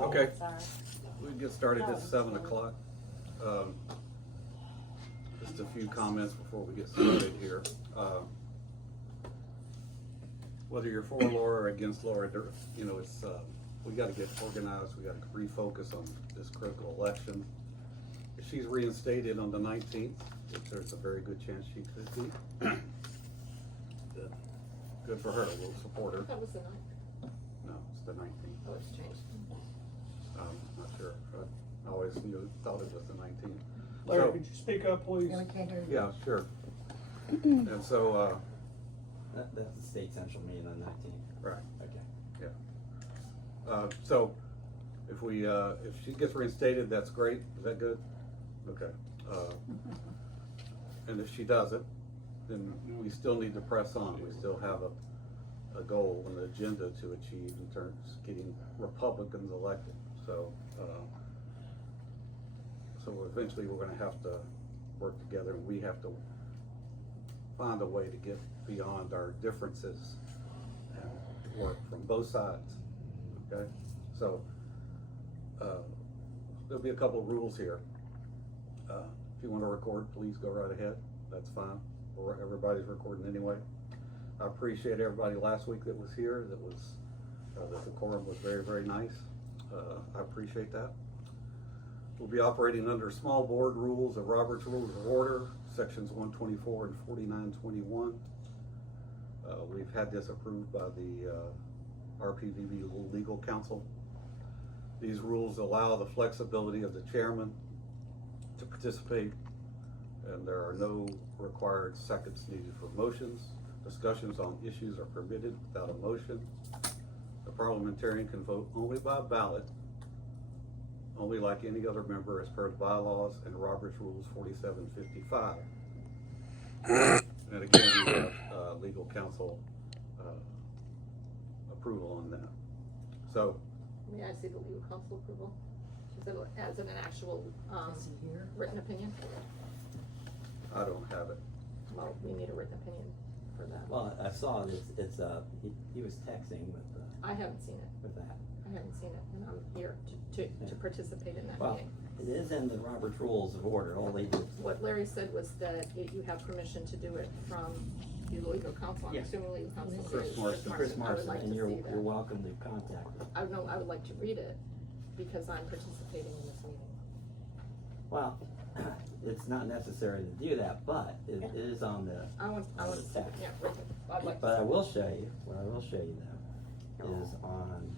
Okay, we get started at 7 o'clock. Just a few comments before we get started here. Whether you're for Laura or against Laura, you know, it's we got to get organized. We got to refocus on this critical election. If she's reinstated on the 19th, which there's a very good chance she could be, good for her. We'll support her. That was the 9th. No, it's the 19th. Oh, it's changed. Not sure. I always thought it was the 19th. Larry, So, could you speak up, please? yeah, sure. And so, That's the state central meeting on 19th. right, Okay. yeah. So, if we, if she gets reinstated, that's great. Is that good? Okay. And if she doesn't, then we still need to press on. We still have a goal, an agenda to achieve in terms of getting Republicans elected. So, so eventually we're gonna have to work together, and we have to find a way to get beyond our differences and work from both sides, okay? So, there'll be a couple of rules here. If you wanna record, please go right ahead, that's fine. Everybody's recording anyway. I appreciate everybody last week that was here, that the quorum was very, very nice. I appreciate that. We'll be operating under small board rules of Robert's Rules of Order, sections 124 and 4921. We've had this approved by the Rpvb Legal Counsel. These rules allow the flexibility of the chairman to participate, and there are no required seconds needed for motions. Discussions on issues are permitted without a motion. The parliamentarian can vote only by ballot, only like any other member as per the bylaws and Robert's Rules 4755. And again, we have legal counsel approval on that. So, May I see the legal counsel approval? As an actual written opinion? I don't have it. Well, we need a written opinion for that. Well, I saw it, he was texting with, I haven't seen it. with that. I haven't seen it, and I'm here to participate in that Well, meeting. it is in the Robert's Rules of Order, all they do. What Larry said was that you have permission to do it from the legal counsel. I'm Yeah. assuming legal counsel Chris is Marston. Chris I would Marston, like to and see you're that. welcome to contact him. I know, I would like to read it because I'm participating in this meeting. Well, it's not necessary to do that, but it is on the, I want to see it, text. yeah, read it. I'd like to But I see it. will show you, what I will show you though, is on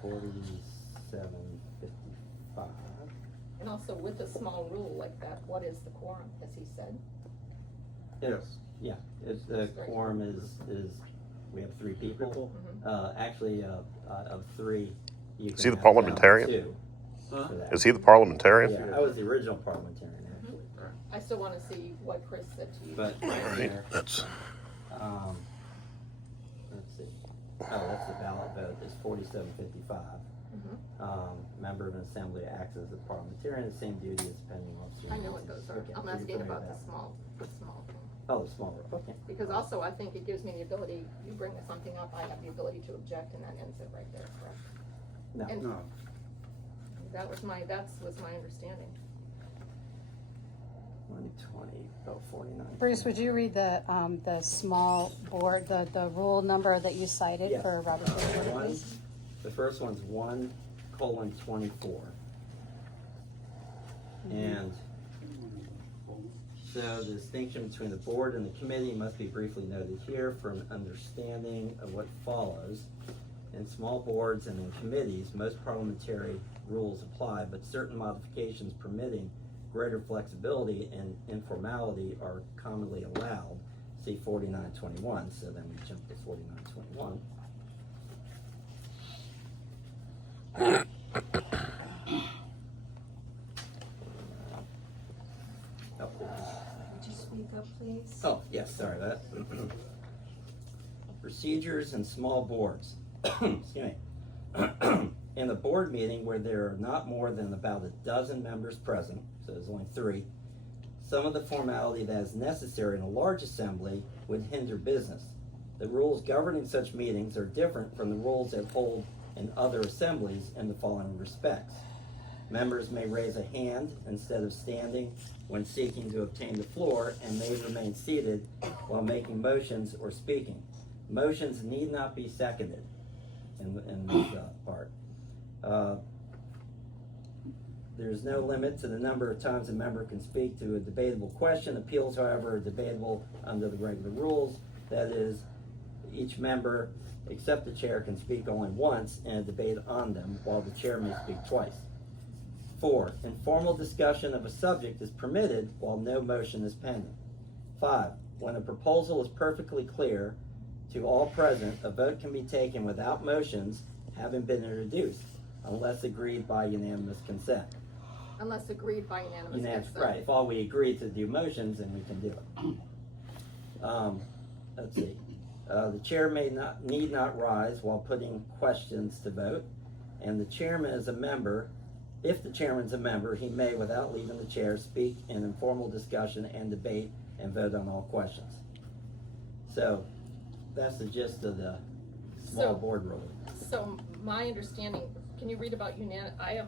4755. And also with a small rule like that, what is the quorum, as he said? Yes. Yeah, it's, the quorum is, we have 3 people. Actually, of 3, you can Is he the have parliamentarian? 2 Huh? for that. Is he the parliamentarian? Yeah, I was the original parliamentarian, actually. I still want to see what Chris said to you. But Right, there, that's let's see. Oh, that's the ballot vote. It's 4755. Member of an assembly acts as a parliamentarian, the same duty as pending officer. I know what those are. Okay, I'm so you're asking familiar about with the that. small thing. Oh, the small one. Okay. Because also I think it gives me the ability, you bring something up, I have the ability to object, and that ends it right there, correct? No. And No. that was my understanding. 120, about 49. Bruce, would you read the small board, the rule number that you cited Yes. for Robert's Rules of Order, One, please? the first one's 1:24. And so the distinction between the board and the committee must be briefly noted here for an understanding of what follows. In small boards and in committees, most parliamentary rules apply, but certain modifications permitting greater flexibility and informality are commonly allowed. See 4921, so then we jump to 4921. Would you speak up, please? Oh, yes, sorry about that. Procedures and small boards. Excuse me. In a board meeting where there are not more than about a dozen members present, so there's only 3, some of the formality that is necessary in a large assembly would hinder business. The rules governing such meetings are different from the rules that hold and other assemblies in the following respects. Members may raise a hand instead of standing when seeking to obtain the floor and may remain seated while making motions or speaking. Motions need not be seconded in this part. There's no limit to the number of times a member can speak to a debatable question. Appeals, however, are debatable under the regular rules. That is, each member, except the chair, can speak only once in a debate on them, while the chair may speak twice. 4, informal discussion of a subject is permitted while no motion is pending. 5, when a proposal is perfectly clear to all present, a vote can be taken without motions having been introduced, unless agreed by unanimous consent. Unless agreed by unanimous consent. Right, if all we agree to do motions, then we can do it. Let's see. The chair need not rise while putting questions to vote, and the chairman is a member. If the chairman's a member, he may, without leaving the chair, speak in informal discussion and debate and vote on all questions. So, that's the gist of the small board rule. So my understanding, can you read about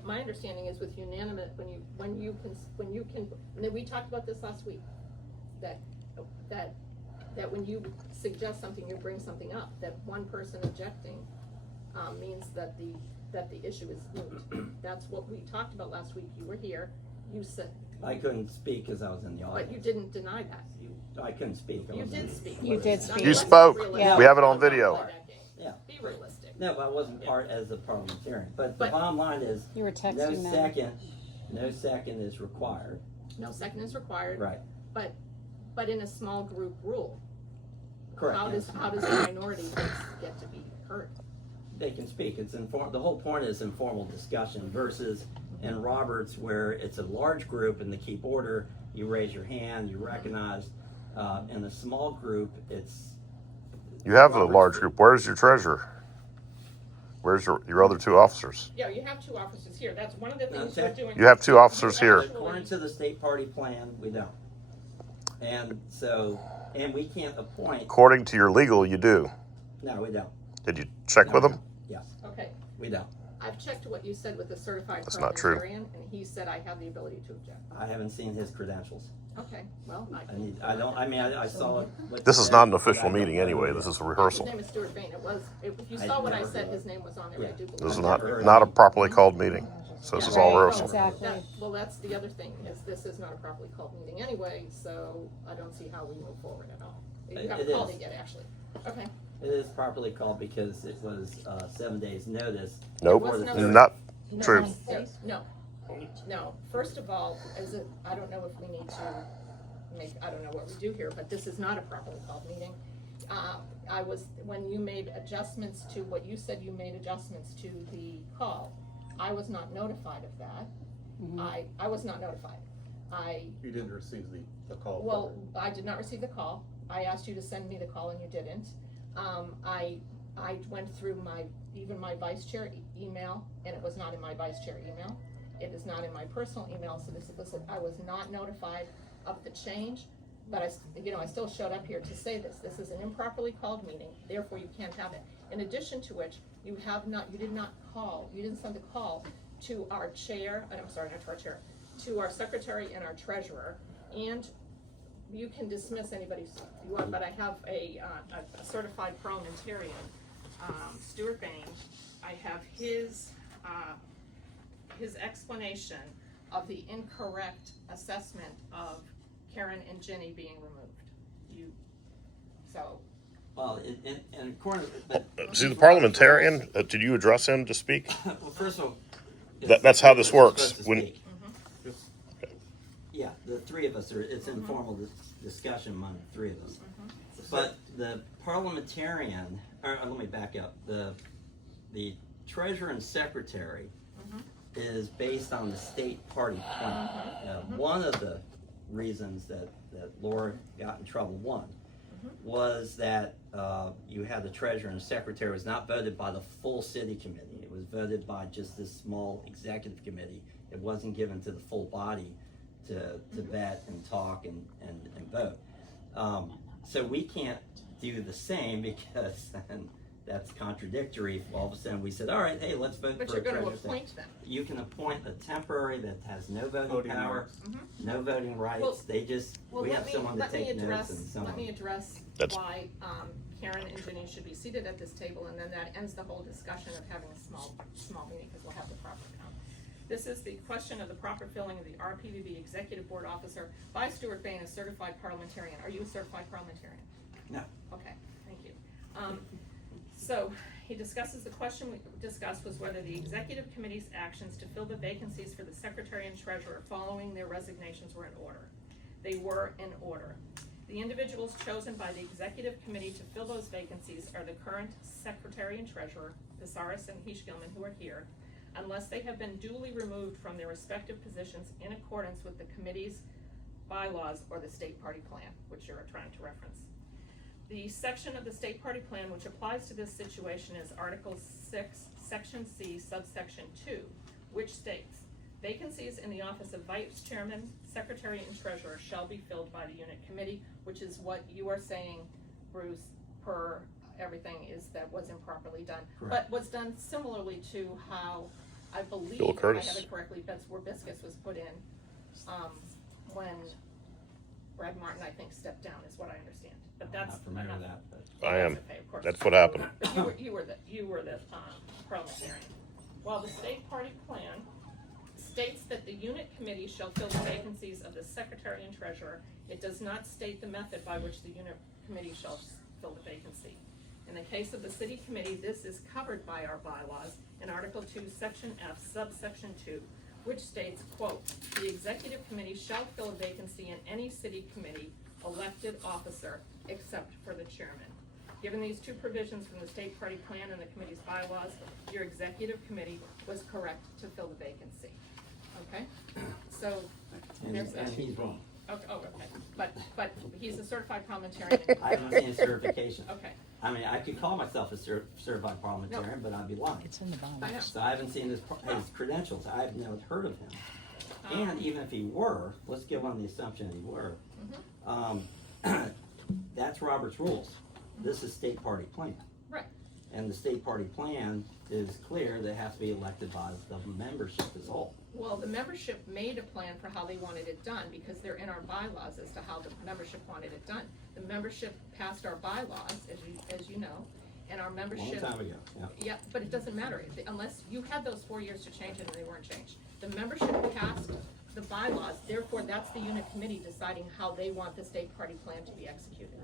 my understanding is with unanimous, when you can, and we talked about this last week, that when you suggest something, you bring something up, that one person objecting, means that the issue is moot. That's what we talked about last week. You were here, you said. I couldn't speak because I was in the audience. But you didn't deny that. I couldn't speak. You did speak. You did speak. You spoke. Yeah. We have it on video. Yeah. Be realistic. No, but I wasn't part as a parliamentarian. But the bottom line is, You were no texting them. second is required. No second is required. Right. But in a small group rule, Correct. how does the minority get to be heard? They can speak. It's the whole point is informal discussion versus in Roberts where it's a large group and to keep order, you raise your hand, you recognize. In a small group, it's. You have a large group. Where's your treasurer? Where's your other 2 officers? Yeah, you have 2 officers here. That's one of the things we're doing. You have 2 officers here. According to the state party plan, we don't. And we can't appoint. According to your legal, you do. No, we don't. Did you check with them? Yes, Okay, we don't. I've checked what you said with the certified That's not true. parliamentarian, and he said I have the ability to object. I haven't seen his credentials. Okay, well, I saw it. This is not an official meeting anyway. This is a rehearsal. His name is Stuart Bain. If you saw what I said, his name was on there. I do believe. This is that. not a properly called meeting. So this is all Right, rehearsal. exactly. Well, that's the other thing, is this is not a properly called meeting anyway, so I don't see how we move forward at all. You haven't It called is. it yet, actually. Okay. It is properly called because it was 7 days notice. Nope, There was no- not No, true. No, first of all, I don't know if we need to I don't know what we do here, but this is not a properly called meeting. When you made adjustments to what you said, you made adjustments to the call. I was not notified of that. Mhm. I was not notified. You didn't receive the call. Well, I did not receive the call. I asked you to send me the call and you didn't. I went through even my vice chair email, and it was not in my vice chair email. It is not in my personal email, so I was not notified of the change, but I still showed up here to say this. This is an improperly called meeting, therefore you can't have it. In addition to which, you didn't send a call to our chair, I'm sorry, not to our chair, to our secretary and our treasurer, and you can dismiss anybody you want, but I have a certified parliamentarian, Stuart Bain. I have his explanation of the incorrect assessment of Karen and Jenny being removed. Well, in accordance, but. See, the parliamentarian, did you address him to speak? Well, first of all. That's how this works. Supposed to When- speak. Yeah, the 3 of us it's informal discussion among the 3 of us. But the parliamentarian, let me back up. The treasurer and secretary is based on the state party plan. One of the reasons that Laura got in trouble, was that you had the treasurer and secretary was not voted by the full city committee. It was voted by just this small executive committee. It wasn't given to the full body to vet and talk and vote. So we can't do the same because then that's contradictory. If all of a sudden we said, all right, hey, let's vote But for you're a gonna treasurer. appoint them. You can appoint a temporary that has no voting Voting power, rights. no voting rights. Well- They just, Well, we have someone to take notes and so on. let me address That's- why, Karen and Ginny should be seated at this table, and then that ends the whole discussion of having a small meeting, because we'll have the proper count. This is the question of the proper filling of the RPVB Executive Board Officer by Stuart Bain, a certified parliamentarian. Are you a certified parliamentarian? No. Okay, thank you. So, he discusses, the question we discussed was whether the executive committee's actions to fill the vacancies for the secretary and treasurer following their resignations were in order. They were in order. The individuals chosen by the executive committee to fill those vacancies are the current secretary and treasurer, Visaris and Heesh-Gilman, who are here, unless they have been duly removed from their respective positions in accordance with the committee's bylaws or the state party plan, which you're trying to reference. The section of the state party plan which applies to this situation is Article 6, Section C, subsection 2, which states, vacancies in the office of vice chairman, secretary, and treasurer shall be filled by the unit committee, which is what you are saying, Bruce, per everything, is that was improperly done. Correct. But was done similarly to how, I believe, Bill if I Curtis. have it correctly, that's where Biscuits was put in, when Brad Martin, I think, stepped down, is what I understand. But I'm that's not familiar with enough. that, but. I am. Okay, of course. That's what happened. But you were the parliamentarian. While the state party plan states that the unit committee shall fill the vacancies of the secretary and treasurer, it does not state the method by which the unit committee shall fill the vacancy. In the case of the city committee, this is covered by our bylaws in Article 2, Section F, subsection 2, which states, quote, the executive committee shall fill a vacancy in any city committee elected officer except for the chairman. Given these two provisions from the state party plan and the committee's bylaws, your executive committee was correct to fill the vacancy. Okay? So, there's that. And he's wrong. Okay, oh, okay. But he's a certified parliamentarian. I haven't seen his certification. Okay, I mean, I could call myself a certified parliamentarian, but I'd be lying. It's in the I know. bylaws. So I haven't seen his credentials. I've never heard of him. And even if he were, let's give on the assumption that he were, that's Robert's rules. This is state party plan. Right. And the state party plan is clear that it has to be elected by the membership as a whole. Well, the membership made a plan for how they wanted it done, because they're in our bylaws as to how the membership wanted it done. The membership passed our bylaws, as you know, and our A long membership. time ago, yeah. Yeah, but it doesn't matter, unless you had those 4 years to change it and they weren't changed. The membership passed the bylaws, therefore that's the unit committee deciding how they want the state party plan to be executed.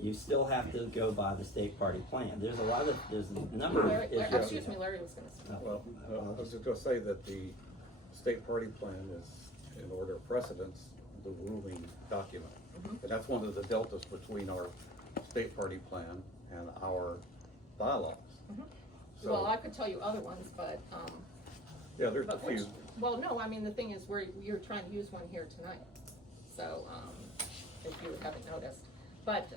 You still have to go by the state party plan. There's a number of Larry, issues. excuse me, Larry was gonna say. Well, I was just gonna say that the state party plan is, in order of precedence, the ruling document. And that's one of the deltas between our state party plan and our bylaws. Well, I could tell you other ones, but, Yeah, there's a but which, few. well, no, I mean, the thing is, you're trying to use one here tonight, so, if you haven't noticed. But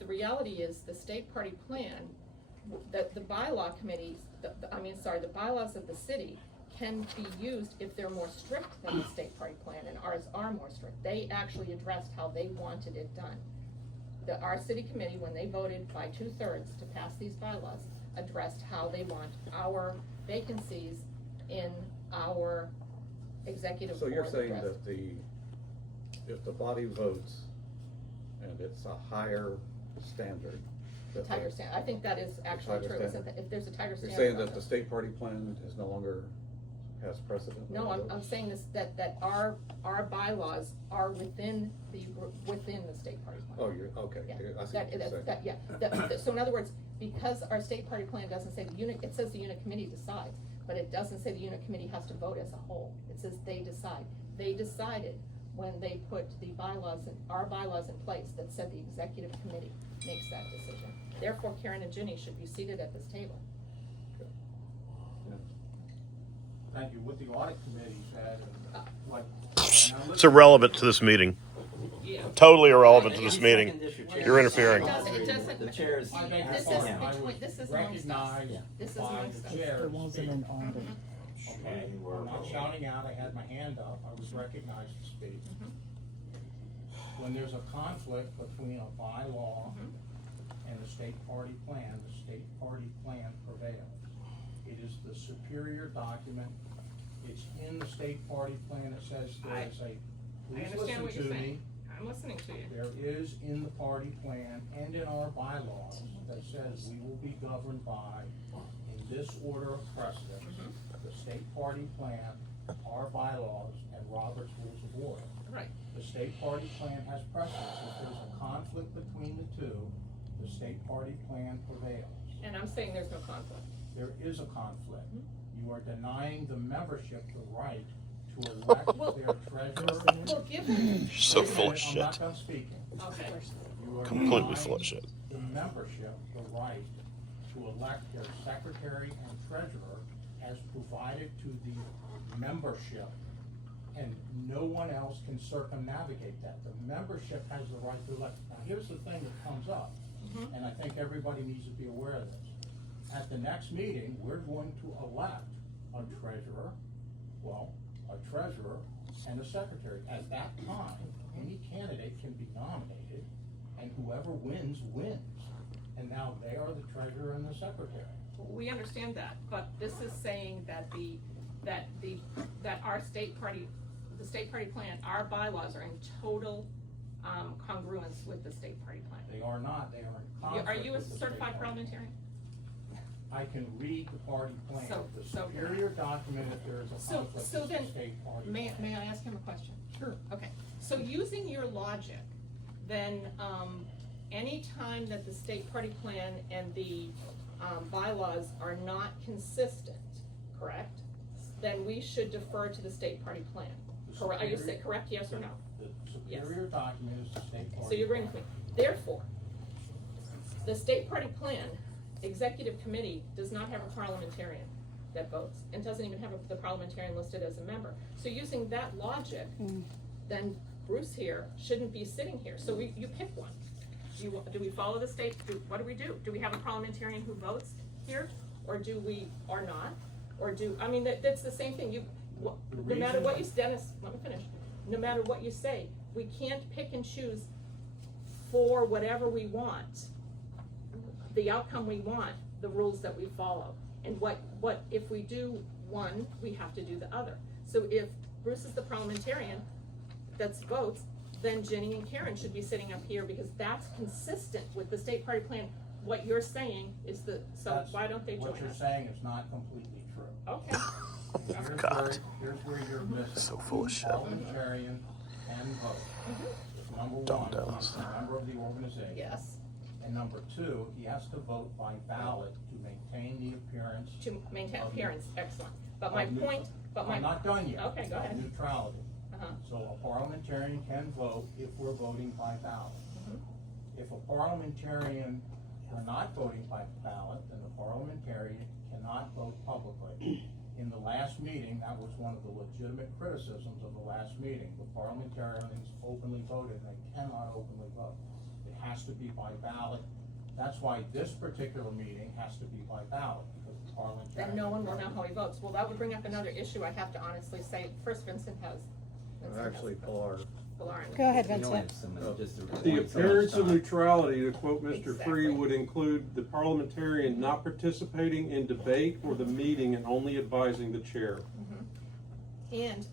the reality is, the state party plan, the bylaw committees, the bylaws of the city can be used if they're more strict than the state party plan, and ours are more strict. They actually addressed how they wanted it done. Our city committee, when they voted by 2/3 to pass these bylaws, addressed how they want our vacancies in our executive So board you're saying addressed. that if the body votes and it's a higher standard. that Tighter the- standard, I think that is actually tighter true, isn't standard. it? If there's a tighter You're standard. saying on that it. the state party plan is no longer has precedent? No, over I'm those? saying this, that our bylaws are within the state party plan. Oh, you're, okay, Yeah. I see what you're saying. Yeah, so in other words, because our state party plan doesn't say it says the unit committee decides, but it doesn't say the unit committee has to vote as a whole. It says they decide. They decided when they put our bylaws in place that said the executive committee makes that decision. Therefore, Karen and Ginny should be seated at this table. Thank you. What the audit committee said, like. It's irrelevant to this meeting. Yeah. Totally irrelevant to this And meeting. second district chair- You're interfering. It doesn't. The chairs. I beg your This is pardon, I between- was this is amongst us. recognized This is by amongst the us. chair. It wasn't an audit. Okay, I'm not shouting out, I had my hand up, I was recognized to speak. When there's a conflict between a bylaw and the state party plan prevails. It is the superior document. It's in the state party plan. It says there is a, I please understand what listen you're to me. saying. I'm listening to you. There is in the party plan and in our bylaws that says we will be governed by, in this order of precedence, the state party plan, our bylaws, and Robert's Rules of Order. Right. The state party plan has precedence. If there's a conflict between the two, the state party plan prevails. And I'm saying there's no conflict. There is a conflict. You are denying the membership the right to elect their treasurer. Well, given, So Wait a full of minute, I'm shit. not done speaking. okay, You are Completely denying full of shit. the membership the right to elect their secretary and treasurer as provided to the membership. And no one else can circumnavigate that. The membership has the right to elect. Now, here's the thing that comes up, and I think everybody needs to be aware of this. At the next meeting, we're going to elect a treasurer, and a secretary. At that time, any candidate can be nominated, and whoever wins, wins. And now they are the treasurer and the secretary. we understand that, but this is saying that that our state party, the state party plan, our bylaws are in total congruence with the state party plan. They are not, they are in conflict. Are you a with the certified state party. parliamentarian? I can read the party plan, So- the so- superior document if there is a So- conflict so with the then, state party. May plan. I ask him a question? Sure. Okay, so using your logic, then, any time that the state party plan and the, bylaws are not consistent, correct? Then we should defer to the state party plan. The Correct, are you superior- correct, yes or no? The superior document is the state party. So you're agreeing with me. Therefore, the state party plan executive committee does not have a parliamentarian that votes, and doesn't even have the parliamentarian listed as a member. So using that logic, then Bruce here shouldn't be sitting here. So you pick one. Do we follow the state? What do we do? Do we have a parliamentarian who votes here, or do we, or not? Or I mean, that's the same thing. No matter what you, Dennis, let me finish. No matter what you say, we can't pick and choose for whatever we want, the outcome we want, the rules that we follow. And what if we do one, we have to do the other. So if Bruce is the parliamentarian that's votes, then Jenny and Karen should be sitting up here, because that's consistent with the state party plan. What you're saying is That's- why don't they join What you're us? saying is not completely true. Okay. Here's where you're missing. So full of shit. Parliamentarian can vote. Number Dumb one, Dennis. he's a member of the organization. Yes, And number two, he has to vote by ballot to maintain the appearance. to maintain Of- appearance, excellent. But my of neut- point, I'm not done yet. Okay, go Of ahead. Neutrality. Uh-huh. So a parliamentarian can vote if we're voting by ballot. If a parliamentarian are not voting by ballot, then the parliamentarian cannot vote publicly. In the last meeting, that was one of the legitimate criticisms of the last meeting. The parliamentarians openly voted, and they cannot openly vote. It has to be by ballot. That's why this particular meeting has to be by ballot, because the parliamentarian. then no one will know how he votes. Well, that would bring up another issue, I have to honestly say. First, Vincent has. Actually, Pilar, Pilar. Go ahead, We only Vincent. have so many, just to The avoid so much appearance of time. neutrality, to quote Mr. Free, Exactly. would include the parliamentarian not participating in debate or the meeting and only advising the chair. And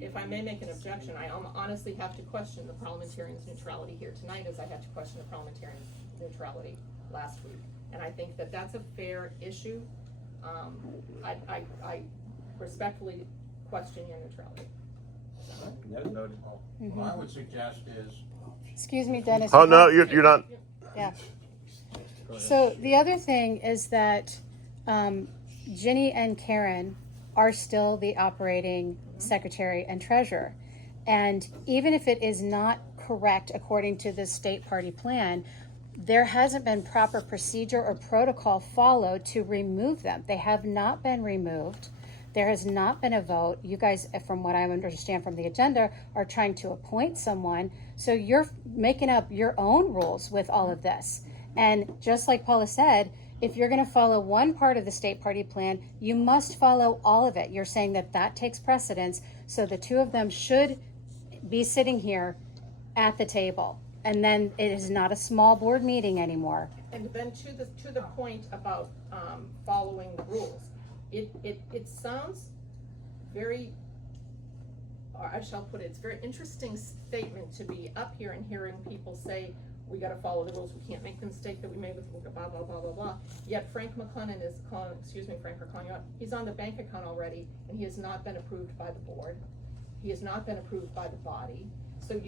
if I may make an objection, I honestly have to question the parliamentarian's neutrality here tonight, as I had to question the parliamentarian's neutrality last week. And I think that that's a fair issue. I respectfully question your neutrality. Noted. noted. What I would suggest is, Excuse me, Dennis. Oh, no, you're not. Yeah. So the other thing is that Ginny and Karen are still the operating secretary and treasurer. And even if it is not correct according to the state party plan, there hasn't been proper procedure or protocol followed to remove them. They have not been removed. There has not been a vote. You guys, from what I understand from the agenda, are trying to appoint someone. So you're making up your own rules with all of this. And just like Paula said, if you're going to follow one part of the state party plan, you must follow all of it. You're saying that that takes precedence. So the two of them should be sitting here at the table. And then it is not a small board meeting anymore. And then to the point about, following the rules, it sounds very, or I shall put it, it's a very interesting statement to be up here and hearing people say, we gotta follow the rules, we can't make the mistake that we made with blah, blah, blah, blah, blah. Yet Frank McLennan is calling, Frank, we're calling you out, he's on the bank account already, and he has not been approved by the board. He has not been approved by the body. So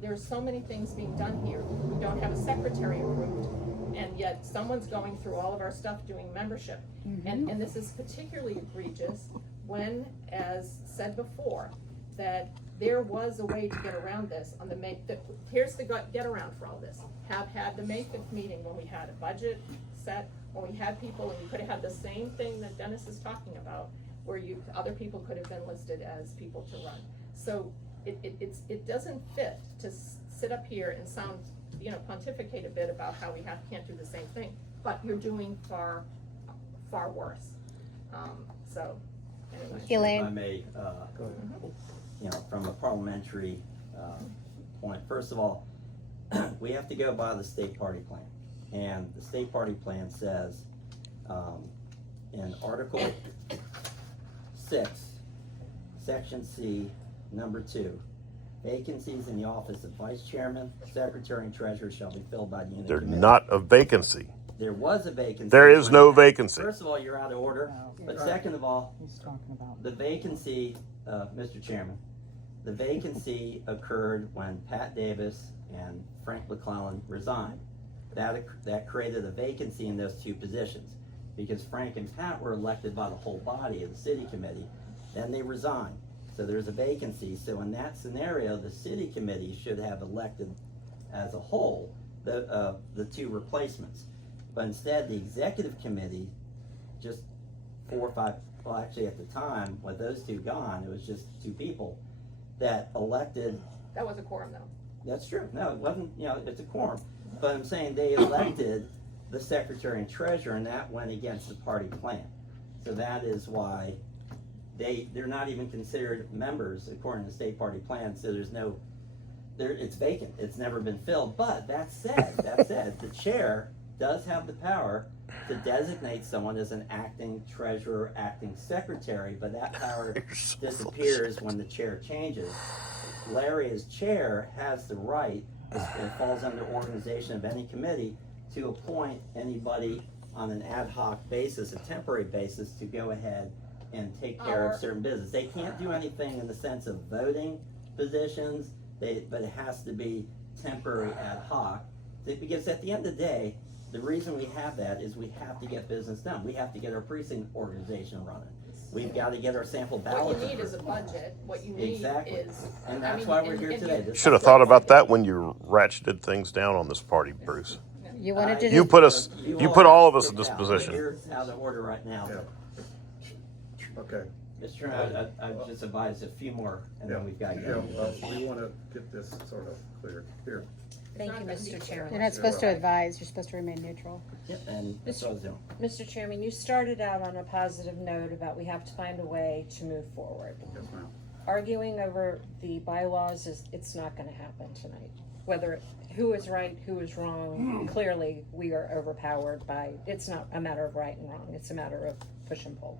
there's so many things being done here. We don't have a secretary approved, and yet someone's going through all of our stuff doing membership. Mm-hmm. And this is particularly egregious when, as said before, that there was a way to get around this on the here's the get around for all this. Have had the May 5th meeting when we had a budget set, when we had people, and you could have had the same thing that Dennis is talking about, where other people could have been listed as people to run. So it doesn't fit to sit up here and sound, pontificate a bit about how we can't do the same thing, but you're doing far, far worse. So, anyway. Elaine? If I may, from a parliamentary point, first of all, we have to go by the state party plan. And the state party plan says, in Article 6, Section C, number 2, vacancies in the office of vice chairman, secretary, and treasurer shall be filled by the unit They're committee. not a vacancy. There was a vacancy. There is no vacancy. First of all, you're out of order. But second of all, He's talking about. the vacancy, Mr. Chairman, the vacancy occurred when Pat Davis and Frank McClellan resigned. That created a vacancy in those two positions, because Frank and Pat were elected by the whole body of the city committee. Then they resigned, so there's a vacancy. So in that scenario, the city committee should have elected as a whole the two replacements. But instead, the executive committee, just 4 or 5, well, actually at the time, with those two gone, it was just 2 people that elected. That was a quorum though. That's true. No, it wasn't, it's a quorum. But I'm saying they elected the secretary and treasurer, and that went against the party plan. So that is why they're not even considered members according to the state party plan. So it's vacant. It's never been filled. But that said, the chair does have the power to designate someone as an acting treasurer, acting secretary, but that power disappears when the chair changes. Larry, as chair, has the right, it falls under organization of any committee, to appoint anybody on an ad hoc basis, a temporary basis, to go ahead and take care of certain business. They can't do anything in the sense of voting positions, but it has to be temporary ad hoc. Because at the end of the day, the reason we have that is we have to get business done. We have to get our precinct organization running. We've got to get our sample ballots. What you need is a budget. What you need is. And that's why we're here today. Should have thought about that when you ratcheted things down on this party, Bruce. You wanted to You put all of us in this position. Here's out of order right now. Yeah. Okay. Mr. Chairman, I just advise a few more, and then we've got to go. We want to get this sort of clear. Here. Thank you, Mr. Chairman. You're not supposed to advise, you're supposed to remain neutral. Yep, and that's what I was doing. Mr. Chairman, you started out on a positive note about we have to find a way to move forward. Yes, ma'am. Arguing over the bylaws it's not gonna happen tonight. Who is right, who is wrong, clearly we are overpowered by, it's not a matter of right and wrong, it's a matter of push and pull.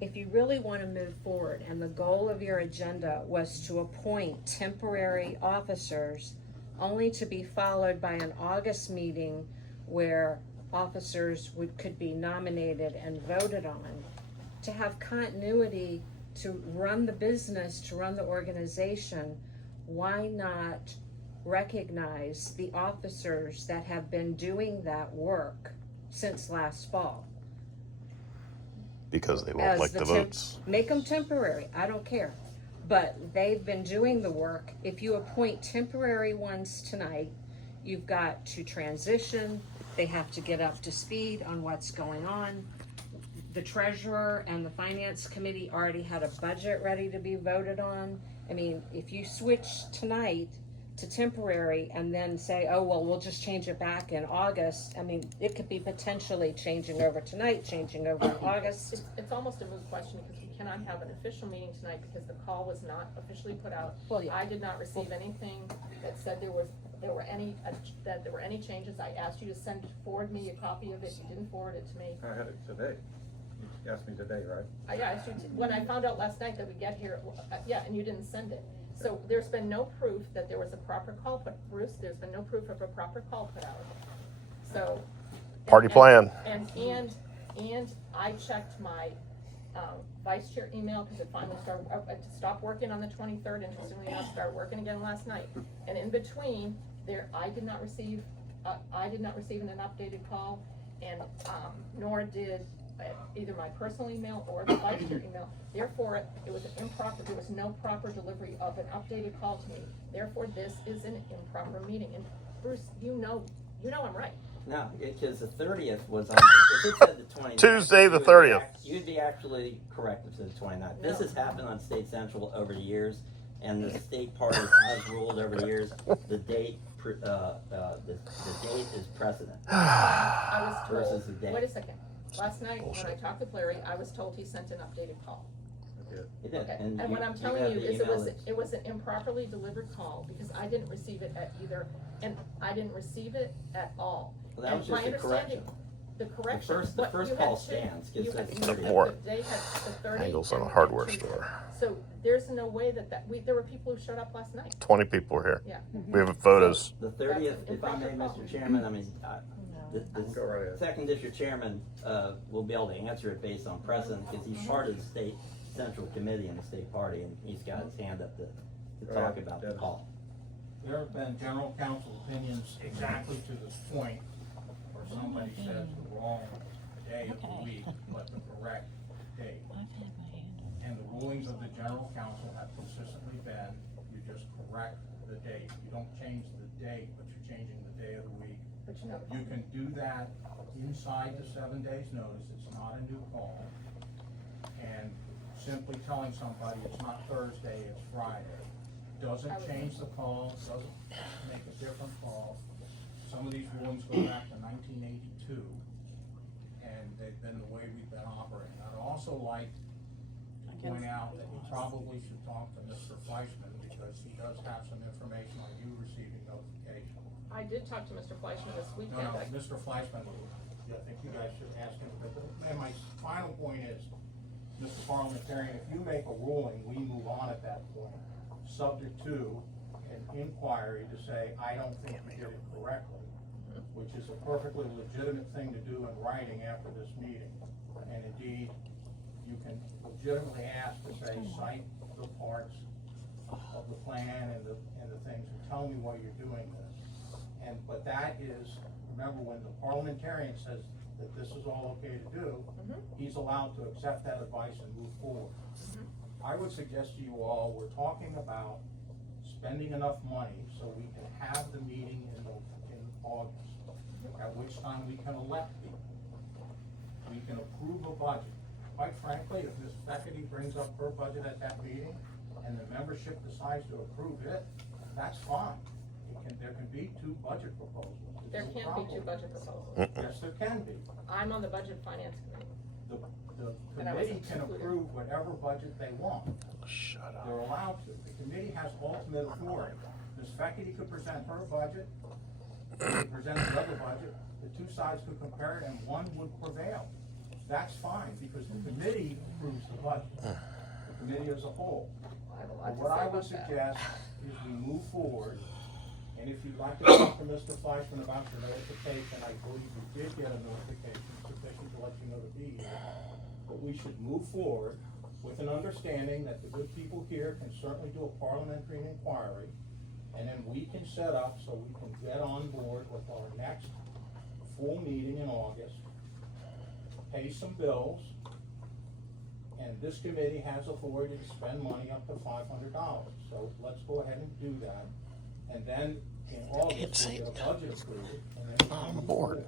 If you really wanna move forward, and the goal of your agenda was to appoint temporary officers only to be followed by an August meeting where officers could be nominated and voted on, to have continuity to run the business, to run the organization, why not recognize the officers that have been doing that work since last fall? Because they won't like the votes. Make them temporary, I don't care. But they've been doing the work. If you appoint temporary ones tonight, you've got to transition. They have to get up to speed on what's going on. The treasurer and the finance committee already had a budget ready to be voted on. I mean, if you switch tonight to temporary and then say, oh, well, we'll just change it back in August. I mean, it could be potentially changing over tonight, changing over in August. It's almost a moot question because we cannot have an official meeting tonight because the call was not officially put out. Well, yeah. I did not receive anything that said there were any changes. I asked you to forward me a copy of it. You didn't forward it to me. I had it today. You asked me today, right? I asked you when I found out last night that we get here, and you didn't send it. So there's been no proof that there was a proper call put, Bruce, there's been no proof of a proper call put out. So. Party plan. And I checked my, vice chair email, cause it finally started, stopped working on the 23rd, interestingly enough, started working again last night. And in between, I did not receive an updated call, and, nor did either my personal email or the vice chair email. Therefore, it was improper, there was no proper delivery of an updated call to me. Therefore, this is an improper meeting. And Bruce, you know I'm right. No, because the 30th was on, if it said the 29th. Tuesday the 30th. You'd be actually correct if it said the 29th. This has happened on State Central over the years, and the state party has ruled over the years, the date is precedent. I was told, Versus the date. wait a second, last night when I talked to Larry, I was told he sent an updated call. It did. Okay, And what you- I'm you telling have you the is email that- it was an improperly delivered call, because I didn't receive it at either, and I didn't receive it at all. Well, that And was my just a correction. understanding- The correction. The but first you had call two. stands, You gets had- the you had- 30th. They had the 30. Angles on a and hardware Tuesday. store. So there's no way there were people who showed up last night. 20 people were here. Yeah. We have photos. The 30th, if I may, Improper Mr. Chairman, I mean, the Go right ahead. second district chairman, will be able to answer it based on precedent, because he's part of the state central committee in the state party, and he's got his hand up to talk about the call. There have been general counsel opinions exactly to this point, where somebody says the wrong day of the week, but the correct date. And the rulings of the general counsel have consistently been, you just correct the date. You don't change the date, but you're changing the day of the week. But you know. You can do that inside the 7 days notice, it's not a new call. And simply telling somebody it's not Thursday, it's Friday, doesn't change the call, doesn't make a different call. Some of these rulings go back to 1982, and they've been the way we've been operating. I'd also like to point out that you probably should talk to Mr. Fleischman, because he does have some information on you receiving notification. I did talk to Mr. Fleischman this weekend. No, Mr. Fleischman, I think you guys should ask him, and my final point is, Mr. Parliamentarian, if you make a ruling, we move on at that point, subject to an inquiry to say, I don't think you did it correctly, which is a perfectly legitimate thing to do in writing after this meeting. And indeed, you can legitimately ask to say, cite the parts of the plan and the things, and tell me why you're doing this. But that is, remember, when the parliamentarian says that this is all okay to do, he's allowed to accept that advice and move forward. I would suggest to you all, we're talking about spending enough money so we can have the meeting in August, at which time we can elect people. We can approve a budget. Quite frankly, if Ms. Beckety brings up her budget at that meeting and the membership decides to approve it, that's fine. There can be two budget proposals. There can't be two budget proposals. Yes, there can be. I'm on the budget finance committee. The And I committee wasn't can included. approve whatever budget they want. Shut up. They're allowed to. The committee has ultimate authority. Ms. Beckety could present her budget, could present the other budget, the two sides could compare it, and one would prevail. That's fine, because the committee approves the budget, the committee as a whole. I have a lot But to what say I would about that. suggest is we move forward, and if you'd like to talk to Mr. Fleischman about your notification, I believe you did get a notification sufficient to let you know to be here. But we should move forward with an understanding that the good people here can certainly do a parliamentary inquiry, and then we can set up so we can get on board with our next full meeting in August, pay some bills, and this committee has authority to spend money up to $500. So let's go ahead and do that. And then in August, we'll get a budget approved, and then we can move forward.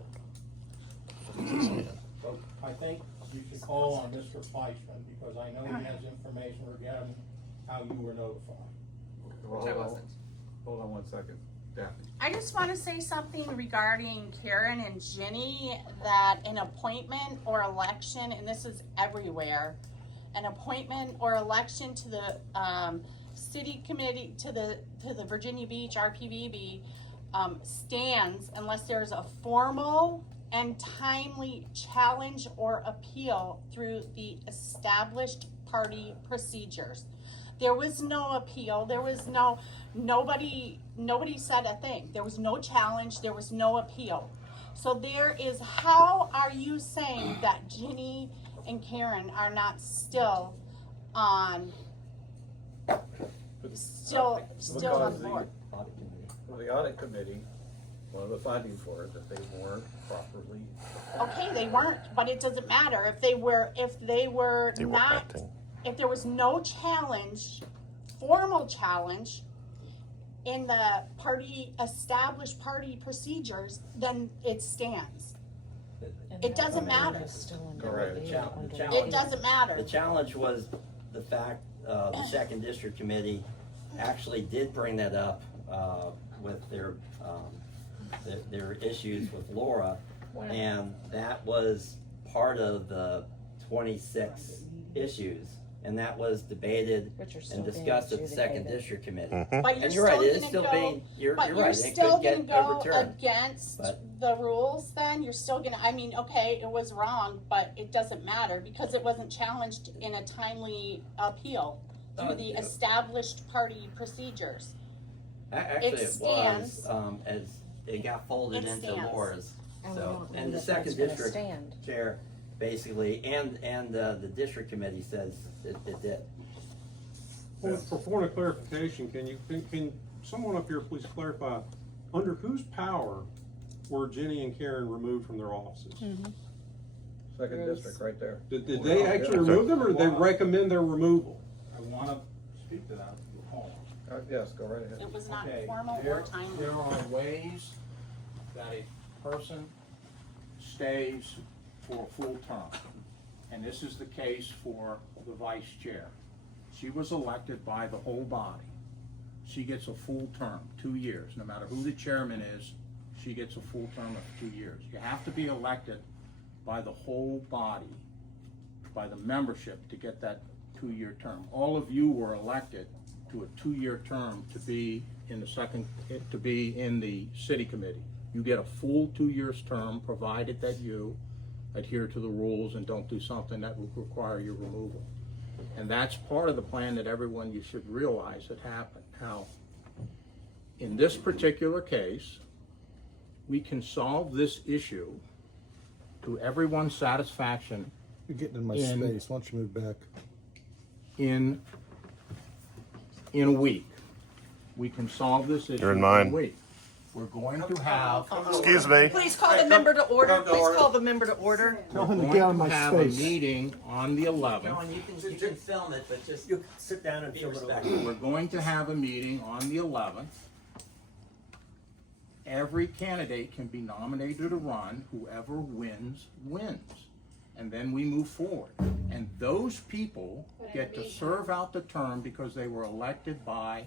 So I think you should call on Mr. Fleischman, because I know he has information regarding how you were notified. Which I wasn't. hold on 1 second. Daphne. I just want to say something regarding Karen and Ginny, that an appointment or election, and this is everywhere, an appointment or election to the city committee, to the Virginia Beach RPVB stands unless there's a formal and timely challenge or appeal through the established party procedures. There was no appeal, there was nobody said a thing. There was no challenge, there was no appeal. So how are you saying that Ginny and Karen are not still on, still on the board? Well, the audit committee, one of the findings were that they weren't properly. Okay, they weren't, but it doesn't matter. If they were not, acting. if there was no challenge, formal challenge in the established party procedures, then it stands. It doesn't matter. Correct. It doesn't matter. The challenge was the fact, the second district committee actually did bring that up, with their issues with Laura, and that was part of the 26 issues, and that was debated and discussed at the second district committee. But And you're right, it is still being, you're right, it still could gonna get go overturned. against But- the rules then? You're still gonna, I mean, okay, it was wrong, but it doesn't matter because it wasn't challenged in a timely appeal through the established party procedures. Actually, it stands. was, as it got folded It into stands. Laura's, And we so, don't know and the that second that's gonna district stand. chair, basically, and the district committee says it did. Well, for point of clarification, can someone up here please clarify, under whose power were Jenny and Karen removed from their offices? Second district, right there. Did they actually remove them, or did they recommend their removal? I wanna speak to that, if you recall. Yes, go right ahead. It was not Okay, formal there- or timely. There are ways that a person stays for a full term. And this is the case for the vice chair. She was elected by the whole body. She gets a full term, 2 years. No matter who the chairman is, she gets a full term of 2 years. You have to be elected by the whole body, by the membership, to get that 2-year term. All of you were elected to a 2-year term to be in the city committee. You get a full 2 years term, provided that you adhere to the rules and don't do something that would require your removal. And that's part of the plan that everyone, you should realize that happened. Now, in this particular case, we can solve this issue to everyone's satisfaction You're getting in my In- space. Why don't you move back? in a week. We can solve this issue You're in in mine. a week. We're going to have. Excuse me. Please call the member to order. Please call the member to order. Tell him We're to get out of going my to have a space. meeting on the 11th. John, you can film it, but just sit down and be respectful. We're going to have a meeting on the 11th. Every candidate can be nominated to run. Whoever wins, wins. And then we move forward. And those people get to serve out the term because they were elected by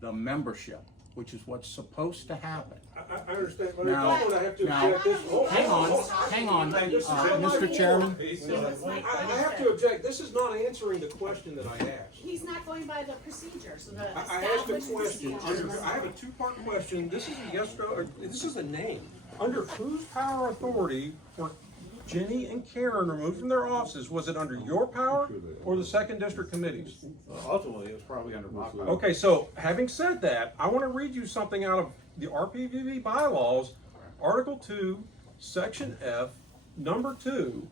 the membership, which is what's supposed to happen. I understand, but Now- I have to now, object this. hang on, Mr. Chairman. I have to object, this is not answering the question that I asked. He's not going by the procedures, the I asked a question, I have a two-part question, this is a yes, or this is a name. Under whose power or authority were Jenny and Karen removed from their offices? Was it under your power or the second district committee's? Ultimately, it was probably under my power. Okay, so having said that, I want to read you something out of the RPVB bylaws, Article 2, Section F, Number 2.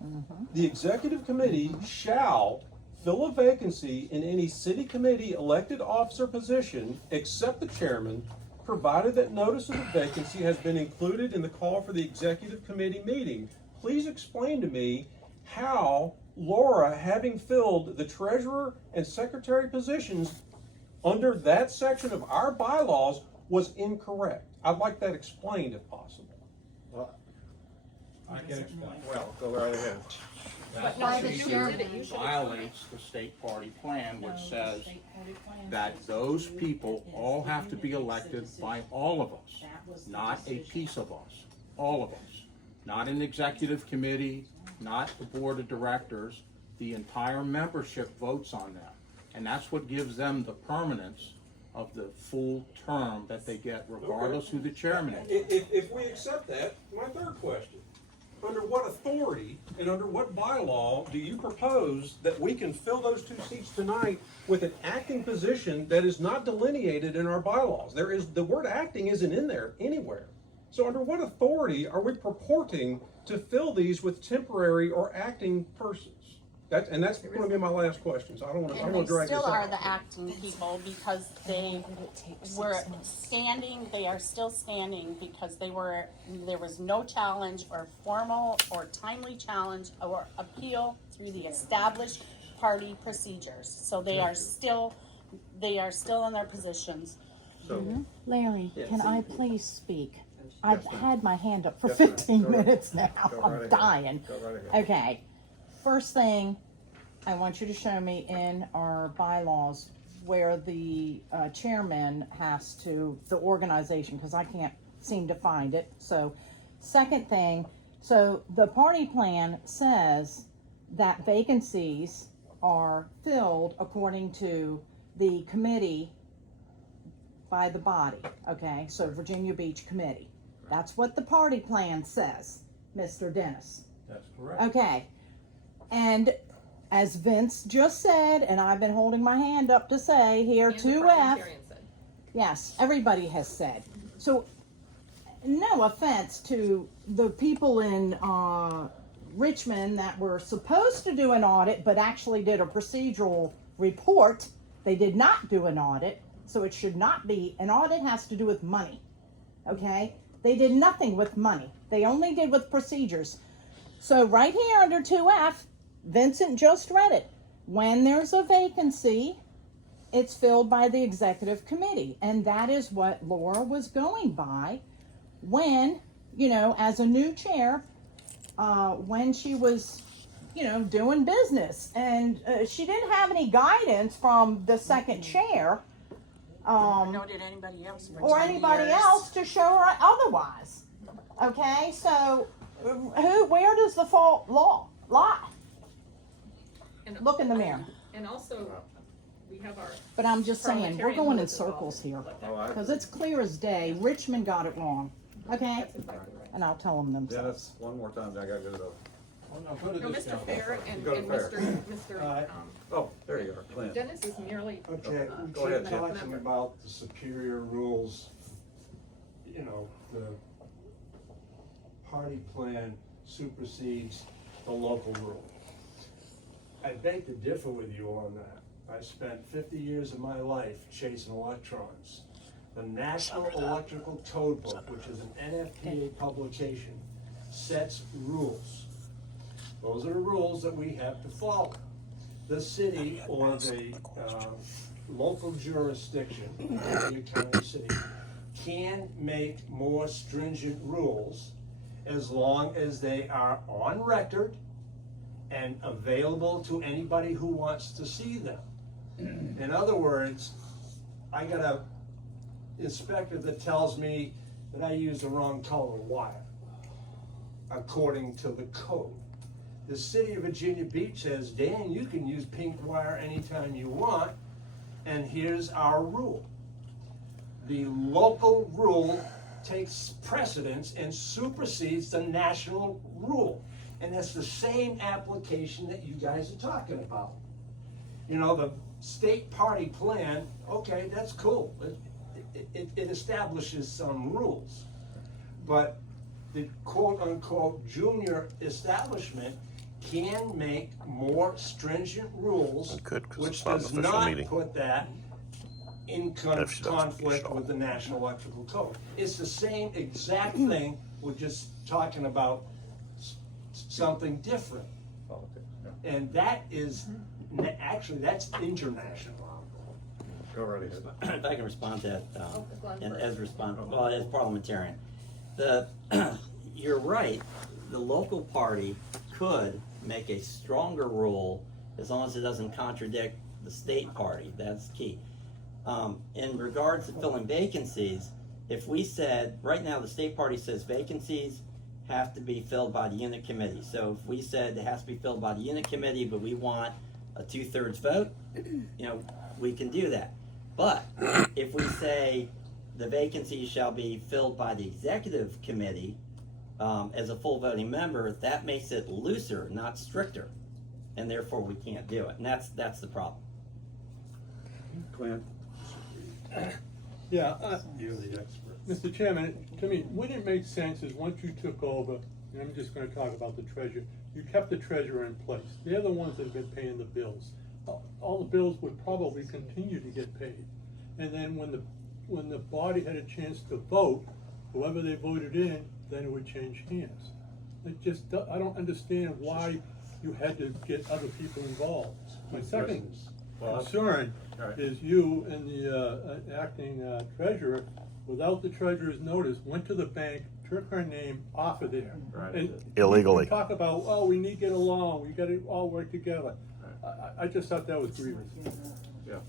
The executive committee shall fill a vacancy in any city committee elected officer position except the chairman, provided that notice of the vacancy has been included in the call for the executive committee meeting. Please explain to me how Laura, having filled the treasurer and secretary positions under that section of our bylaws, was incorrect. I'd like that explained if possible. I can explain. Well, go right ahead. But no, That you procedure did it. You should've violates the state party plan, which says that those people all have to be elected by all of us, not a piece of us, all of us. Not an executive committee, not the board of directors, the entire membership votes on them. And that's what gives them the permanence of the full term that they get regardless who the chairman is. If we accept that, my third question, under what authority and under what bylaw do you propose that we can fill those 2 seats tonight with an acting position that is not delineated in our bylaws? The word acting isn't in there anywhere. So under what authority are we purporting to fill these with temporary or acting persons? That's going to be my last question, so I don't want to And they drag this still are out. the acting people because they were standing, they are still standing because there was no challenge or formal or timely challenge or appeal through the established party procedures. So they are still in their positions. So, Larry, Yeah, can so I you- please speak? Yes, I've ma'am. had my hand up for Yes, ma'am. 15 Go right- minutes now. go right I'm ahead. dying. Go right ahead. Okay. First thing, I want you to show me in our bylaws where the chairman has to, the organization, because I can't seem to find it. So, second thing, so the party plan says that vacancies are filled according to the committee by the body, okay? So Virginia Beach Committee. That's what the party plan says, Mr. Dennis. That's correct. Okay. And as Vince just said, and I've been holding my hand up to say here, And the 2F, parliamentarian said. yes, everybody has said. So, no offense to the people in Richmond that were supposed to do an audit but actually did a procedural report. They did not do an audit, so it should not be. An audit has to do with money, okay? They did nothing with money. They only did with procedures. So right here under 2F, Vincent just read it. When there's a vacancy, it's filled by the executive committee. And that is what Laura was going by when, as a new chair, when she was, doing business. And she didn't have any guidance from the second chair. Nor did anybody else for Or 10 anybody years. else to show her otherwise. Okay, so where does the fault lie? And- Look in the mirror. And also, we have our. But I'm just saying, we're parliamentarian going in rules as well. circles here. Oh, I- Because it's clear as day, Richmond got it wrong. Okay? That's exactly right. And I'll tell them themselves. Dennis, one more time, I gotta go to the, Well, no, go to No, this Mr. now. Fair and Go to Fair. Mr. oh, there you are, Clint. Dennis is merely. Okay, we Go ahead, keep Tim. talking about the superior rules, the party plan supersedes the local rule. I beg to differ with you on that. I spent 50 years of my life chasing electrons. The National Electrical Code Book, which is an NFPA publication, sets rules. Those are the rules that we have to follow. The city or the local jurisdiction, the county city, can make more stringent rules as long as they are on record and available to anybody who wants to see them. In other words, I got a inspector that tells me that I used the wrong color wire, according to the code. The city of Virginia Beach says, Dan, you can use pink wire anytime you want, and here's our rule. The local rule takes precedence and supersedes the national rule. And that's the same application that you guys are talking about. The state party plan, okay, that's cool. It establishes some rules. But the quote-unquote junior establishment can make more stringent rules, It could, 'cause which it's not an does official not meeting. put that in If she doesn't, conflict she'll- with the National Electrical Code. It's the same exact thing, we're just talking about something different. Politics, yeah. And that is, actually, that's international. Go right ahead. If I can respond to that, Glenn and first. as parliamentarian. You're right, the local party could make a stronger rule as long as it doesn't contradict the state party. That's key. In regards to filling vacancies, if we said, right now the state party says vacancies have to be filled by the unit committee. So if we said it has to be filled by the unit committee, but we want a 2/3 vote, we can do that. But if we say the vacancy shall be filled by the executive committee as a full voting member, that makes it looser, not stricter, and therefore we can't do it. And that's the problem. Clint? Yeah, You're the expert. Mr. Chairman, to me, wouldn't it make sense is once you took over, and I'm just gonna talk about the treasurer, you kept the treasurer in place. They're the ones that have been paying the bills. All the bills would probably continue to get paid. And then when the body had a chance to vote, whoever they voted in, then it would change hands. It just, I don't understand why you had to get other people involved. My second concern is you and the acting treasurer, without the treasurer's notice, went to the bank, took her name off of there. Right. And Illegally. we talk about, oh, we need to get along, we gotta all work together. I just thought that was grievous.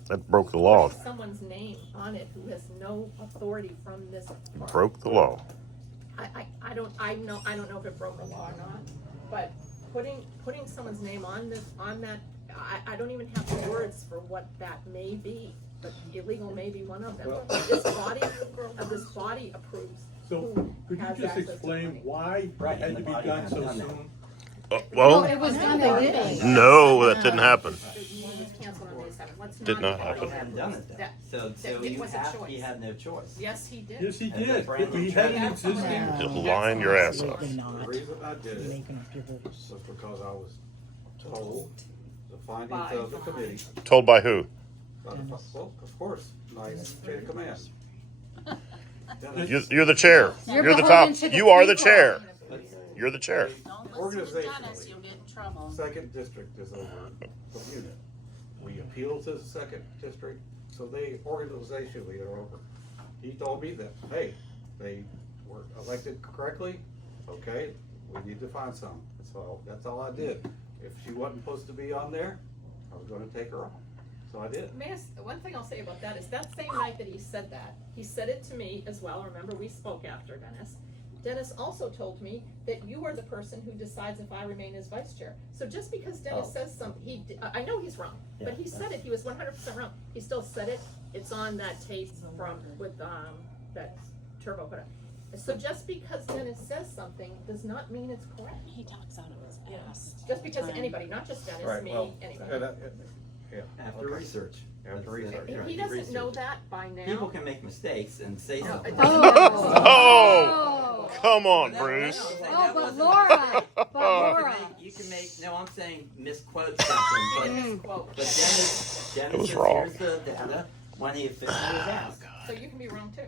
That broke the law. Someone's name on it who has no authority from this. Broke the law. I don't know if it broke the law or not, but putting someone's name on that, I don't even have the words for what that may be, but illegal may be one of them. This body approves. So, who could you has just access to explain money. why it Right, had and to the be body done has so done that. soon? Well, it was done, they did it. no, that didn't happen. The meeting was canceled on May 7th. Let's Did not ignore happen. He hadn't done it then. that. So it was a choice. he had no choice. Yes, he did. Yes, he And did. the brand new He had an treasurer. existing. Just line your ass up. The reason I did it was because I was told the findings of the committee. Told by who? Well, of course, my chain of command. You're the chair. You're You're the beholden top. to the You are the people. chair. You're the chair. Don't listen to Dennis, you'll get in trouble. Second district is over the unit. We appealed to the second district, so they organizationally are over. He told me that, hey, they were elected correctly, okay, we need to find some. So that's all I did. If she wasn't supposed to be on there, I was gonna take her off. So I did. One thing I'll say about that is that same night that he said that, he said it to me as well. Remember, we spoke after Dennis. Dennis also told me that you are the person who decides if I remain as vice chair. So just because Dennis says something, I know he's wrong, but he said it, he was 100% wrong. He still said it, it's on that tape with that turbo put up. So just because Dennis says something does not mean it's correct. He talks out of his ass. Just because anybody, not just Dennis, Right, me, well, anybody. yeah. After okay. research. After research, If right. he doesn't know that by now. People can make mistakes and say something. Oh, come on, Bruce. Oh, but Laura, You can make, no, I'm saying misquote something, but Dennis It was says, wrong. here's the data when he officially was asked. So you can be wrong too.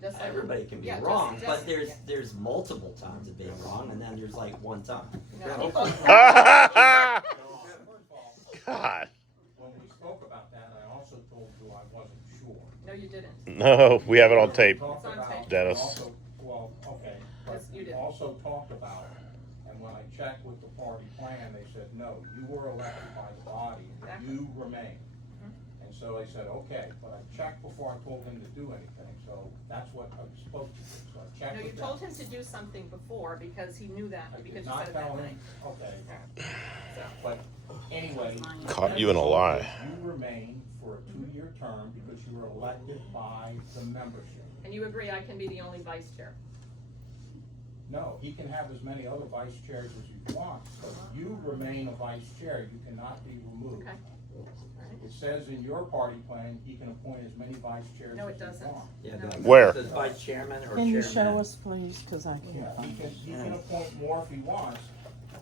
Just like Everybody can be yeah, wrong, just- but there's multiple times of being wrong, and then there's like one time. No. God. When we spoke about that, I also told you I wasn't sure. No, you didn't. No, we have it on tape. Talked It's on about- tape. Dennis. also- Well, okay, but Yes, you we did. also talked about, and when I checked with the party plan, they said, no, you were elected by the body, Exactly. you remain. And so I said, okay, but I checked before I told him to do anything, so that's what I was supposed to do. So I checked No, you with them. told him to do something before because he knew that, I because did you not said it that tell night. him, okay, but anyway. Caught you in a lie. You remain for a 2-year term because you were elected by the membership. And you agree I can be the only vice chair? No, he can have as many other vice chairs as he wants, but you remain a vice chair, you cannot be removed. Okay. It says in your party plan, he can appoint as many vice chairs No, as it he doesn't. wants. Yeah, No. Where? It says vice chairman or Can you chairman. show us, please, because I Yeah, can't find it. he can appoint more if he wants,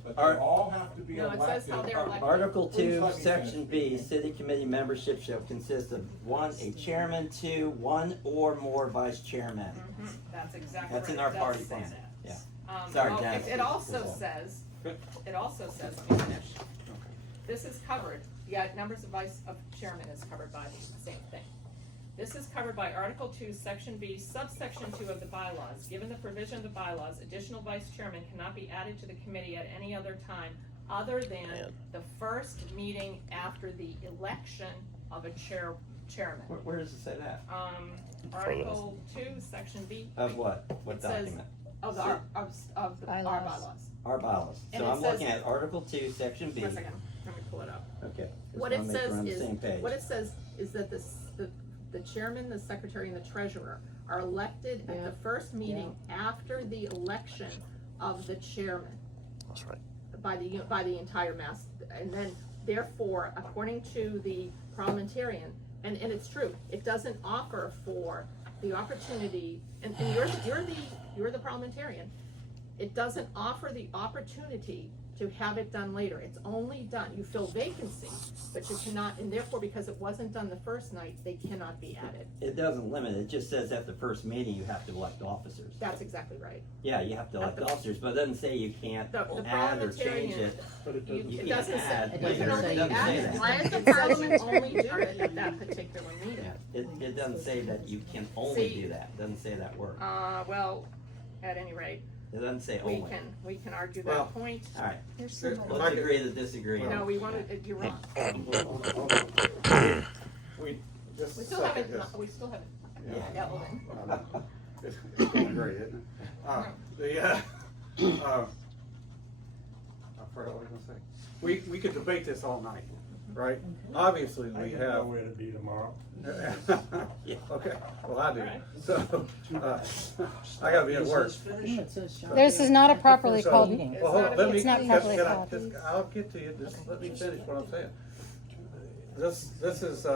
but they Are- all have to be No, it elected. says how they're elected. Article Please 2, let me Section finish. B, city committee membership shall consist of 1, a chairman, 2, 1 or more vice chairmen. That's exactly right. That's in our It party does plan, say that. yeah. Sorry, Well, Dennis. it also says, let me finish. This is covered, numbers of vice of chairman is covered by the same thing. This is covered by Article 2, Section B, subsection 2 of the bylaws. Given the provision of the bylaws, additional vice chairman cannot be added to the committee at any other time other than Man. the first meeting after the election of a chairman. Where does it say that? Article 2, Section B. Of what? What It says- document? Of the, of the, our bylaws. Our bylaws. And So it I'm says- looking at Article 2, Section B. One second, let me pull it up. Okay. Just What wanna it make sure says we're on the is, same page. what it says is that the chairman, the secretary, and the treasurer are elected at the first meeting after the election of the chairman That's right. by the entire mass. And then, therefore, according to the parliamentarian, and it's true, it doesn't offer for the opportunity, and you're the parliamentarian. It doesn't offer the opportunity to have it done later. It's only done, you fill vacancy, but you cannot, and therefore, because it wasn't done the first night, they cannot be added. It doesn't limit, it just says at the first meeting you have to elect officers. That's exactly right. Yeah, you have to elect At the- officers, but it doesn't say you can't The add or change parliamentarian, it. But it You, doesn't. You it can't doesn't say, add you later. can only It doesn't say add, that. Why is the it says you parliament- only do it at that particular meeting. Yeah, it doesn't say that you can only See- do that, it doesn't say that word. Well, at any rate, It doesn't say we only. can argue Well, that point. Alright, There's If some- I let's could- agree to disagree. No, we want to, you're wrong. We, just We a still second, haven't, just- we still haven't Yeah. dealt with it. It's getting great, isn't it? I forgot what I was gonna say. We could debate this all night, right? Obviously, I we got have. nowhere to be tomorrow. Okay, well, I do. Alright. So, I gotta be at work. This is not a properly So- called. It's Well, hold not on, a let me, It's not can properly I, called. I'll get to you, just let me finish what I'm saying. This is,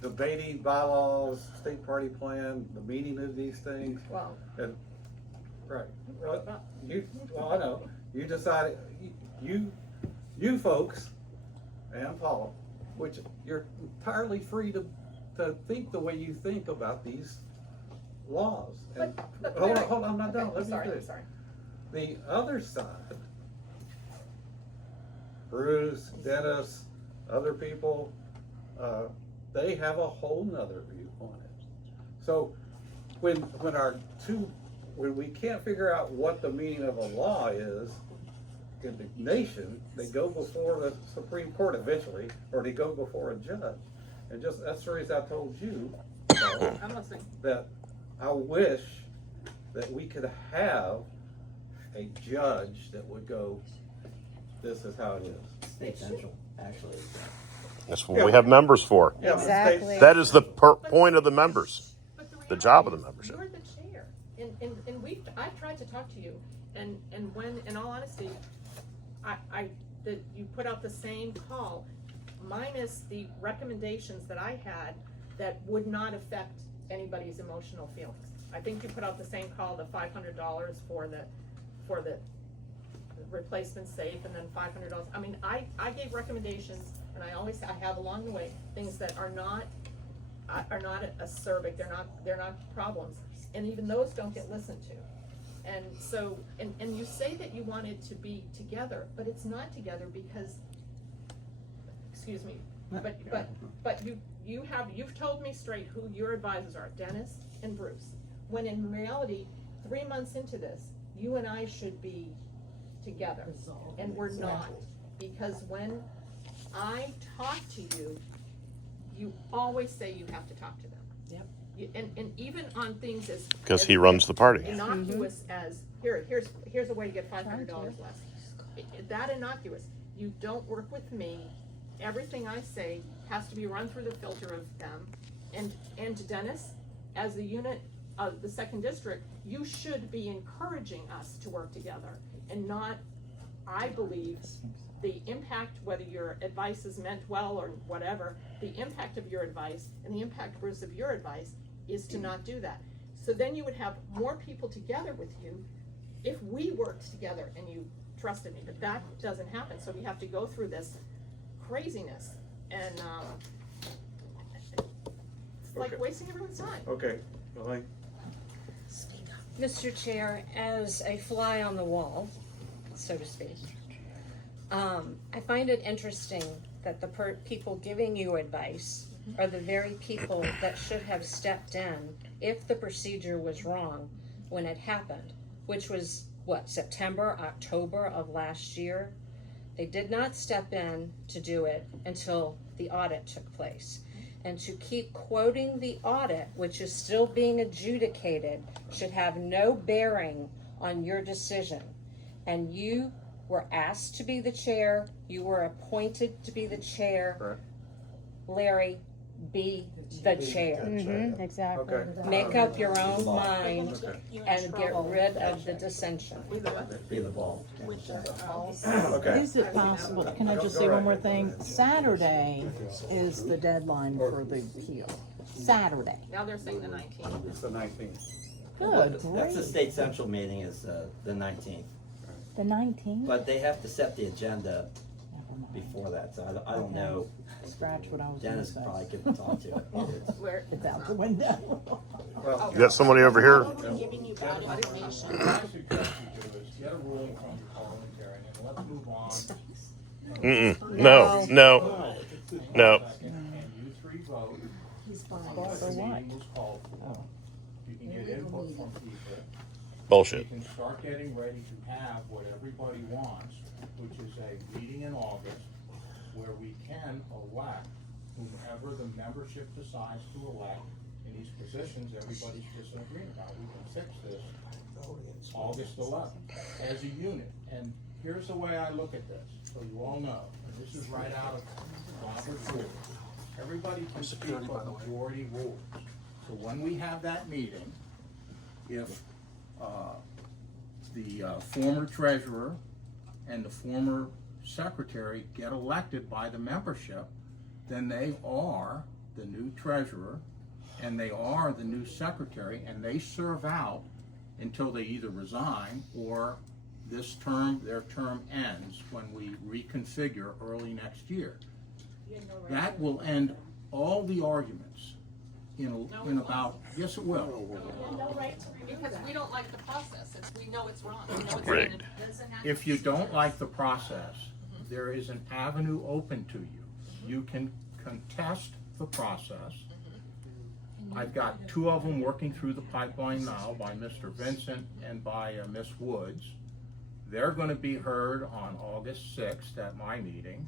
debating bylaws, state party plan, the meaning of these things, Well, and, right, well, I know, you decided, you folks, and Paula, which you're entirely free to think the way you think about these laws. And, but hold Larry- on, I'm not done, okay, let me I'm finish. sorry. The other side, Bruce, Dennis, other people, they have a whole nother view on it. So when we can't figure out what the meaning of a law is in the nation, they go before the Supreme Court eventually, or they go before a judge. And just, that's the reason I told you, Paul, I'm listening. that I wish that we could have a judge that would go, this is how it is. State central, actually. That's what we have members for. Yeah, but Exactly. That is the point of the members. But The reality job of the is, membership. You're the chair, and I've tried to talk to you, and when, in all honesty, that you put out the same call, minus the recommendations that I had that would not affect anybody's emotional feelings. I think you put out the same call, the $500 for the replacement safe, and then $500. I mean, I gave recommendations, and I have along the way, things that are not acerbic, they're not problems, and even those don't get listened to. And so, and you say that you want it to be together, but it's not together because, excuse me, but you've told me straight who your advisors are, Dennis and Bruce, when in reality, 3 months into this, you and I should be together, and we're not, because when I talk to you, you always say you have to talk to them. And even on things as. Because as he runs the party. Innocuous as, here's a way to get $500 less. That innocuous, you don't work with me, everything I say has to be run through the filter of them. And Dennis, as the unit of the second district, you should be encouraging us to work together and not, I believe, the impact, whether your advice is meant well or whatever, the impact of your advice and the impact, Bruce, of your advice is to not do that. So then you would have more people together with you if we worked together and you trusted me, but that doesn't happen. So we have to go through this craziness, and it's like wasting everyone's time. Okay, Elaine? Mr. Chair, as a fly on the wall, so to speak, I find it interesting that the people giving you advice are the very people that should have stepped in if the procedure was wrong when it happened, which was, September, October of last year? They did not step in to do it until the audit took place. And to keep quoting the audit, which is still being adjudicated, should have no bearing on your decision. And you were asked to be the chair, you were appointed to be the chair. Correct. Larry, be the chair. Mm-hmm, exactly. Okay. Make up your own Ball. mind Okay. and get rid of the dissension. Be the ball. Okay. Is it possible, can I just say one more thing? Saturday is the deadline for the appeal. Saturday. Now they're saying the 19th. It's the 19th. Good That's the grief. state central meeting is the 19th. The 19th? But they have to set the agenda before that, so I don't know. Scratch what I was gonna Dennis say. probably could talk to it. Where? It's out the window. Well, You got somebody over here? I'm giving you bad information. My suggestion to is get a ruling from your parliamentarian and let's move on. No, no, no. And you three vote. For The what? meeting was called for. You can get input from people. Bullshit. You can start getting ready to have what everybody wants, which is a meeting in August where we can elect whomever the membership decides to elect in these positions everybody's disagreeing about. We can fix this August 11th as a unit. And here's the way I look at this, so you all know, and this is right out of Robert's rules. Everybody can speak of majority rules. So when we have that meeting, if the former treasurer and the former secretary get elected by the membership, then they are the new treasurer and they are the new secretary, and they serve out until they either resign or this term, their term ends when we reconfigure early next year. That will end all the arguments in about, yes it will. Because we don't like the process. We know it's wrong. We know it's Rigged. If you don't like the process, there is an avenue open to you. You can contest the process. I've got two of them working through the pipeline now by Mr. Vincent and by Miss Woods. They're gonna be heard on August 6th at my meeting.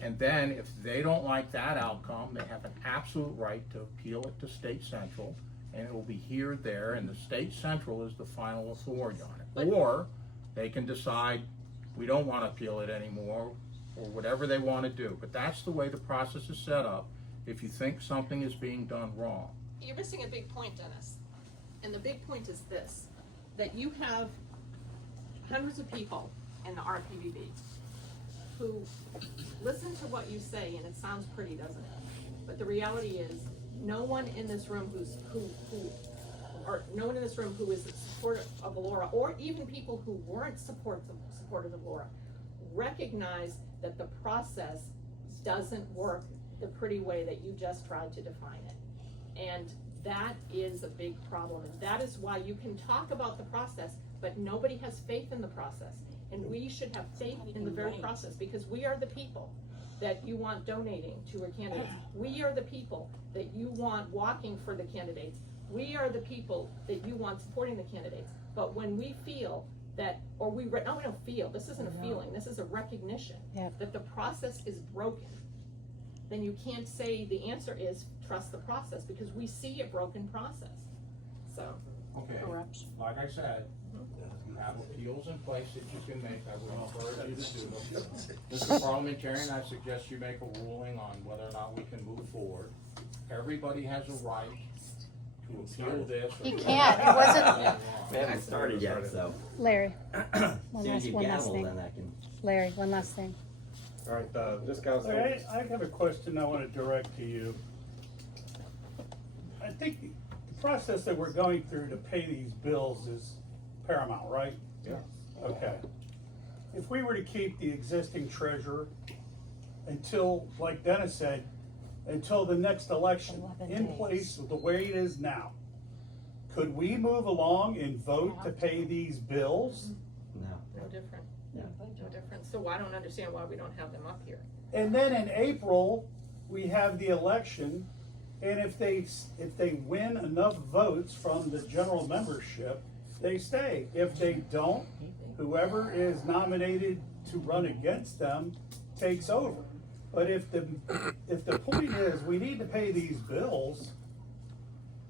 And then if they don't like that outcome, they have an absolute right to appeal it to State Central, and it will be heard there, and the State Central is the final authority on it. Or they can decide, we don't wanna appeal it anymore, or whatever they wanna do. But that's the way the process is set up if you think something is being done wrong. You're missing a big point, Dennis. And the big point is this, that you have hundreds of people in the RPVB who listen to what you say, and it sounds pretty, doesn't it? But the reality is, no one in this room no one in this room who is supportive of Laura, or even people who weren't supportive of Laura, recognize that the process doesn't work the pretty way that you just tried to define it. And that is a big problem, and that is why you can talk about the process, but nobody has faith in the process. And we should have faith in the very process, because we are the people that you want donating to your candidates. We are the people that you want walking for the candidates. We are the people that you want supporting the candidates. But when we feel that, or we don't feel, this isn't a feeling, this is a recognition, that the process is broken, then you can't say the answer is trust the process, because we see a broken process. So. Okay, like I said, you have appeals in place that you can make. I would encourage you to do them. Mr. Parliamentarian, I suggest you make a ruling on whether or not we can move forward. Everybody has a right to appeal this. He can't. It wasn't. We haven't started yet, so. Larry, As soon as you one last gavel, thing. then I can. Larry, one last thing. All right, this guy's. I have a question I want to direct to you. I think the process that we're going through to pay these bills is paramount, right? Yeah. Okay. If we were to keep the existing treasurer until, like Dennis said, until the next election in place the way it is now, could we move along and vote to pay these bills? No different. No different. So I don't understand why we don't have them up here. And then in April, we have the election, and if they win enough votes from the general membership, they stay. If they don't, whoever is nominated to run against them takes over. But if the point is, we need to pay these bills,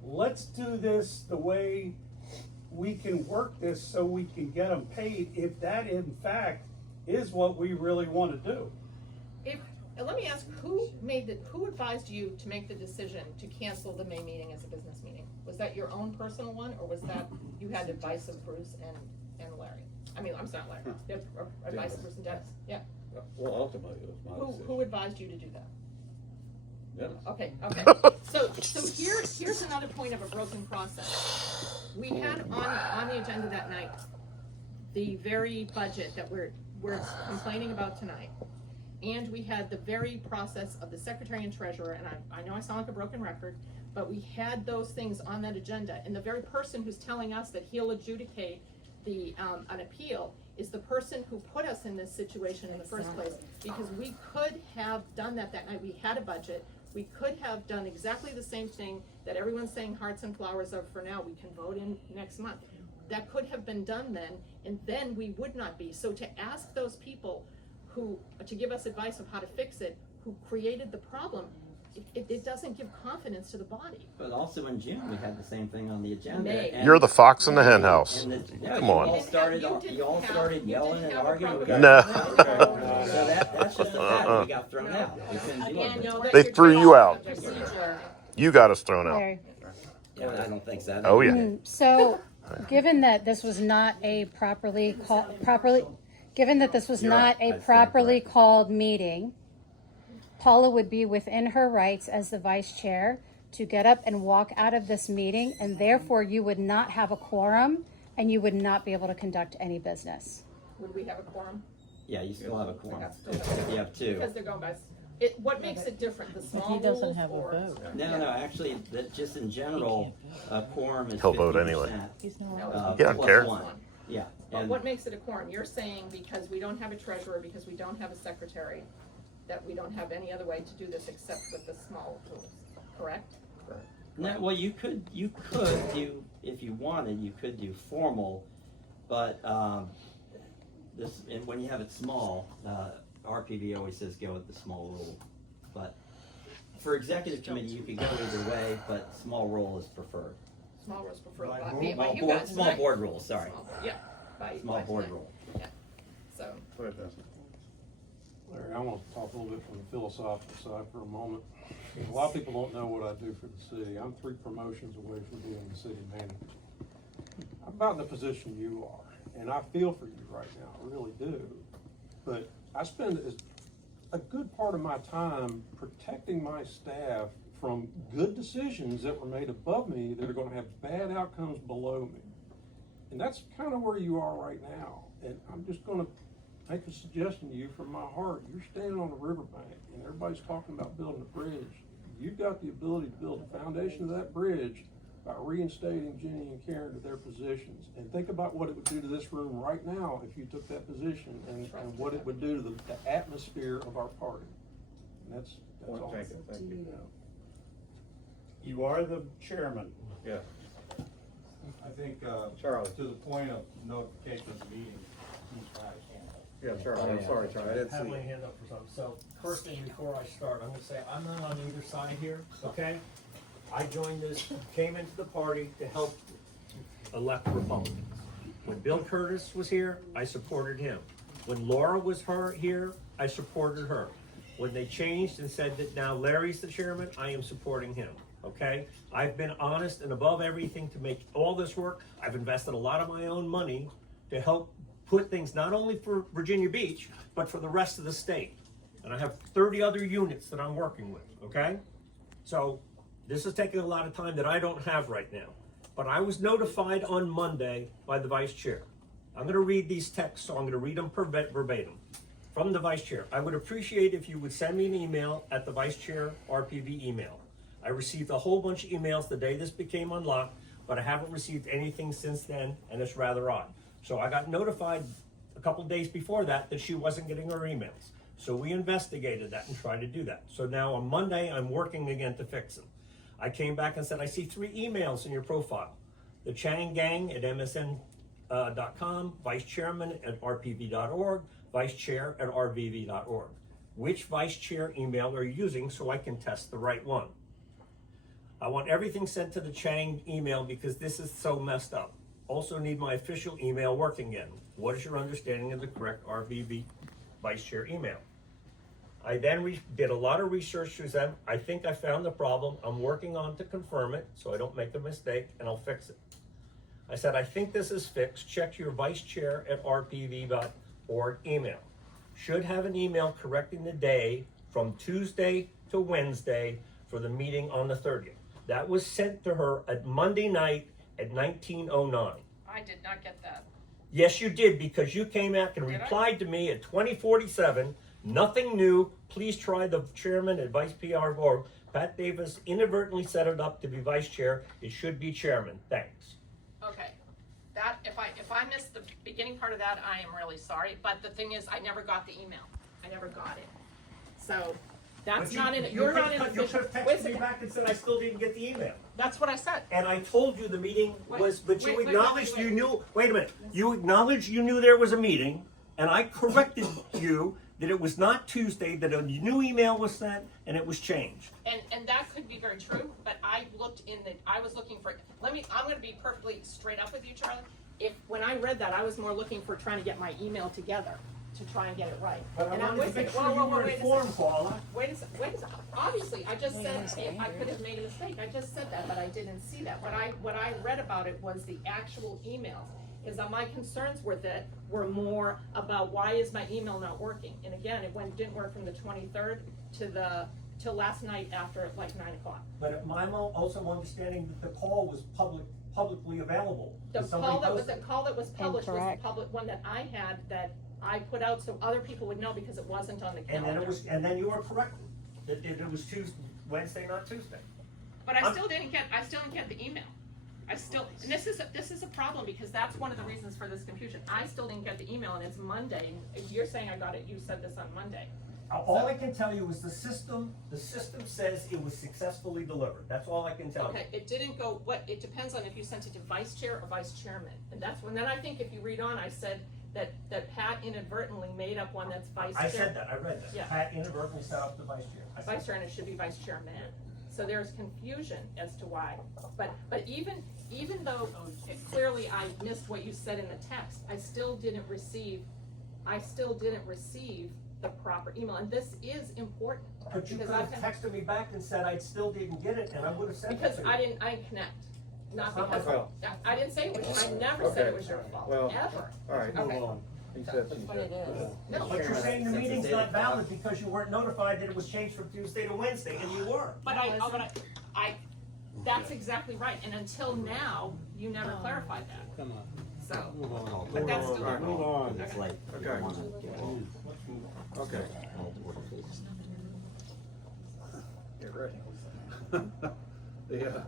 let's do this the way we can work this so we can get them paid, if that in fact is what we really want to do. Let me ask, who advised you to make the decision to cancel the May meeting as a business meeting? Was that your own personal one, or was that, you had advice of Bruce and Larry? I mean, I'm sorry, Larry, you had advice of Bruce and Dennis, yeah. Well, ultimately, it was my decision. Who advised you to do that? Dennis. Okay. So here's another point of a broken process. We had on the agenda that night the very budget that we're complaining about tonight. And we had the very process of the secretary and treasurer, and I know I sound like a broken record, but we had those things on that agenda. And the very person who's telling us that he'll adjudicate an appeal is the person who put us in this situation in the first place. Because we could have done that night. We had a budget. We could have done exactly the same thing that everyone's saying hearts and flowers of for now. We can vote in next month. That could have been done then, and then we would not be. So to ask those people to give us advice of how to fix it, who created the problem, it doesn't give confidence to the body. But also in June, we had the same thing on the agenda. May. and- You're the fox in the hen house. and Come you on. all started yelling and arguing. No. So that's just a fact. We got thrown out. We couldn't do it. They threw you out. You got us thrown out. Larry. Yeah, I don't think so. Oh, yeah. So, given that this was not a given that this was You're not right. a properly called meeting, Paula would be within her rights as the vice chair to get up and walk out of this meeting, and therefore you would not have a quorum and you would not be able to conduct any business. Would we have a quorum? Yeah, you still have a quorum if you have two. Because they're going by, what makes it different, the small doesn't rules have a or? vote. No, actually, just in general, a quorum is He'll 50%. vote anyway. No, Yeah, I don't care. Plus one. Yeah. But and- what makes it a quorum? You're saying because we don't have a treasurer, because we don't have a secretary, that we don't have any other way to do this except with the small rules, correct? No, well, you could do, if you wanted, you could do formal, but and when you have it small, RPV always says go with the small rule. But for executive committee, you could go either way, but small rule is preferred. Small rules preferred by Small you board, guys, small right? board rule, sorry. Yeah. by Small board tonight. rule. Yeah, so. Larry, I want to talk a little bit from the philosophical side for a moment. A lot of people don't know what I do for the city. I'm 3 promotions away from being the city manager. I'm about in the position you are, and I feel for you right now, I really do. But I spend a good part of my time protecting my staff from good decisions that were made above me that are going to have bad outcomes below me. And that's kind of where you are right now. And I'm just going to make a suggestion to you from my heart. You're standing on a riverbank and everybody's talking about building a bridge. You've got the ability to build the foundation of that bridge by reinstating Jenny and Karen to their positions. And think about what it would do to this room right now if you took that position, and what it would do to the atmosphere of our party. And that's all. Thank you. You are the chairman. Yes. I think, Charlie. to the point of notification of the meeting, Yeah, Charlie, I'm sorry, Charlie, I didn't have see my you. hand up for something. So first thing before I start, I'm gonna say, I'm not on either side here, okay? I joined came into the party to help elect Republicans. When Bill Curtis was here, I supported him. When Laura was here, I supported her. When they changed and said that now Larry's the chairman, I am supporting him, okay? I've been honest and above everything to make all this work. I've invested a lot of my own money to help put things not only for Virginia Beach, but for the rest of the state. And I have 30 other units that I'm working with, okay? So this is taking a lot of time that I don't have right now. But I was notified on Monday by the vice chair. I'm gonna read these texts, so I'm gonna read them verbatim. From the vice chair, I would appreciate if you would send me an email at the vice chair RPV email. I received a whole bunch of emails the day this became unlocked, but I haven't received anything since then, and it's rather odd. So I got notified a couple days before that she wasn't getting her emails. So we investigated that and tried to do that. So now on Monday, I'm working again to fix them. I came back and said, I see 3 emails in your profile. The Chang Gang at MSN.com, Vice Chairman at RPV.org, vicechair@rvv.org. Which vice chair email are you using so I can test the right one? I want everything sent to the Chang email because this is so messed up. Also need my official email working again. What is your understanding of the correct RVV vice chair email? I then did a lot of research through them. I think I found the problem. I'm working on to confirm it so I don't make a mistake, and I'll fix it. I said, I think this is fixed. Check your vicechair@rpv.org email. Should have an email correcting the day from Tuesday to Wednesday for the meeting on the 30th. That was sent to her at Monday night at 19:09. I did not get that. Yes, you did, because you came out and replied to me at 20:47. Nothing new. Please try the chairman and vice PR board. Pat Davis inadvertently set it up to be vice chair. It should be chairman. Thanks. Okay, that, if I missed the beginning part of that, I am really sorry, but the thing is, I never got the email. I never got it. So, that's not in, you're not in You official. could have Wait a texted me second. back and said I still didn't get the email. That's what I said. And I told you the meeting was, but you wait, acknowledged wait. you knew, wait a minute, you acknowledged you knew there was a meeting, and I corrected you that it was not Tuesday, that a new email was sent, and it was changed. And that could be very true, but I was looking for, I'm gonna be perfectly straight up with you, Charlie. When I read that, I was more looking for trying to get my email together to try and get it right. But I And wanted wait to a make second. sure you were Wait a informed, second. Paula. Wait a second. Obviously, I just said, I could have made a mistake. I just said that, but I didn't see that. What I read about it was the actual emails. Is that my concerns were more about why is my email not working? And again, it didn't work from the 23rd till last night after like 9 o'clock. But I'm also understanding that the call was publicly available. The Did somebody call post it? that was published was Incorrect. the public one that I had that I put out so other people would know because it wasn't on the And calendar. then you were correct. It was Wednesday, not Tuesday. But I still didn't get the email. And this is a problem because that's one of the reasons for this confusion. I still didn't get the email and it's Monday. If you're saying I got it, you said this on Monday. All I can tell you is the system says it was successfully delivered. That's all I can tell you. Okay, it didn't go, it depends on if you sent it to vice chair or vice chairman. And then I think if you read on, I said that Pat inadvertently made up one that's vice chair. I said that, I read that. Yeah. Pat inadvertently set up the vice chair. I said Vice chair, and it should be vice chairman. So there's confusion as to why. But even though clearly I missed what you said in the text, I still didn't receive the proper email, and this is important. But you could because have texted me back and said I still didn't get it, and I would have said that Because to you. I didn't connect. Not That's not my because, fault. I didn't say it was, I never said it was your fault, Well, ever. All right, Okay. move on. He said she said. No, But you're saying the meeting's not valid because you weren't notified that it was changed from Tuesday to Wednesday, and you were. but that's exactly right, and until now, you never clarified that, Come on. so. Move on. But that's still. All right, move on. It's late. Okay. Okay. Get ready. Yeah.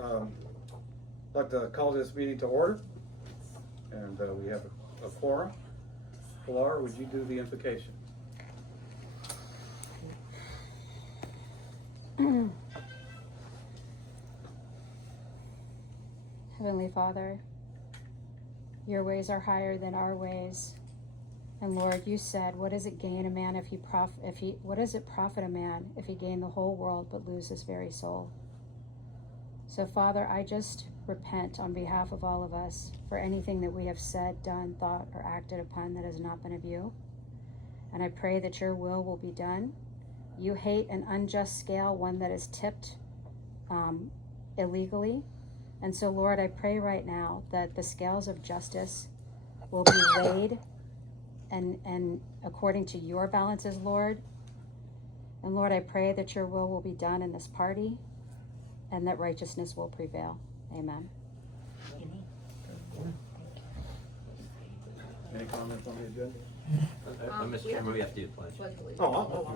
I'd like to call this meeting to order, and we have a quorum. Laura, would you do the invocation? Heavenly Father, your ways are higher than our ways. And Lord, you said, what does it gain a man what does it profit a man if he gain the whole world but lose his very soul? So Father, I just repent on behalf of all of us for anything that we have said, done, thought, or acted upon that has not been of you. And I pray that your will be done. You hate an unjust scale, one that is tipped illegally. And so, Lord, I pray right now that the scales of justice will be weighed and according to your balances, Lord. And Lord, I pray that your will be done in this party and that righteousness will prevail. Amen. Any comments on the agenda? Mr. Chairman, we have to do the pledge. Oh,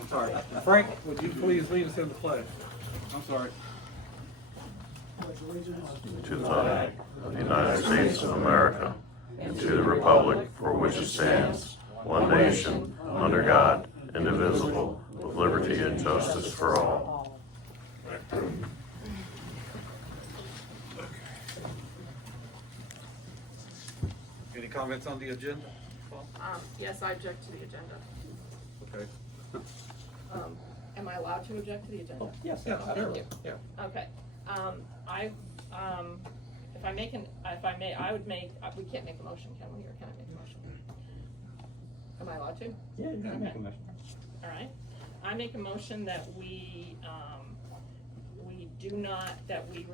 I'm sorry. Frank, would you please lead us in the pledge? I'm sorry. To the flag of the United States of America and to the republic for which it stands, one nation, under God, indivisible, with liberty and justice for all. Any comments on the agenda? Wonderful. Yes, I object to the agenda. Okay. Am I allowed to object to the agenda? Oh, yes, Yeah, absolutely. yeah. Okay, if I may, I would make, we can't make a motion, can we, or can I make a motion? Am I allowed to? Yeah, you can make a Okay. motion. All right, I make a motion that we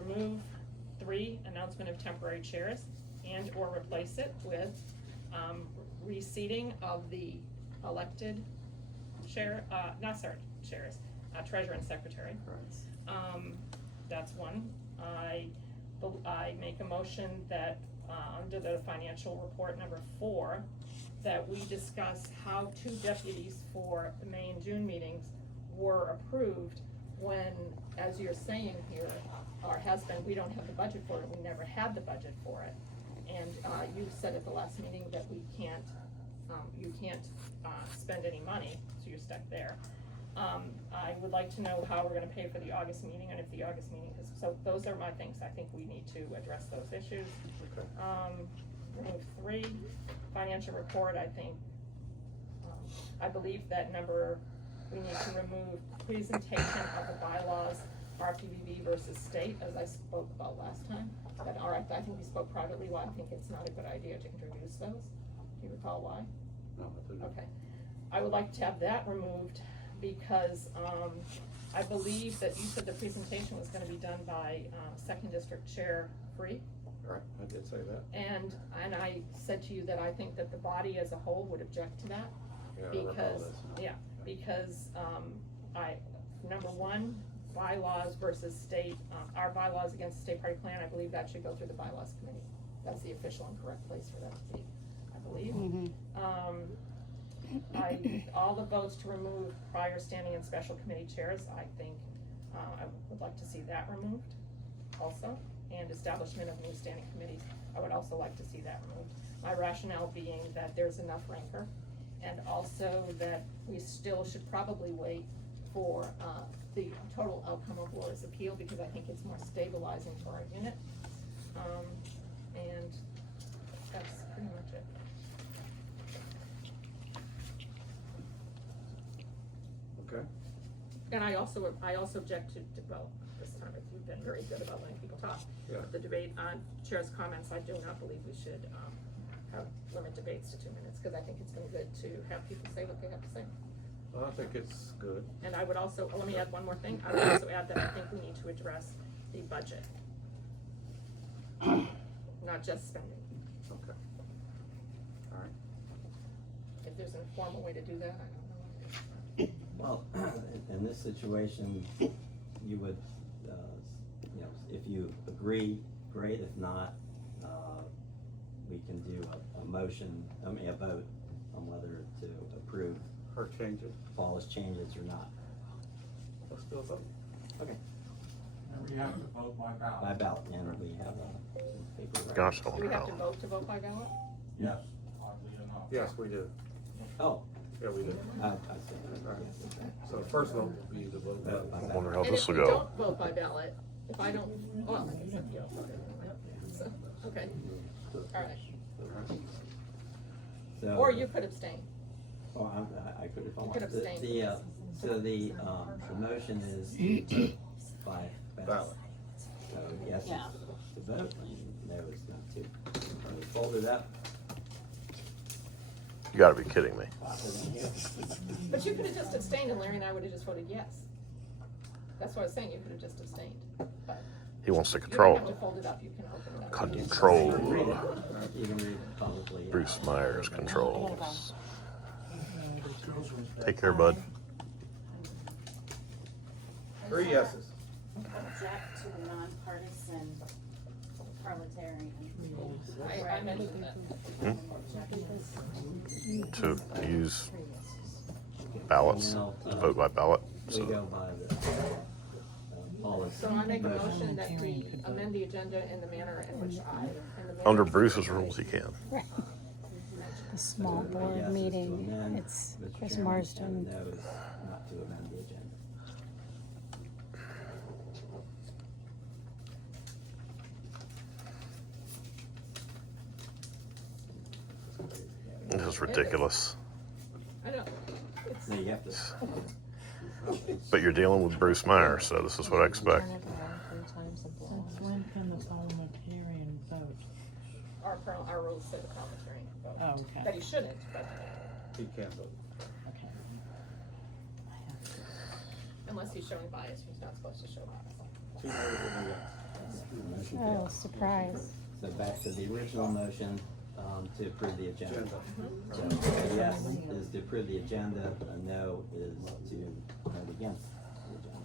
remove 3 announcement of temporary chairs and or replace it with, reseating of the elected chair, chairs, treasurer and secretary. That's one. I make a motion that, under the financial report number 4, that we discuss how 2 deputies for the May and June meetings were approved when, as you're saying here, or has been, we don't have the budget for it, we never had the budget for it. And, you said at the last meeting that we can't, you can't, spend any money, so you're stuck there. I would like to know how we're gonna pay for the August meeting, and if the August meeting is, so those are my things, I think we need to address those issues. Okay. Remove 3, financial report, I think, I believe that we need to remove presentation of the bylaws, Rpvb versus state, as I spoke about last time. But, all right, I think we spoke privately, why I think it's not a good idea to introduce those. Do you recall why? No, I didn't. Okay. I would like to have that removed because, I believe that you said the presentation was gonna be done by, Second District Chair Free. All right, I did say that. And I said to you that I think that the body as a whole would object to that. Yeah, I recall Because, this now. yeah, because, number 1, bylaws versus state, our bylaws against the state party plan, I believe that should go through the bylaws committee. That's the official and correct place for that to be, I believe. All the votes to remove prior standing and special committee chairs, I think, I would like to see that removed also. And establishment of new standing committees, I would also like to see that removed. My rationale being that there's enough rancor, and also that we still should probably wait for, the total outcome of Laura's appeal, because I think it's more stabilizing for our unit. And that's pretty much it. Okay. And I also object to, well, this time you've been very good about letting people talk. Yeah. The debate on chair's comments, I do not believe we should, limit debates to 2 minutes, because I think it's been good to have people say what they have to say. Well, I think it's good. And I would also, let me add one more thing, I would also add that I think we need to address the budget. Not just spending. Okay. All right. If there's an informal way to do that, I don't know. Well, in this situation, you would, if you agree, great, if not, we can do a motion, a vote on whether to approve Her changes. Paula's changes or not. Let's do a vote. Okay. And we have to vote by ballot. By ballot, and we have a paper. record. Gosh, Do we have to vote by ballot? Yes, oddly enough. Yes, we do. Oh, Yeah, we do. I see. All right. So the first vote will be the vote. I wonder how And this will if we go. don't vote by ballot, if I don't, well, I guess you don't vote anyway. So, okay, all right. So, Or you could abstain. Oh, I could if I You want. could abstain. The motion is to vote by ballot. Ballot. So yes is to vote, and no is not to. Are we folded up? You gotta be kidding me. But you could have just abstained and Larry and I would have just voted yes. That's what I was saying, you could have just abstained. But He wants to you don't control. have to fold it up, you can open it up. Control. You can read it publicly. Bruce Myers controls. Take care, bud. 3 yeses. Object to the nonpartisan parliamentarian. I mentioned that. To use ballots, to vote by ballot. We So go by the Paula's. So I make a motion that we amend the agenda in the manner in which under Bruce's rules, he can. Right. The small Yes board is to meeting, amend. it's Mr. Chris Chairman, Marsden. and no is not to amend the agenda. This is ridiculous. I know. It's, No, you have to. But you're dealing with Bruce Meyer, so this is what I expect. Since when can the parliamentarian vote? our rules say the parliamentarian can vote. Oh, okay. That he shouldn't, but He can't vote. Okay. unless he's showing bias, he's not supposed to show bias. She knows what Motion Oh, failed. surprise. So back to the original motion, to approve the agenda. Agenda. So a yes is to approve the agenda, a no is to vote against the agenda.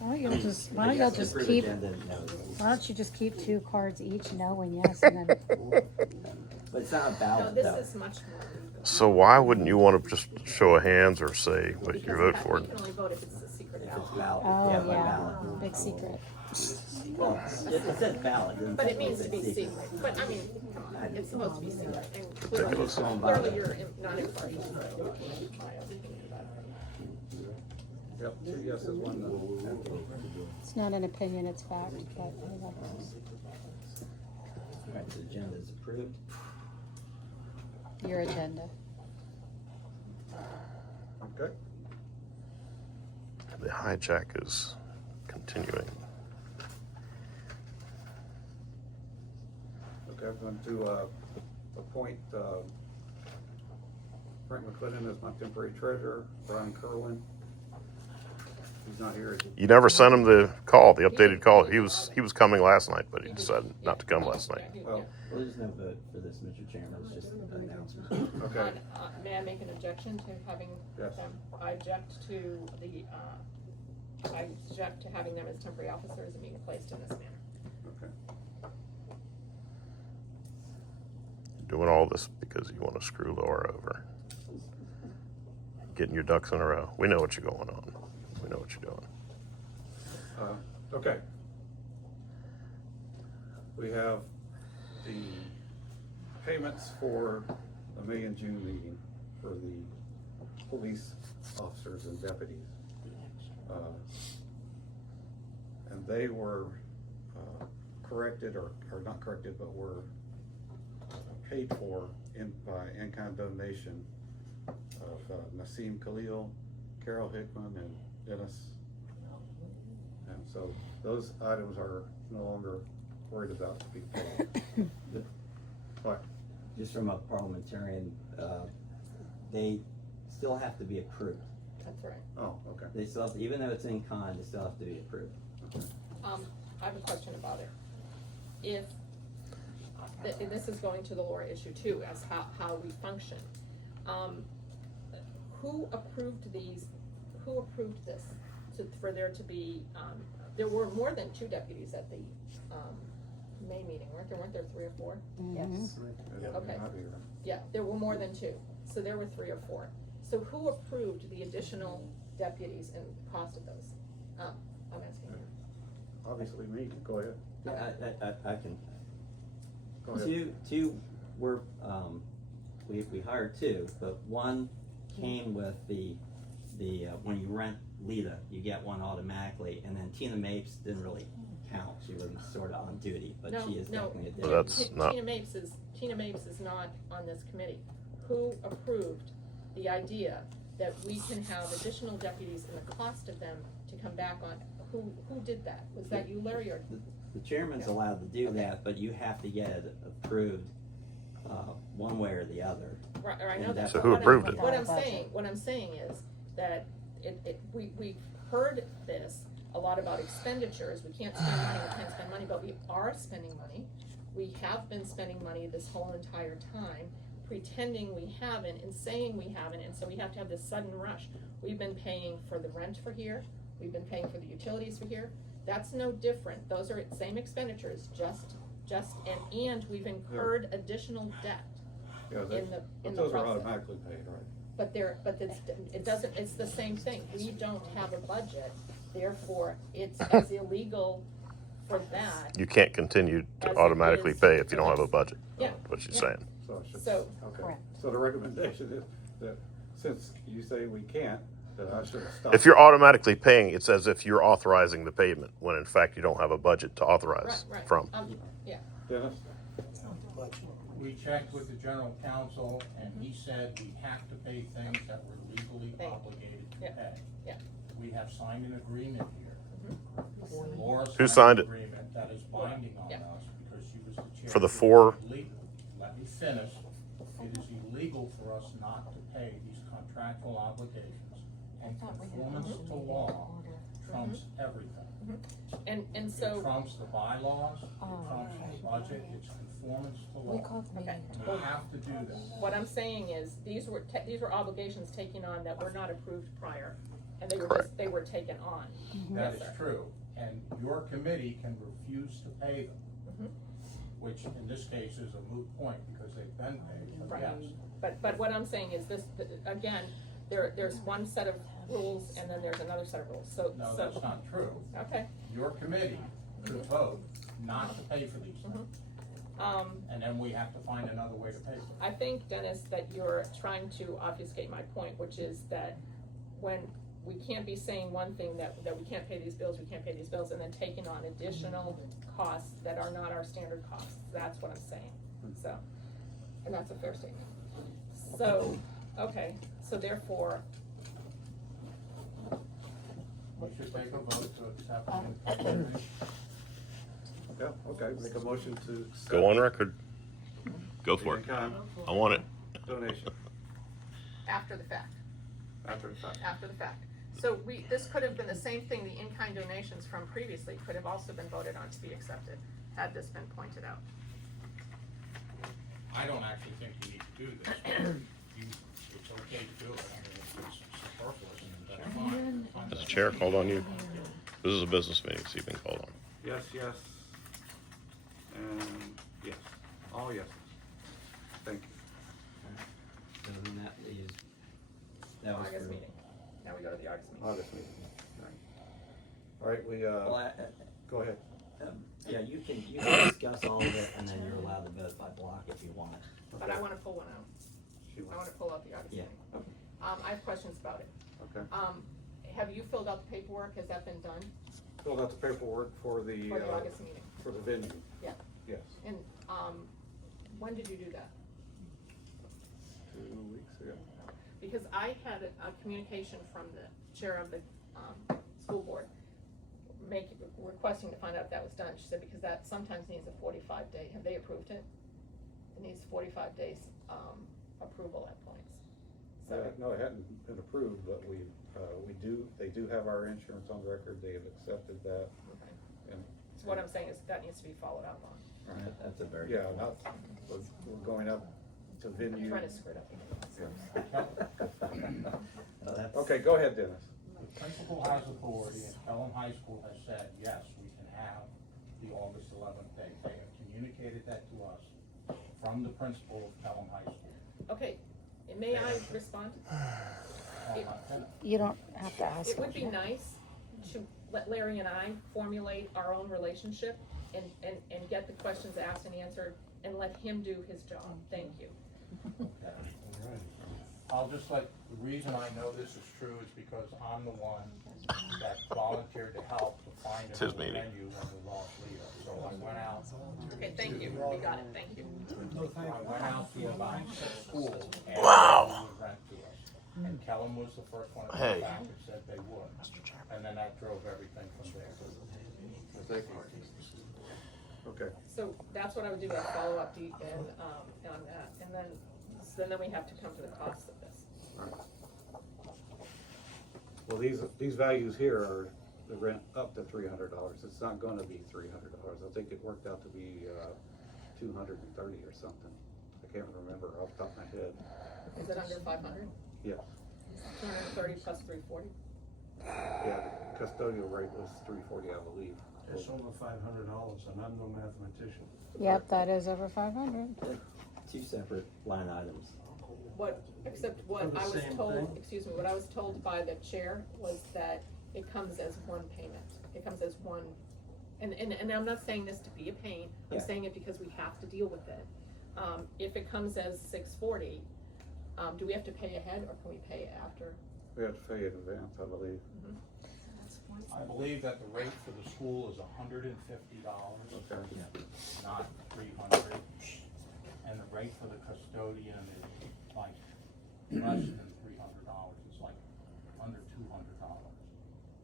Why don't y'all just Yes to just approve keep, agenda, no is- why don't you just keep 2 cards each, no and yes, and then, But it's not a No, ballot this though. is much more. So why wouldn't you want to just show of hands or say what you vote for? You can only vote if it's a secret If ballot. it's ballot, oh, yeah, by yeah, ballot. big secret. Well, it says ballot. doesn't But it means to say be secret. secret. But I mean, come on, it's supposed to be secret. And Ridiculous. clearly you're not in party. Yep, 2 yeses, 1 no. It's not an opinion, it's fact, but whatever. Alright, the agenda is approved. Your agenda. Okay. The hijack is continuing. Okay, I'm going to appoint Frank McClendon as my temporary treasurer, Brian Kerwin. He's not here. You never sent him the call, the updated call. He was coming last night, but he decided not to come last night. Well, Well, there's no vote for this, Mr. Chairman, it's just an announcement. okay. May I make an objection to having Yes. them, I object to having them as temporary officers and being placed in this manner. Okay. Doing all this because you want to screw Laura over. Getting your ducks in a row. We know what you're going on. We know what you're doing. Okay. We have the payments for the May and June meeting for the police officers and deputies. And they were corrected, or not corrected, but were paid for by in-kind donation of Nassim Khalil, Carol Hickman, and Dennis. And so those items are no longer worried about to be paid. What? Just from a parliamentarian, they still have to be approved. That's right. Oh, okay. They still have to, even though it's in kind, they still have to be approved. I have a question about it. If, and this is going to the Laura issue too, as how we function. Who approved these, who approved this for there to be, there were more than 2 deputies at the, May meeting, weren't there 3 or 4? Yes. Okay. Yeah, there were more than 2, so there were 3 or 4. So who approved the additional deputies and the cost of those? I'm asking you. Obviously me, go ahead. I can. Go ahead. Two were, we hired 2, but one came with the when you rent Lita, you get one automatically, and then Tina Mapes didn't really count. She wasn't sort of on duty, but she is definitely a deputy. Well, that's not- Tina Mapes is not on this committee. Who approved the idea that we can have additional deputies and the cost of them to come back on? Who did that? Was that you, Larry, or? The chairman's allowed to do that, but you have to get it approved, one way or the other. Right, or I know And that. So but who what approved I'm- it? What I'm saying is that we've heard this a lot about expenditures. We can't spend money, but we are spending money. We have been spending money this whole entire time, pretending we haven't and saying we haven't, and so we have to have this sudden rush. We've been paying for the rent for here, we've been paying for the utilities for here. That's no different. Those are same expenditures, and we've incurred additional debt. Yeah, in the those are process. automatically paid, right? It's the same thing. We don't have a budget, therefore it's as illegal for that. You can't continue to As it automatically is pay if you don't have a for budget. Yeah. What she's Yeah. saying. So I should, So- okay. Correct. So the recommendation is that since you say we can't, that I should stop. If you're automatically paying, it's as if you're authorizing the payment, when in fact you don't have a budget to authorize Right. from. Yeah. Dennis? We checked with the general counsel, and he said we have to pay things that we're legally obligated to pay. Yeah. We have signed an agreement here. Laura Who signed an it? agreement that is binding on Yeah. us because she was the chair. For the It is four- illegal- Let me finish. It is illegal for us not to pay these contractual obligations, and conformance to law trumps everything. And so. It trumps the bylaws, it trumps the budget, it's conformance to law. Okay. We have to do that. What I'm saying is, these were obligations taken on that were not approved prior, and they were taken on. That Yes, is sir. true, and your committee can refuse to pay them, which in this case is a moot point because they've been paid, Right. yes. But what I'm saying is this, again, there's one set of rules and then there's another set of rules, so. No, that's not true. Okay. Your committee could vote not to pay for these things, and then we have to find another way to pay for them. I think, Dennis, that you're trying to obfuscate my point, which is that when we can't be saying one thing, that we can't pay these bills, and then taking on additional costs that are not our standard costs. That's what I'm saying. So, and that's a fair statement. So, okay, so therefore, We should take a vote to accept the Yeah, okay, make a motion to accept. Go on record. Go for it. in-kind I want it. donation after the fact. after the fact. After the fact. So this could have been the same thing, the in-kind donations from previously could have also been voted on to be accepted, had this been pointed out. I don't actually think you need to do this. It's okay to do it, I mean, if it's superfluous, and that's fine. Has the chair called on you? This is a business meeting, so you've been called on. Yes, yes, and yes, all yeses. Thank you. So then that leaves, that was August for, meeting. Now we go to the August meeting. August meeting. All right, we, well, go ahead. yeah, you can discuss all of it, and then you're allowed to vote by block if you want. But I wanna pull one out. She I wants- wanna pull out the August Yeah. meeting. I have questions about it. Okay. Have you filled out the paperwork? Has that been done Filled out the paperwork for the for the August meeting? for the venue. Yeah. Yes, And, when did you do that? 2 weeks ago. Because I had a communication from the chair of the, school board requesting to find out if that was done. She said, because that sometimes needs a 45 day, have they approved it? It needs 45 days, approval at points. So, No, it hadn't been approved, but they do have our insurance on record, they have accepted that. okay. And, So what I'm saying is that needs to be followed up on. That's a very yeah, good not, we're going up to I'm venue. trying to screw it up again. Oh, that's, Okay, go ahead, Dennis. The principal has authority, and Pelham High School has said, yes, we can have the August 11th date. They have communicated that to us from the principal of Pelham High School. Okay, and may I respond? You don't have to ask. It would be nice to let Larry and I formulate our own relationship and get the questions asked and answered and let him do his job. Thank you. I'll just the reason I know this is true is because I'm the one that volunteered to help to find It's his another meeting. venue when we lost Leo. So I went out. Okay, thank you. We got it. Thank you. I went out to about 6 schools and Wow. would rent to us. And Kellum was the first one to Hey. come back and said they would. And then that drove everything from there. Thank you. Okay. So that's what I would do, I'd follow up deep and, on that. And then we have to come to the cost of this. All right. Well, these values here are the rent up to $300. It's not gonna be $300. I think it worked out to be, 230 or something. I can't remember off the top of my head. Is it under 500? Yes. 230 plus 340? Yeah, the custodial rate was $340, I believe. It's over $500, and I'm no mathematician. Yep, that is over 500. two separate line items. Except For what the I was same told, thing? excuse me, what I was told by the chair was that it comes as one payment. It comes as one, and I'm not saying this to be a pain, I'm Yeah. saying it because we have to deal with it. If it comes as $640, do we have to pay ahead or can we pay after? We have to pay in advance, I believe. I believe that the rate for the school is $150, Okay. not $300. and the rate for the custodian is like less than $300, it's like under $200.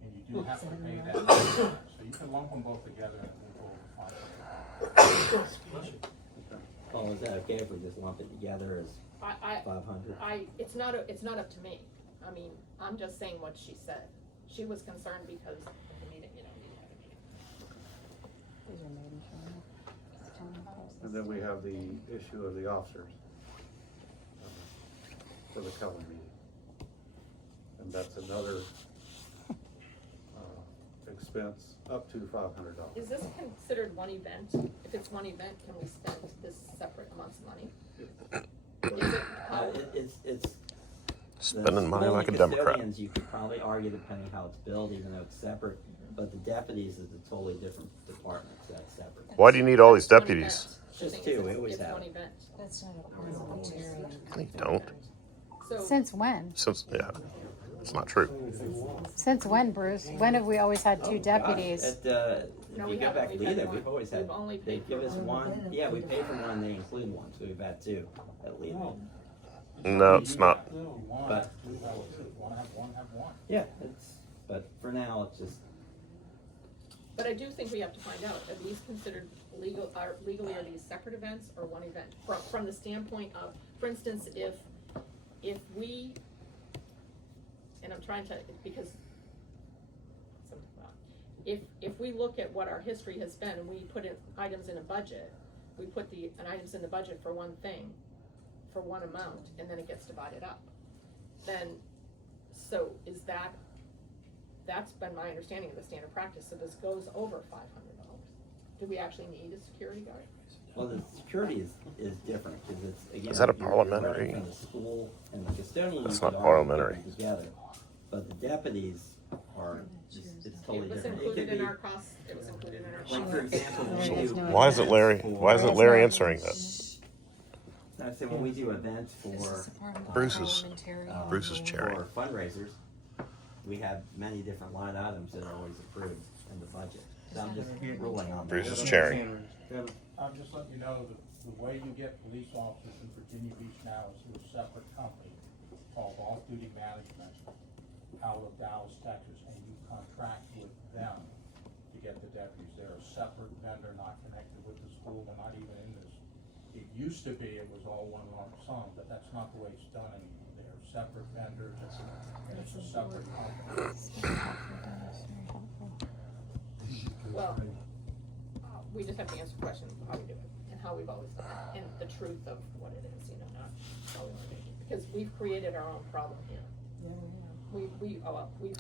And you do have to pay that, so you can lump them both together and then go over $500. Paul, is that okay if we just lump it together as I, 500? it's not up to me. I mean, I'm just saying what she said. She was concerned because of the meeting, you know, we had a meeting. And then we have the issue of the officers for the Cullen meeting. And that's another expense up to $500. Is this considered one event? If it's one event, can we spend this separate amount's money? Is it, It's Spending money the like a schooling Democrat. custodians, you could probably argue depending how it's billed, even though it's separate, but the deputies is a totally different department, so that's separate. Why do you need all these one deputies? event. Just two, we always It's have one it. event. That's not a parliamentarian. You don't. So, Since when? Since, yeah, it's not true. Since when, Bruce? When have we always had two deputies? If No, you we go haven't. back We've to had Leda, one. we've always had, We've only they paid give for us one, yeah, we pay for one, they include one, so we've had two at Leda. No, it's not. But, Have one. yeah, but for now, it's just, but I do think we have to find out, are these considered legally are these separate events or one event? From the standpoint of, for instance, if we, and I'm trying to, because, if we look at what our history has been and we put in items in a budget, we put items in the budget for one thing, for one amount, and then it gets divided up. Then, so is that's been my understanding of the standard practice, so this goes over $500. Do we actually need a security guard? well, the security is different, because it's, again. Is that a you're parliamentary? running from the school and the custodian. That's you not could argue parliamentary. put them together, but the deputies are, it's totally It was different. included could in be- our costs, it was included in our costs. Like, for example, when So we do. why isn't Larry answering that? I say when we do events for. Bruce's um, chairing. For fundraisers, we have many different line items that are always approved in the budget. So I'm just ruling on that. Bruce's chairing. I'm just letting you know that the way you get police officers in Virginia Beach now is through a separate company called Off Duty Management out of Dallas, Texas, and you contract with them to get the deputies. They're a separate vendor, not connected with the school, they're not even in this. It used to be it was all one lump sum, but that's not the way it's done anymore. They're separate vendors, and it's a separate company. Well, we just have to answer questions of how we do it, and how we've always done it, and the truth of what it is, you know, not how we want to make it. Because we've created our own problem here. We've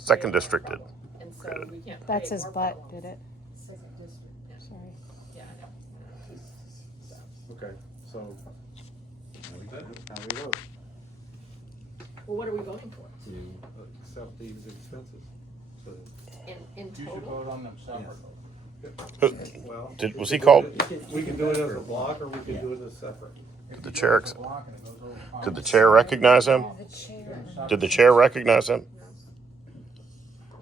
Second created our district did. problem, and so Created. we can't That's create his more butt, problems. did it? Second district, yeah. Sorry. Yeah, I know. So, Okay, so how we vote? well, what are we voting for? To, Accept these expenses. So, In You should total? vote on them separately. well, Was he called? we can do it as a block, or we can do it as separate. Did the chair, It's a block and it goes over did the chair recognize him? Did the chair recognize him?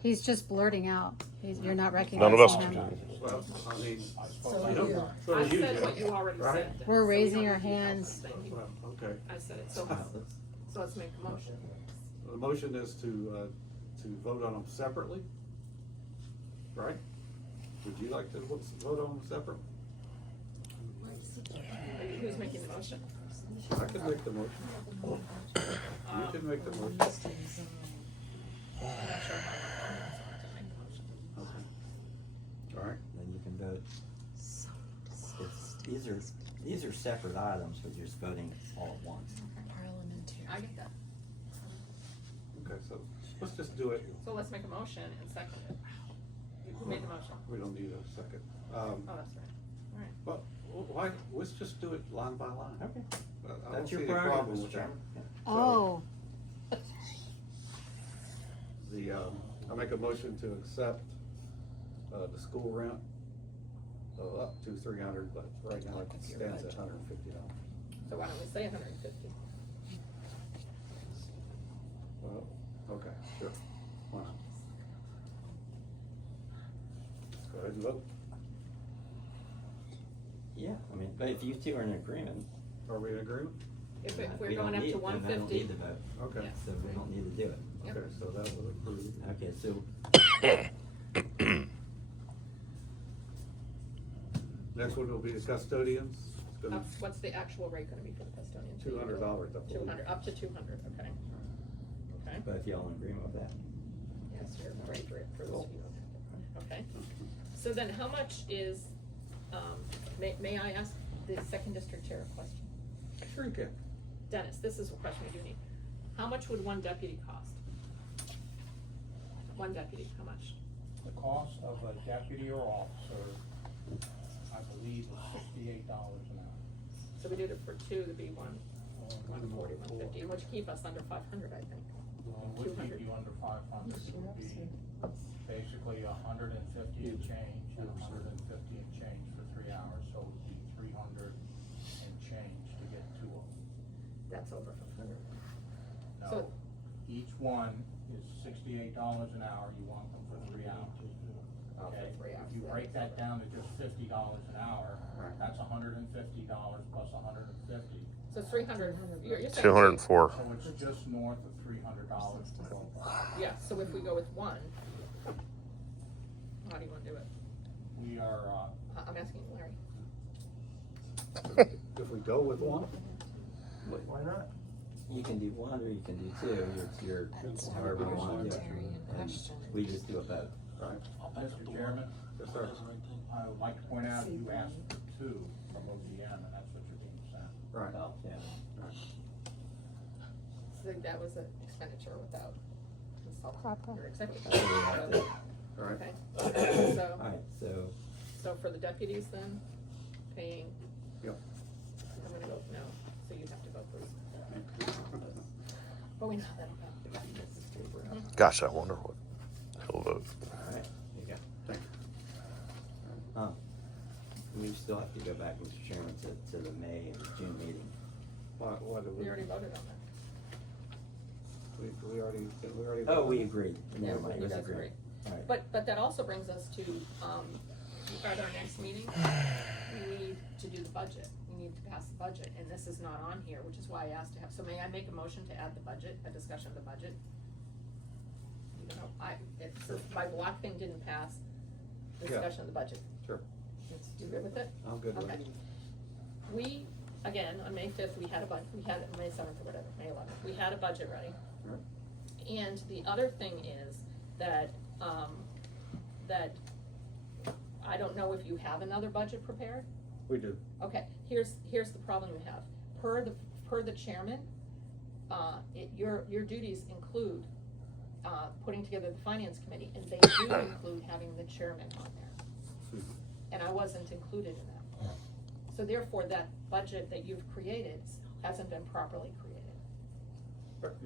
He's just blurting out. You're not None recognizing of us him. Well, I mean, I said what you already Right. said. We're So we raising don't our need to hands. thank you. well, okay. I said it, so let's make the motion. The motion is to vote on them separately, right? Would you like to vote on them separately? Who's making the motion? I can make the motion. You can make the motion. I'm not sure how to make the motion. Okay. All right. then you can vote. These are separate items, but you're just voting all at once. I get that. Okay, so let's just do it. So let's make a motion and second it. Who made the motion? We don't need a second. Oh, that's right. Well, why, let's just do it line by line. Okay. I don't That's see your any prerogative, problem Mr. with that. Chairman. Oh, I make a motion to accept, the school rent, up to 300, but right now it stands at $150. So why don't we say 150? Well, okay, sure, why not? Go ahead and vote. Yeah, I mean, but if you two are in agreement, Are we in agreement? If We we're going don't up need- to then I don't 150. need the vote. Okay. Yes. So we don't need to do it. Yep. Okay, so that was approved. Okay, so Next one will be the custodians. It's gonna What's the actual rate gonna be for the custodian? $200, I believe. 200, up to 200, okay. Okay, both y'all in agreement with that? yes, you're great for this view. Okay, so then how much is, may I ask the second district chair a question? Sure you can. Dennis, this is a question we do need. How much would one deputy cost? One deputy, how much? The cost of a deputy or officer, I believe, is $68 an hour. So we did it for two, to be 140, 150, which keep us under 500, I think. It would 200. keep you under 500. It would be basically 150 and change and 150 and change for 3 hours, so it would be 300 and change to get two of them. That's over 500. No, So- each one is $68 an hour, you want them for 3 hours. Oh, for Okay, 3 hours, if you yeah. break that down to just $50 an hour, Right. that's $150 plus 150. So 300, you're saying. 204. So it's just north of $300 for both. Yeah, so if we go with one, how do you wanna do it? We are, I'm asking Larry. If we go with one, Why not? You can do one or you can do two, you're however you wanna do it. And we just do it both. right? Mr. Chairman, Yes, sir. I would like to point out you asked for two from ODM, and that's what you're being sent. Right. Oh, yeah. So that was an expenditure without consulting Proper. your executive. Oh, we have to- All right. Okay, so, Alright, so, so for the deputies then, paying, Yep. Uh, I'm gonna vote no, so you have to vote please. But we know that'll happen. Gosh, I wonder what he'll vote. alright, there you go. Thank you. We still have to go back, Mr. Chairman, to the May and June meeting. What did We already voted on that. We already. Oh, we agreed. Never mind, You let's guys agree. agree. Alright. But that also brings us to, at our next meeting, we need to do the budget. We need to pass the budget, and this is not on here, which is why I asked to have, so may I make a motion to add the budget, a discussion of the budget? Even though my block thing didn't pass, discussion of the budget. Sure. You good with it? I'm good with Okay. it. We, again, on May 5th, we had a May 7th or whatever, May 11th, we had a budget ready. Right. And the other thing is that, that I don't know if you have another budget prepared. We do. Okay, here's the problem we have. Per the chairman, your duties include, putting together the finance committee, and they do include having the chairman on there. And I wasn't included in that. So therefore, that budget that you've created hasn't been properly created. But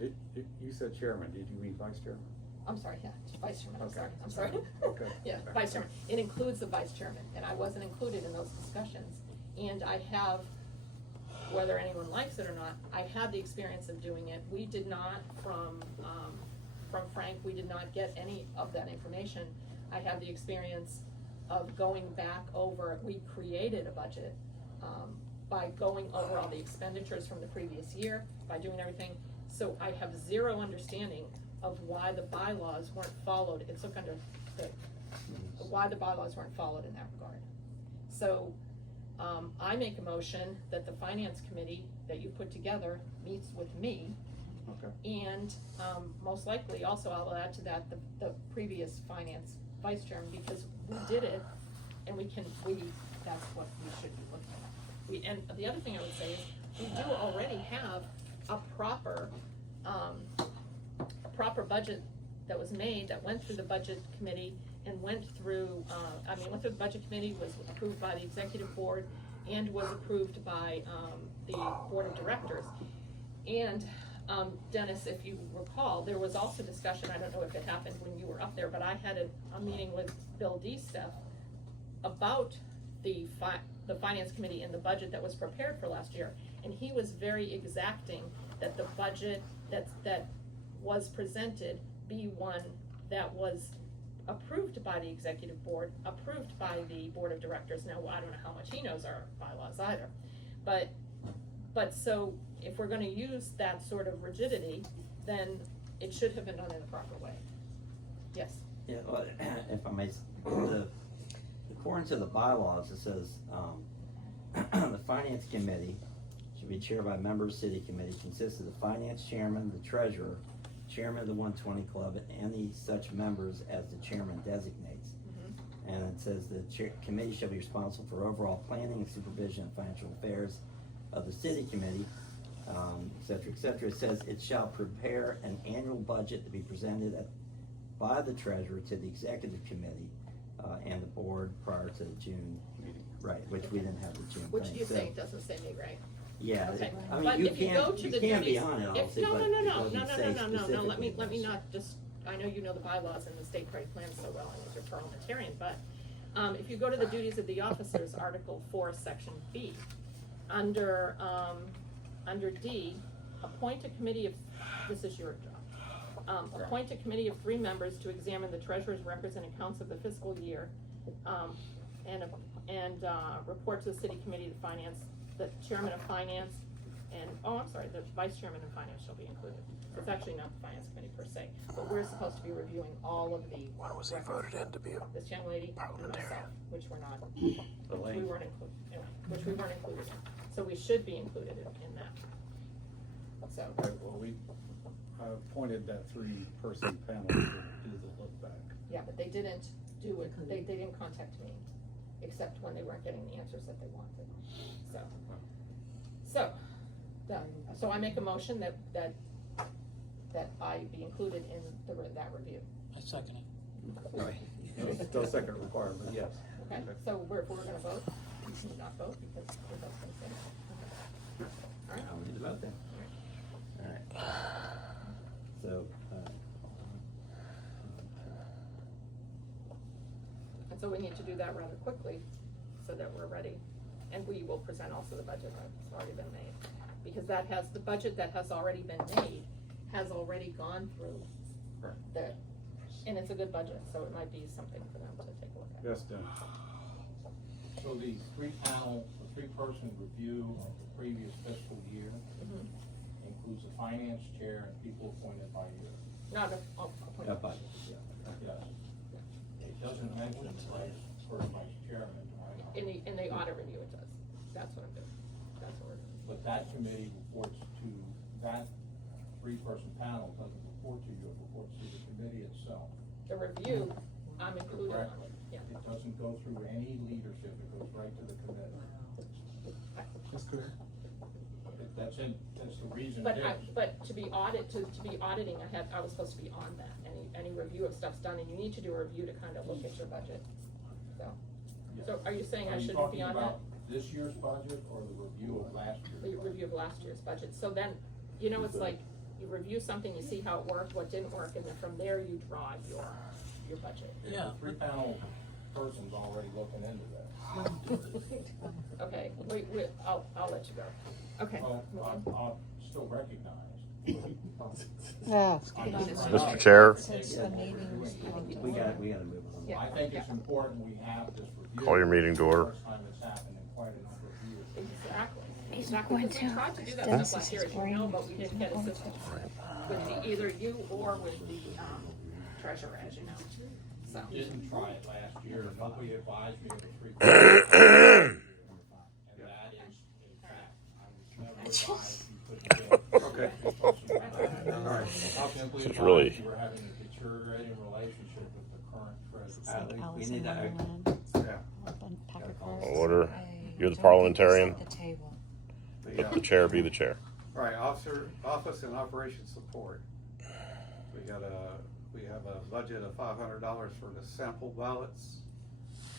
you said chairman, did you mean vice chairman? I'm sorry, yeah, vice chairman, Okay. I'm sorry. Okay. Yeah, vice chairman. It includes the vice chairman, and I wasn't included in those discussions. And I have, whether anyone likes it or not, I had the experience of doing it. We did not, from Frank, we did not get any of that information. I had the experience of going back over, we created a budget, by going over all the expenditures from the previous year, by doing everything. So I have zero understanding of why the bylaws weren't followed. It's look under the, why the bylaws weren't followed in that regard. So, I make a motion that the finance committee that you put together meets with me. Okay. And, most likely, also I'll add to that the previous finance vice chairman, because we did it, and that's what we should be looking at. And the other thing I would say is, we do already have a proper budget that was made, that went through the budget committee and went through the budget committee, was approved by the executive board, and was approved by, the board of directors. And, Dennis, if you recall, there was also discussion, I don't know if it happened when you were up there, but I had a meeting with Bill Steph about the finance committee and the budget that was prepared for last year, and he was very exacting that the budget that was presented be one that was approved by the executive board, approved by the board of directors. Now, I don't know how much he knows our bylaws either, but But so, if we're gonna use that sort of rigidity, then it should have been done in a proper way. Yes? Yeah, well, if I may, according to the bylaws, it says, the finance committee should be chaired by a member of the city committee, consists of the finance chairman, the treasurer, chairman of the 120 club, and the such members as the chairman designates. And it says the committee shall be responsible for overall planning and supervision of financial affairs of the city committee, et cetera, et cetera. It says it shall prepare an annual budget to be presented by the treasurer to the executive committee and the board prior to the June meeting. Right, which we didn't have the June Which thing. you So, think doesn't say me, right? yeah, Okay. I mean, But you if you go to the can be duties- on it, if- obviously, no, but no, it no, no, doesn't no, say no, let specifically me this. not just, I know you know the bylaws and the state party plan so well, and you're parliamentarian, but, if you go to the duties of the officers, Article 4, Section B, under D, appoint a committee of, this is your job. Appoint a committee of 3 members to examine the treasurer's represent accounts of the fiscal year, and report to the city committee of finance, the chairman of finance, and, the vice chairman of finance shall be included. It's actually not the finance committee per se, but we're supposed to be reviewing all of the. Why was he voted in to be a This young lady and parliamentarian? myself, which we're not, which we weren't included, which we weren't included in. So we should be included in that. So, Okay, well, we appointed that 3-person panel to do the look back. yeah, but they didn't do it, they didn't contact me, except when they weren't getting the answers that they wanted. So I make a motion that I be included in that review. I second it. Right. No second required, but yes. Okay, so if we're gonna vote, we should not vote because we're both gonna say no. Okay. All right. We need to vote then. All right. So, And so we need to do that rather quickly so that we're ready. And we will present also the budget that's already been made. Because the budget that has already been made has already gone through and it's a good budget, so it might be something for them to take a look at. Yes, Dennis. So the 3-person review of the previous fiscal year includes a finance chair and people appointed by you. Not appointed. budget. Yes. It doesn't mention the first vice chairman, right? In the audit review it does. That's what I'm doing. That's what we're doing. But that committee reports to, that 3-person panel doesn't report to you, it reports to the committee itself. The review, I'm included on it, yeah. It doesn't go through any leadership, it goes right to the committee. That's correct. That's the reason But it is. but to be auditing, I was supposed to be on that. Any review of stuff's done, and you need to do a review to kind of look at your budget. So are you saying I shouldn't be on that? Are you talking about this year's budget or the review of last year's? The review of last year's budget. So then, it's like, you review something, you see how it worked, what didn't work, and then from there you draw your budget. Yeah. 3-panel person's already looking into that. Okay, I'll let you go. Okay. Well, I'll still recognize. Mr. Chair, we gotta move on. I think it's important we have this review. call your meeting to order. First time it's happened in quite a number of years. Exactly. Because we tried to do that stuff last year, as you know, but we didn't get assistance with either you or with the treasurer, as you know. So. Didn't try it last year, nobody advised me of a 3-person. And that is, in fact, I was never advised you couldn't do it. Okay. All right. Simply It's really- advised you were having a deteriorating relationship with the current treasurer. We need to, Order. You're the parliamentarian. Let the chair be the chair. All right, office and operation support. We have a budget of $500 for the sample ballots.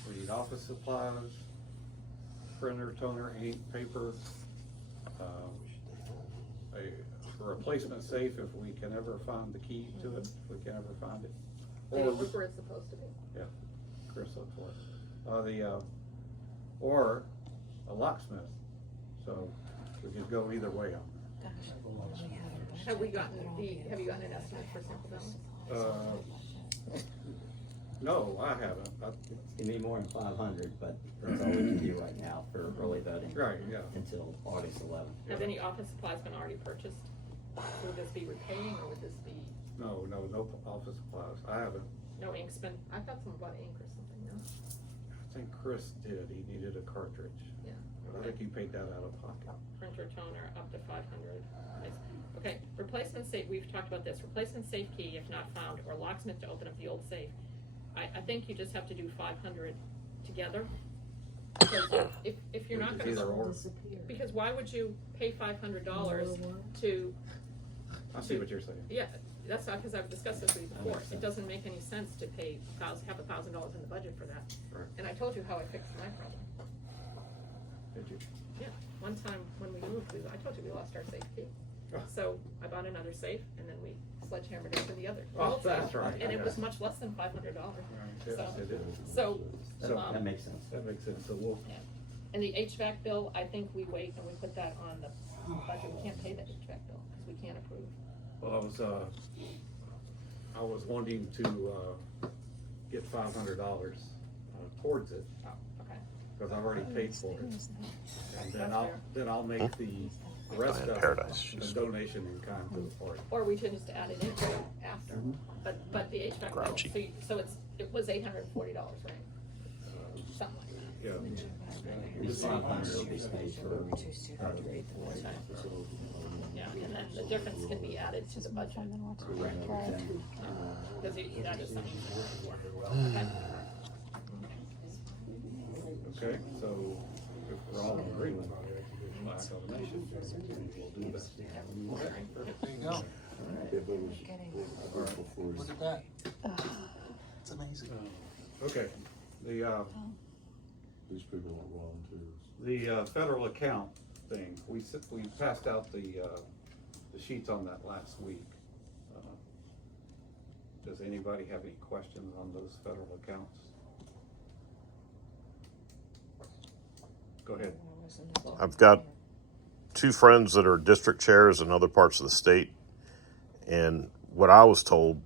We need office supplies, printer, toner, ink, paper, a replacement safe if we can ever find the key to it, if we can ever find it. They look where it's supposed to be. Yeah, Chris looked for it. Or a locksmith. So we could go either way on Have you gotten an estimate for sample ballots? that. No, I haven't. You need more than 500, but that's all we can do right now for early voting. Right, yeah. Until August 11th. Have any office supplies been already purchased? Would this be repaying or would this be No office supplies. I haven't. no ink spent? I thought someone bought ink or something, no? I think Chris did. He needed a cartridge. Yeah. But I think you paid that out of pocket. Printer toner up to 500. Okay, replacement safe, we've talked about this. Replacement safe key if not found, or locksmith to open up the old safe. I think you just have to do 500 together. Because if you're not Either gonna, or. because why would you pay $500 to? I see what you're saying. Yeah, that's not, because I've discussed this with you before. It doesn't make any sense to pay half $1,000 in the budget for that. Right. And I told you how I fixed my problem. Did you? Yeah, one time when we moved, I told you we lost our safe key. So I bought another safe and then we sledgehammered into the other. Oh, that's right. And it Yeah. was much less than $500. Yes, So, it is. so, That makes sense. That makes sense. So we'll. yeah. And the HVAC bill, I think we wait and we put that on the budget. We can't pay the HVAC bill because we can't approve. Well, I was wanting to get $500 towards it Oh, okay. because I've already paid for it, and then That's I'll make the rest of Paradise. it a donation in kind to the party. Or we should just add it in after. But the HVAC bill, Grouchy. so it was $840, right? Something like that. Yeah. The 500 will be paid for. Yeah, and then the difference can be added to the budget. Because that is something. Okay. Okay, so if we're all in agreement, lack of donation, we'll do that. There you go. Look at that. It's amazing. Okay, These people are volunteers. the federal account thing, we passed out the sheets on that last week. Does anybody have any questions on those federal accounts? Go ahead. I've got two friends that are district chairs in other parts of the state, and what I was told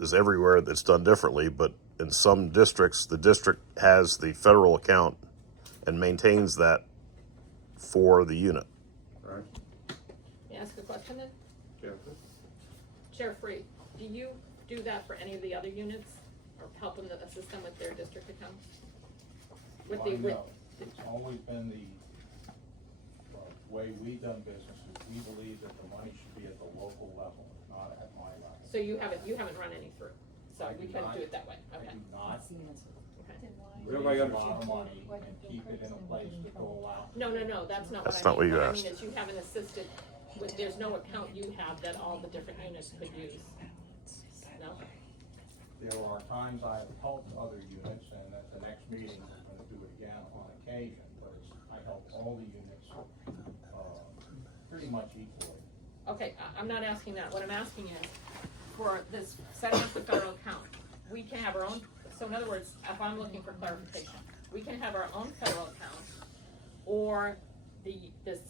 is everywhere that's done differently, but in some districts, the district has the federal account and maintains that for the unit. Right. May I ask a question then? Yeah. Chair Free, do you do that for any of the other units, or help them assist them with their district accounts? With the, No, it's always been the way we've done business is we believe that the money should be at the local level, not at my level. so you haven't run any through, so I we do couldn't not- do it that way, I okay. do not Okay. Everybody raise a understand? lot of money and keep it in a place to go out. No, that's not what I mean. That's not what you What I asked. mean is you haven't assisted with, there's no account you have that all the different units could use. No? There are times I have helped other units, and at the next meeting, I'm gonna do it again on occasion, but I help all the units, pretty much equally. Okay, I'm not asking that. What I'm asking is, for this setting up the federal account, we can have our own, so in other words, if I'm looking for clarification, we can have our own federal account, or the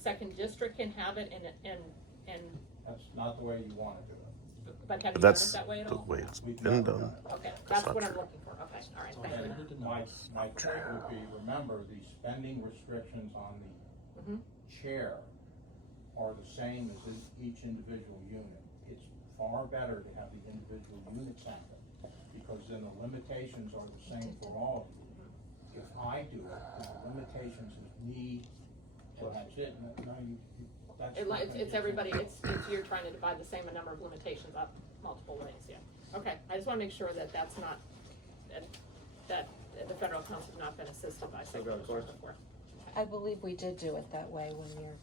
second district can have it and, That's not the way you wanna do it. but have you done it That's that way at the all? way it's We've been never done. done it. Okay, That's that's not what I'm true. looking for. Okay, all right, thank you. And my point would be, remember, the spending restrictions on the Mhm. chair are the same as each individual unit. It's far better to have the individual units happen, because then the limitations are the same for all of you. If I do it, then the limitations is me, and that's it, and no, that's. It's everybody, it's you're trying to divide the same number of limitations up multiple ways, yeah. Okay, I just wanna make sure that that's not, that the federal accounts have not been assisted by Still got a second question? before. I believe we did do it that way 1 year,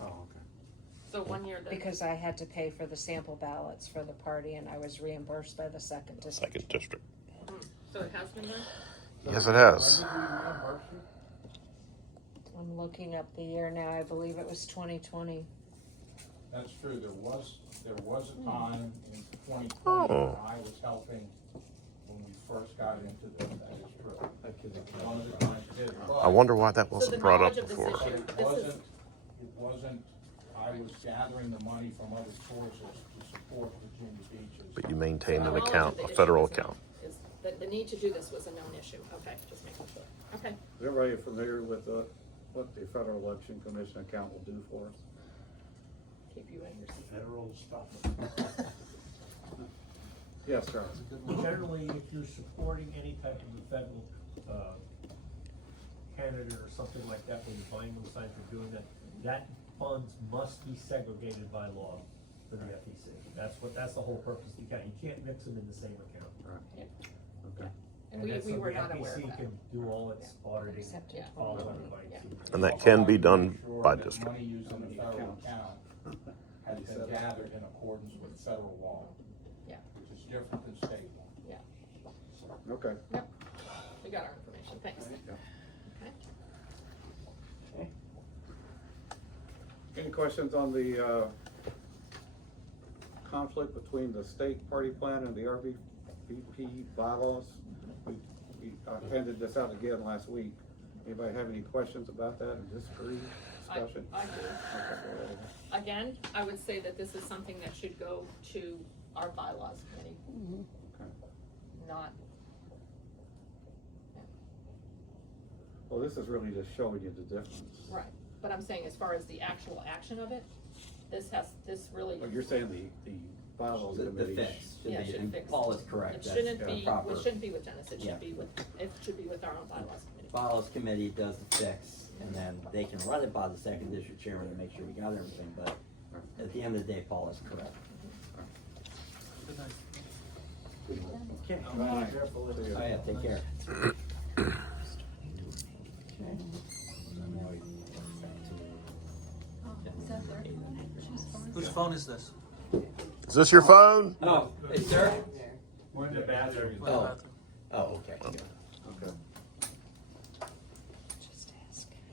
Oh, okay. So 1 year, because I had to pay for the sample ballots for the party, and I was reimbursed by the second district. Second district. so it has been done? Yes, it has. When did we reimburse you? I'm looking up the year now, I believe it was 2020. That's true, there was a time in 2020 Oh. when I was helping when we first got into this, that is true. One of the times it did, I but wonder why that So wasn't the brought up knowledge of this before. issue, it wasn't, I was gathering the money from other sources to support Virginia Beaches. But you maintained So an the knowledge account, of the a issue federal is not- account. Is the need to do this was a known issue, okay, just making sure, okay. Is everybody familiar with what the Federal Election Commission account will do for us? Keep you in your seat. Federal stuff. Yes, Charles. Generally, if you're supporting any type of a federal, candidate or something like that, when you're buying those signs or doing that, that funds must be segregated by law for the FEC. That's the whole purpose of the account. You can't mix them in the same account. Right. Yeah. Okay. And that's we so were the not aware of FEC that. can do all its auditing, Yeah. follow everybody. Yeah. And that can be done Sure by that district. Money used in the federal account has been gathered in accordance with federal law. Yeah. Which is different than state law. Yeah, Okay. yep, we got our information, thanks. Yeah. Okay. Any questions on the conflict between the state party plan and the RPVP bylaws? I handed this out again last week. Anybody have any questions about that or disagree, discussion? I do. Okay, go ahead. Again, I would say that this is something that should go to our bylaws committee, Okay. not, Well, this is really just showing you the difference. right, but I'm saying as far as the actual action of it, this really. But you're saying the bylaws The committee. fix should Yeah, be, should and fix Paul it. is correct. It That's shouldn't the be, proper- it shouldn't be with Dennis, it Yeah. should be with our own bylaws committee. Bylaws committee does the fix, and then they can run it by the second district chairman to make sure we got everything, but at the end of the day, Paul is correct. Okay. Bye. Oh yeah, take care. Whose phone is this? Is this your phone? Oh, hey, sir? We're in the bathroom. Oh, oh, okay. Okay.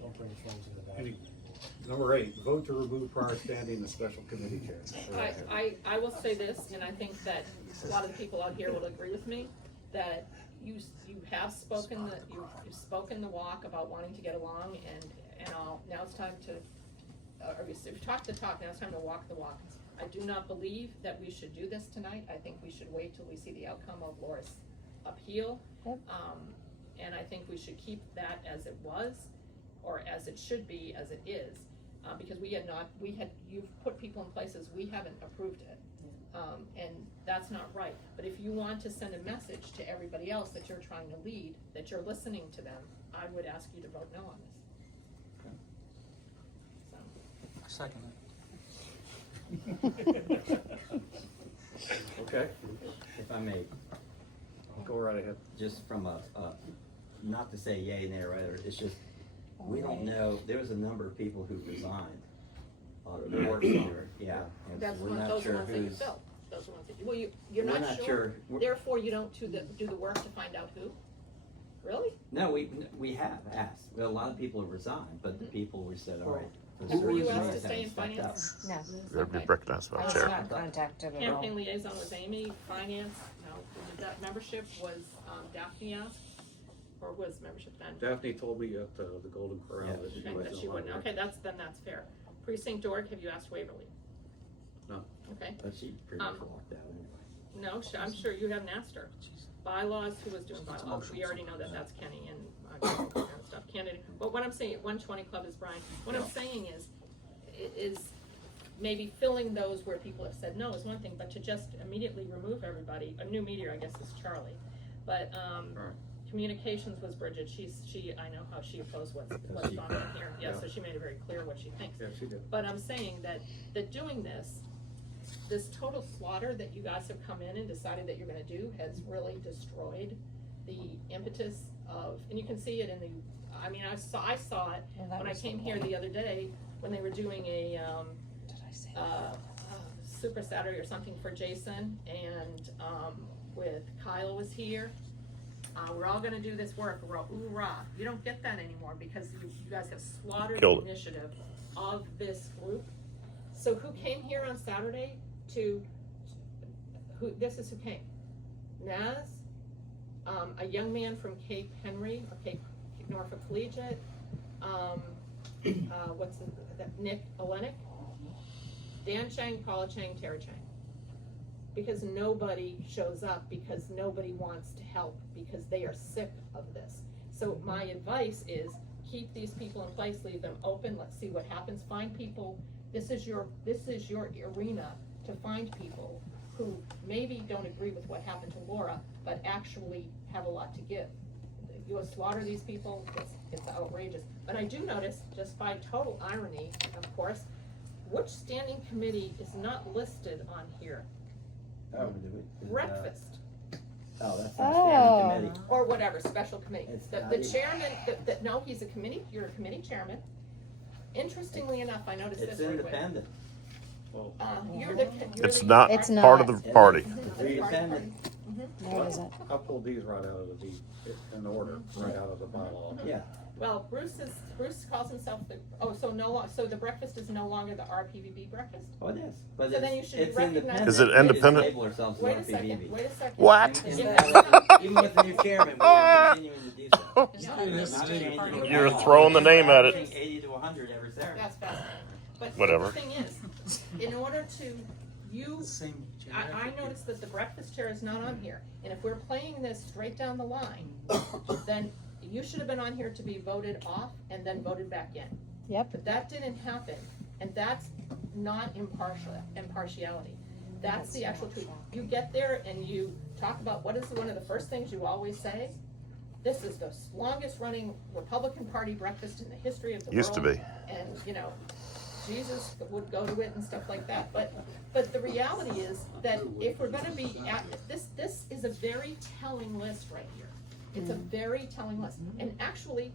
Don't bring your phones in the back. Number 8, vote to remove prior standing the special committee chair. I will say this, and I think that a lot of the people out here will agree with me, that you have spoken you've spoken the walk about wanting to get along, and now it's time to, or you've talked the talk, now it's time to walk the walk. I do not believe that we should do this tonight. I think we should wait till we see the outcome of Laura's appeal. Yep. And I think we should keep that as it was, or as it should be, as it is. Because you've put people in places, we haven't approved it. And that's not right. But if you want to send a message to everybody else that you're trying to lead, that you're listening to them, I would ask you to vote no on this. So. Second. Okay, If I may, go right ahead. just from not to say yay, nay, or whatever, it's just, we don't know, there was a number of people who resigned. The board member, yeah. and so Those are we're the not ones sure that you who's- filled. Those are the ones that you, you're We're not not sure. sure. Therefore, you don't do the work to find out who? Really? No, we have asked. Well, a lot of people have resigned, but the people we said, all right. for And were you certain asked to reasons, stay in haven't stepped up. finance? No, That'd be recognized by I the was chair. not contacted at all. Campaign liaison was Amy, finance, no, that membership was Daphne asked, or was membership done? Daphne told me at the Golden Corral Yeah. that she Okay, was that she wouldn't, okay, that's fair. Precinct org, have you asked Waverly? No. Okay, But she pretty much walked out anyway. no, I'm sure you haven't asked her. Bylaws, who was doing bylaws? motion. We already know that that's Kenny and stuff, candidate. But what I'm saying, 120 Club is Brian. What I'm saying is maybe filling those where people have said no is one thing, but to just immediately remove everybody, a new meteor, I guess, is Charlie. But, Right. communications was Bridget. I know how she opposed what's she- gone on here. Yeah, Yeah. so she made it very clear what she thinks. Yeah, she did. But I'm saying that doing this total slaughter that you guys have come in and decided that you're gonna do has really destroyed the impetus of, and you can see it in the, I mean, I saw it Well, that when I was came the here one. the other day, when they were doing a, Did I say Super Saturday or something for Jason, and, with Kyle was here. We're all gonna do this work, we're all hoorah. You don't get that anymore because you guys have slaughtered the Killed it. initiative of this group. So who came here on Saturday this is who came? Naz, a young man from Cape Henry, or Cape Norfolk Collegiate, Nick Olenek, Dan Chang, Paula Chang, Tara Chang. because nobody shows up, because nobody wants to help, because they are sick of this. So my advice is keep these people in place, leave them open, let's see what happens, find people. This is your arena to find people who maybe don't agree with what happened to Laura, but actually have a lot to give. You slaughter these people, it's outrageous. But I do notice, just by total irony, of course, which standing committee is not listed on here? Oh, do we? Breakfast. Oh, that's not standing committee. Or whatever, special committee. It's The not chairman, no, he's a committee, you're a committee chairman. Interestingly enough, I noticed this It's right away. independent. It's not part of the party. It's independent. No, it isn't. I pulled these right out of the deed, in order, right out of the bylaw. Yeah. Well, Bruce calls himself so the breakfast is no longer the RPVB breakfast? Oh, it is. But So then you should it's recognize independent. Is it independent? We just label ourselves Wait a as second, RPVB. wait a second. What? Even with the new chairman, we are continuing to do so. Not changing. You're throwing the name at it. 80 to 100 every Saturday. That's fascinating. But Whatever. the thing is, in order to, I noticed that the breakfast chair is not on here. And if we're playing this straight down the line, then you should have been on here to be voted off and then voted back in. Yep. But that didn't happen, and that's not impartiality. That's the actual truth. You get there and you talk about what is one of the first things you always say? This is the longest running Republican Party breakfast in the history of the world. Used to be. And, Jesus would go to it and stuff like that. But the reality is that if we're gonna be at, this is a very telling list right here. It's a very telling list. And actually,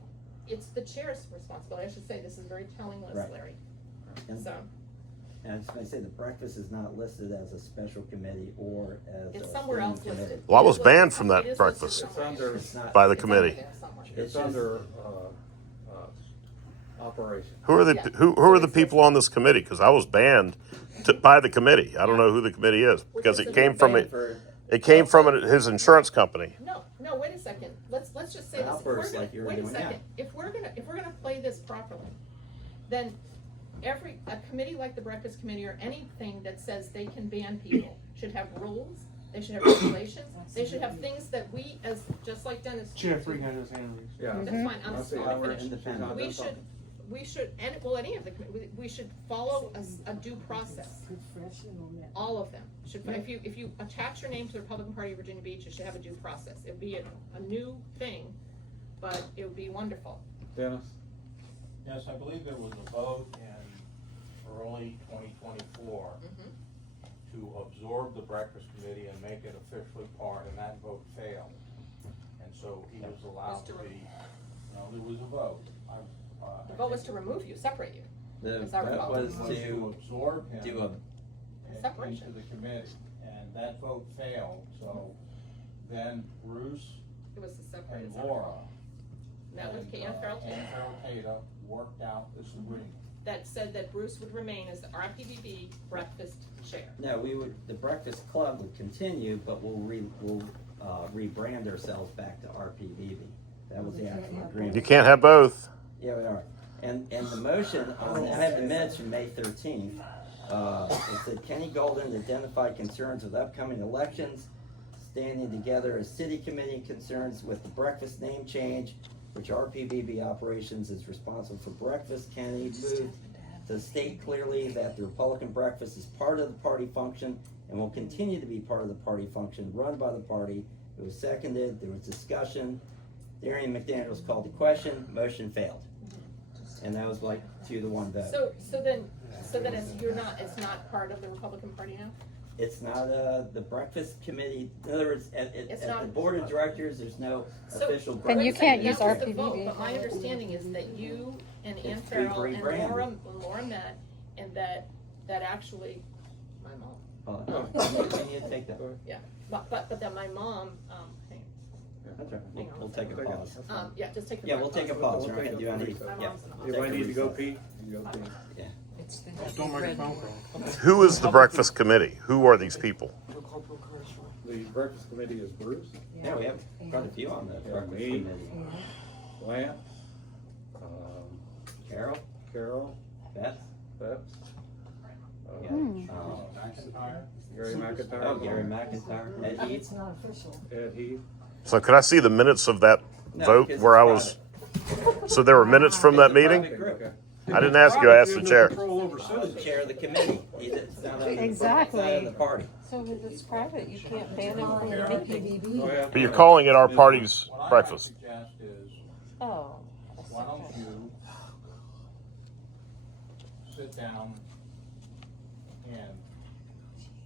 it's the chair's responsibility. I should say, this is a very telling list, Right. Larry. And- So, And I was going to say, the breakfast is not listed as a special committee or as it's a somewhere standing else committee. listed. Well, I was It is banned listed- from that it is breakfast. listed somewhere. It's under, It's not. By the It's committee. under there somewhere. it's under, operation. Who are the Yeah. who are the people on this committee? Because I was banned by the committee. I don't know who the committee is because it came from his insurance company. No, wait a second. Let's just say this. If Outbursts we're gonna- like you were wait a doing second. If we're gonna play this properly, then a committee like the Breakfast Committee or anything that says they can ban people should have rules. They should have regulations. They should have things that we, just like Dennis. Jeffrey had his hand raised. Yeah. That's fine. I'm see. sorry. We're Finish. independent. We should, any of the, we should follow a due process. All of them should, if you attach your name to the Republican Party of Virginia Beach, you should have a due process. It would be a new thing, but it would be wonderful. Dennis? Yes, I believe there was a vote in early 2024 to absorb the breakfast committee and make it officially part, and that vote failed. And so he was allowed to be, there was a vote. The vote was to remove you, separate you. The As I vote recall. was to to absorb him do a Separation. into the committee, and that vote failed, so then Bruce It was the separate. and Laura Met with and, Ann Farrell Ann Farrell Tata worked out this agreement. that said that Bruce would remain as the RPVB breakfast chair. No, the Breakfast Club would continue, but we'll rebrand ourselves back to RPVB. That was the actual agreement. You can't have both. Yeah, we are. And the motion, I have the minutes from May 13th. It said Kenny Golden identified concerns with upcoming elections, standing together as city committee concerns with the breakfast name change, which RPVB Operations is responsible for breakfast. Kenny moved to state clearly that the Republican breakfast is part of the party function and will continue to be part of the party function run by the party. It was seconded, there was discussion. Darian McDaniels called the question, motion failed. And that was like 2-1 vote. So then it's not part of the Republican Party now? It's not the breakfast committee, in other words, at not- the board of directors, there's no official And breakfast. you can't That use was the RPVB. vote, but my understanding is that you and Ann It's Farrell and rebranded. Laura met, and that actually, my mom. You need to take that. Yeah, but that my mom, hang That's right, Hang on. we'll take a pause. yeah, just take the. Yeah, we'll take a pause, we're not gonna do any, My yeah. mom's in the we'll If I take a need to go recess. pee, you go pee. Yeah. Don't make a phone call. Who is the breakfast committee? Who are these people? The breakfast committee is Bruce, Yeah, we have quite a few on the breakfast me. committee. Lance, Carol, Carol, Beth, Beth. yeah, Hmm. McIntyre, Gary McIntyre. Oh, Gary McIntyre, Ed Heath. It's not official. Ed Heath. So could I see the minutes of that No, vote because where I it's was? So there were minutes from that meeting? Okay. I didn't ask you, I asked the chair. Control over citizens. Chair of the committee. It's not under the Exactly. side of the party. So if it's private, you can't ban it from the Rpvb. Go ahead. But you're calling it our party's What I would breakfast. suggest is, Oh. why don't you sit down and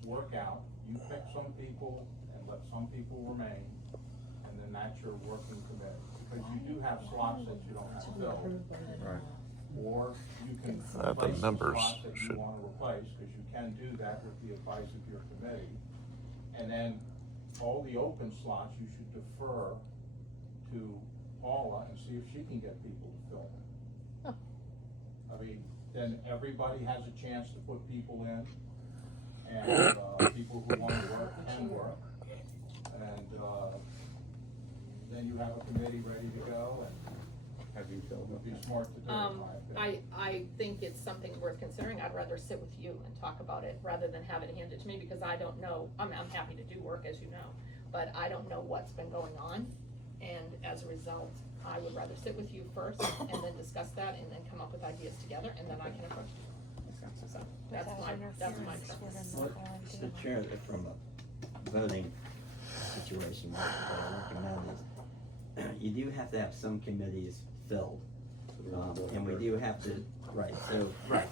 work out, you pick some people and let some people remain, and then that's your working committee. Because you do have slots that you don't have filled, Right. or you can The replace the members slots that you should- wanna replace, because you can do that with the advice of your committee. And then all the open slots, you should defer to Paula and see if she can get people to fill them. I mean, then everybody has a chance to put people in, and, people who wanna work can work. And, then you have a committee ready to go, and Have you filled it would be it? smart to do it, in my opinion. I think it's something worth considering. I'd rather sit with you and talk about it rather than have it handed to me, because I don't know, I'm happy to do work, as you know, but I don't know what's been going on. And as a result, I would rather sit with you first and then discuss that and then come up with ideas together, and then I can approach you. So that's my preference. Mr. Chair, from a voting situation, what I recommend is, you do have to have some committees filled. And we do have to, so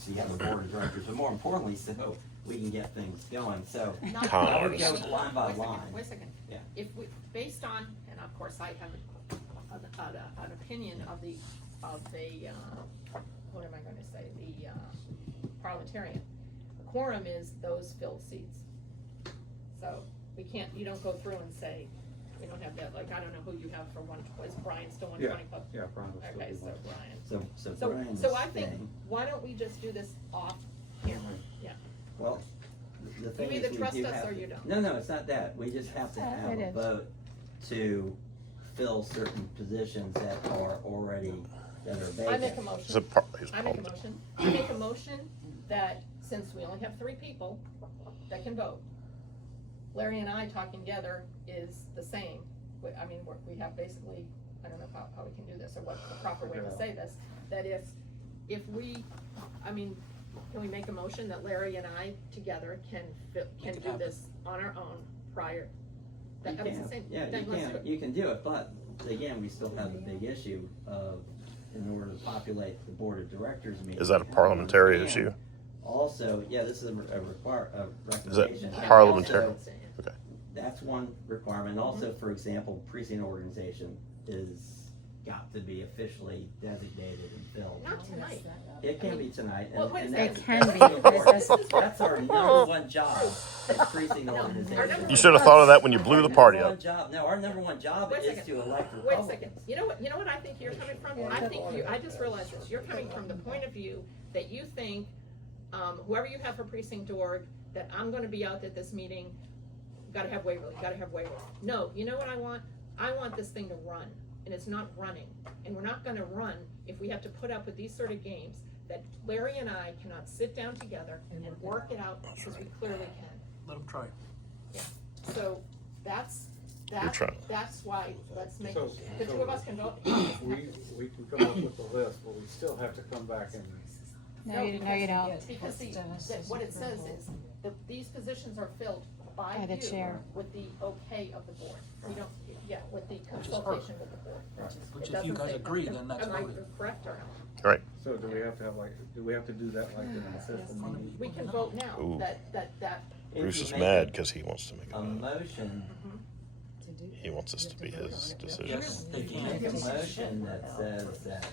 you have the board of directors, but more importantly, so we can get things going, so. Not- I would go line by line. Wait a second. Yeah. If we, based on, and of course I have an opinion of the, what am I gonna say, the parliamentarian. The quorum is those filled seats. So we can't, you don't go through and say, we don't have that, like, I don't know who you have for one, is Brian still 125? Yeah, Brian was still Okay, so one. Brian. So Brian is So I think, staying. why don't we just do this off camera? Yeah. Well, the thing You is, either we trust do us have or to- you don't. No, it's not that, we just have to have it a is. vote to fill certain positions that are already, that are vacant. I make a motion. I make a motion that, since we only have 3 people that can vote, Larry and I talking together is the same. I mean, we have basically, I don't know how we can do this, or what's the proper way to say this, that if we, I mean, can we make a motion that Larry and I together can do this on our own prior? You That was the can, same. yeah, then let's do it. you can do it, but again, we still have the big issue of, in order to populate the board of directors meeting. Is that a parliamentary and issue? Also, yeah, this is a Is that recommendation. parliamentary? Also, Okay. that's one requirement. Also, for example, precinct organization is got to be officially designated and filled. Not tonight. It can be tonight. Well, wait a and second. that's- It can be, that's because important. That's our number one job, is precinct organization. You should have thought of that when you blew the party Number up. one job, no, our number one job Wait a is second. to elect Wait a Republicans. second, you know what I think you're coming from? I think I just realized this, you're coming from the point of view that you think, whoever you have for precinct org, that I'm gonna be out at this meeting, gotta have Waverly. No, you know what I want? I want this thing to run, and it's not running. And we're not gonna run if we have to put up with these sort of games that Larry and I cannot sit down together and work it out, because we clearly can. Let them try. Yeah, so that's trying. why, let's make, So- the 2 of us can vote. We can come up with a list, but we still have to come back and. no, you don't. Because what it says is, these positions are filled by By the you chair. with the okay of the board. We don't, with the consultation with the board. Which It if you doesn't guys say- agree, then that's am I voted. correct or not? Right. So do we have to do that like in an official meeting? We can vote now, Ooh. that, If Bruce you is make mad because he wants to make a motion, He wants this to be his decision. Yes, they if you make a can. motion that says that,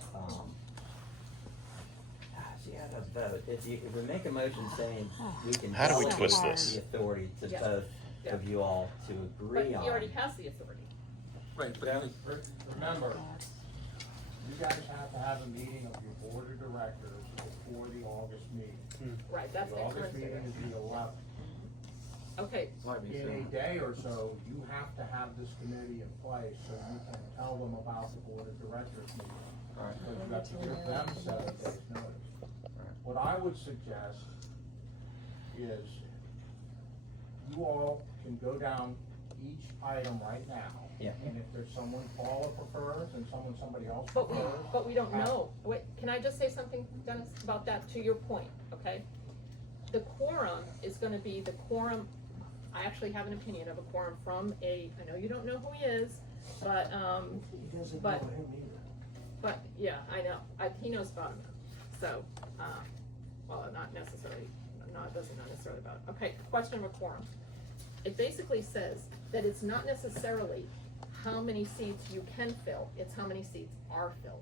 you have a vote, if we make a motion saying we can. How do we delegate twist this? The authority to Yeah. both of you all to but agree he on. already has the authority. Right, but Remember, you guys have to have a meeting of your board of directors before the August meeting. Right, that's The the August current meeting figure. is the 11th. Okay, Might be In a soon. day or so, you have to have this committee in place so you can tell them about the board of directors meeting. Alright. So you have to give them 7 days notice. What I would suggest is you all can go down each item right now. Yeah. And if there's someone Paula prefers and somebody else But we, prefers. but we don't know. Wait, can I just say something, Dennis, about that, to your point, okay? The quorum is gonna be the quorum, I actually have an opinion of a quorum from I know you don't know who he is, but, but, yeah, I know, he knows about him, so, well, not necessarily, it doesn't not necessarily about it. Okay, question of a quorum. It basically says that it's not necessarily how many seats you can fill, it's how many seats are filled.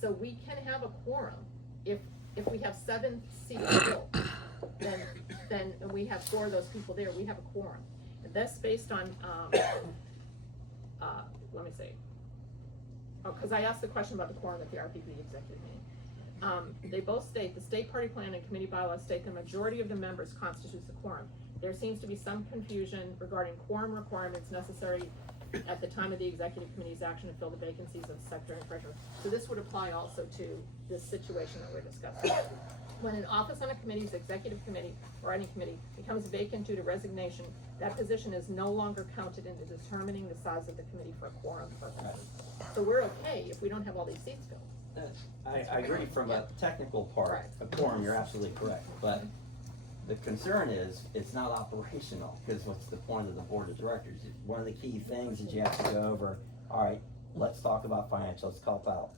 So we can have a quorum if we have 7 seats filled, then and we have 4 of those people there, we have a quorum. And that's based on, let me see. Oh, because I asked the question about the quorum at the Rpvb executive meeting. They both state, the state party plan and committee bylaws state the majority of the members constitutes a quorum. There seems to be some confusion regarding quorum requirements necessary at the time of the executive committee's action to fill the vacancies of secretary and treasurer. So this would apply also to this situation that we're discussing. When an office on a committee's executive committee or any committee becomes vacant due to resignation, that position is no longer counted into determining the size of the committee for a quorum purposes. So we're okay if we don't have all these seats filled. I agree from a technical part, a quorum, you're absolutely correct, but the concern is, it's not operational, because what's the point of the board of directors? One of the key things is you have to go over, all right, let's talk about financials, let's talk about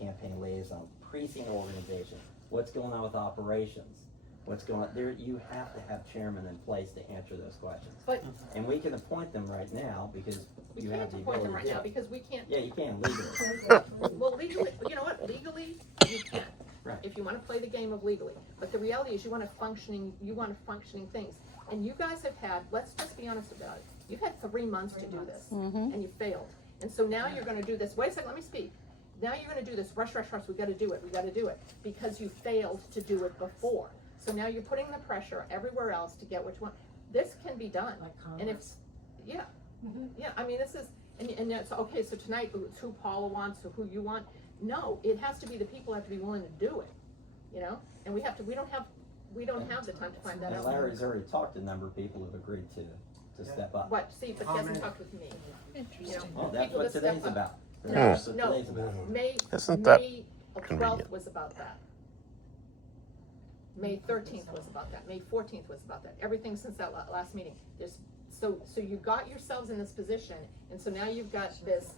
campaign liaison, precinct organization, what's going on with operations, what's going on, there, you have to have chairmen in place to answer those questions. But and we can appoint them right now, because we you can't have the appoint ability them right to do now it. because we can't. Yeah, you can legally. Well, legally, you know what, legally, you can. Right. If you wanna play the game of legally, but the reality is you want functioning things. And you guys have had, let's just be honest about it, you've had 3 months to do this, and you failed. And so now you're gonna do this, wait a second, let me speak. Now you're gonna do this, rush, we gotta do it, because you failed to do it before. So now you're putting the pressure everywhere else to get what you want. This can be done, and it's, yeah, yeah, I mean, this is, and it's, okay, so tonight, it's who Paula wants, or who you want. No, it has to be, the people have to be willing to do it, you know? And we don't have the time to find that And out. Larry's already talked to a number of people who've agreed to step up. What, see, but he hasn't talked with me. You know, Well, that's people what that today's step up. about. No, That's what no, today's about. Isn't that May 12th convenient? was about that. May 13th was about that, May 14th was about that, everything since that last meeting. So you got yourselves in this position, and so now you've got this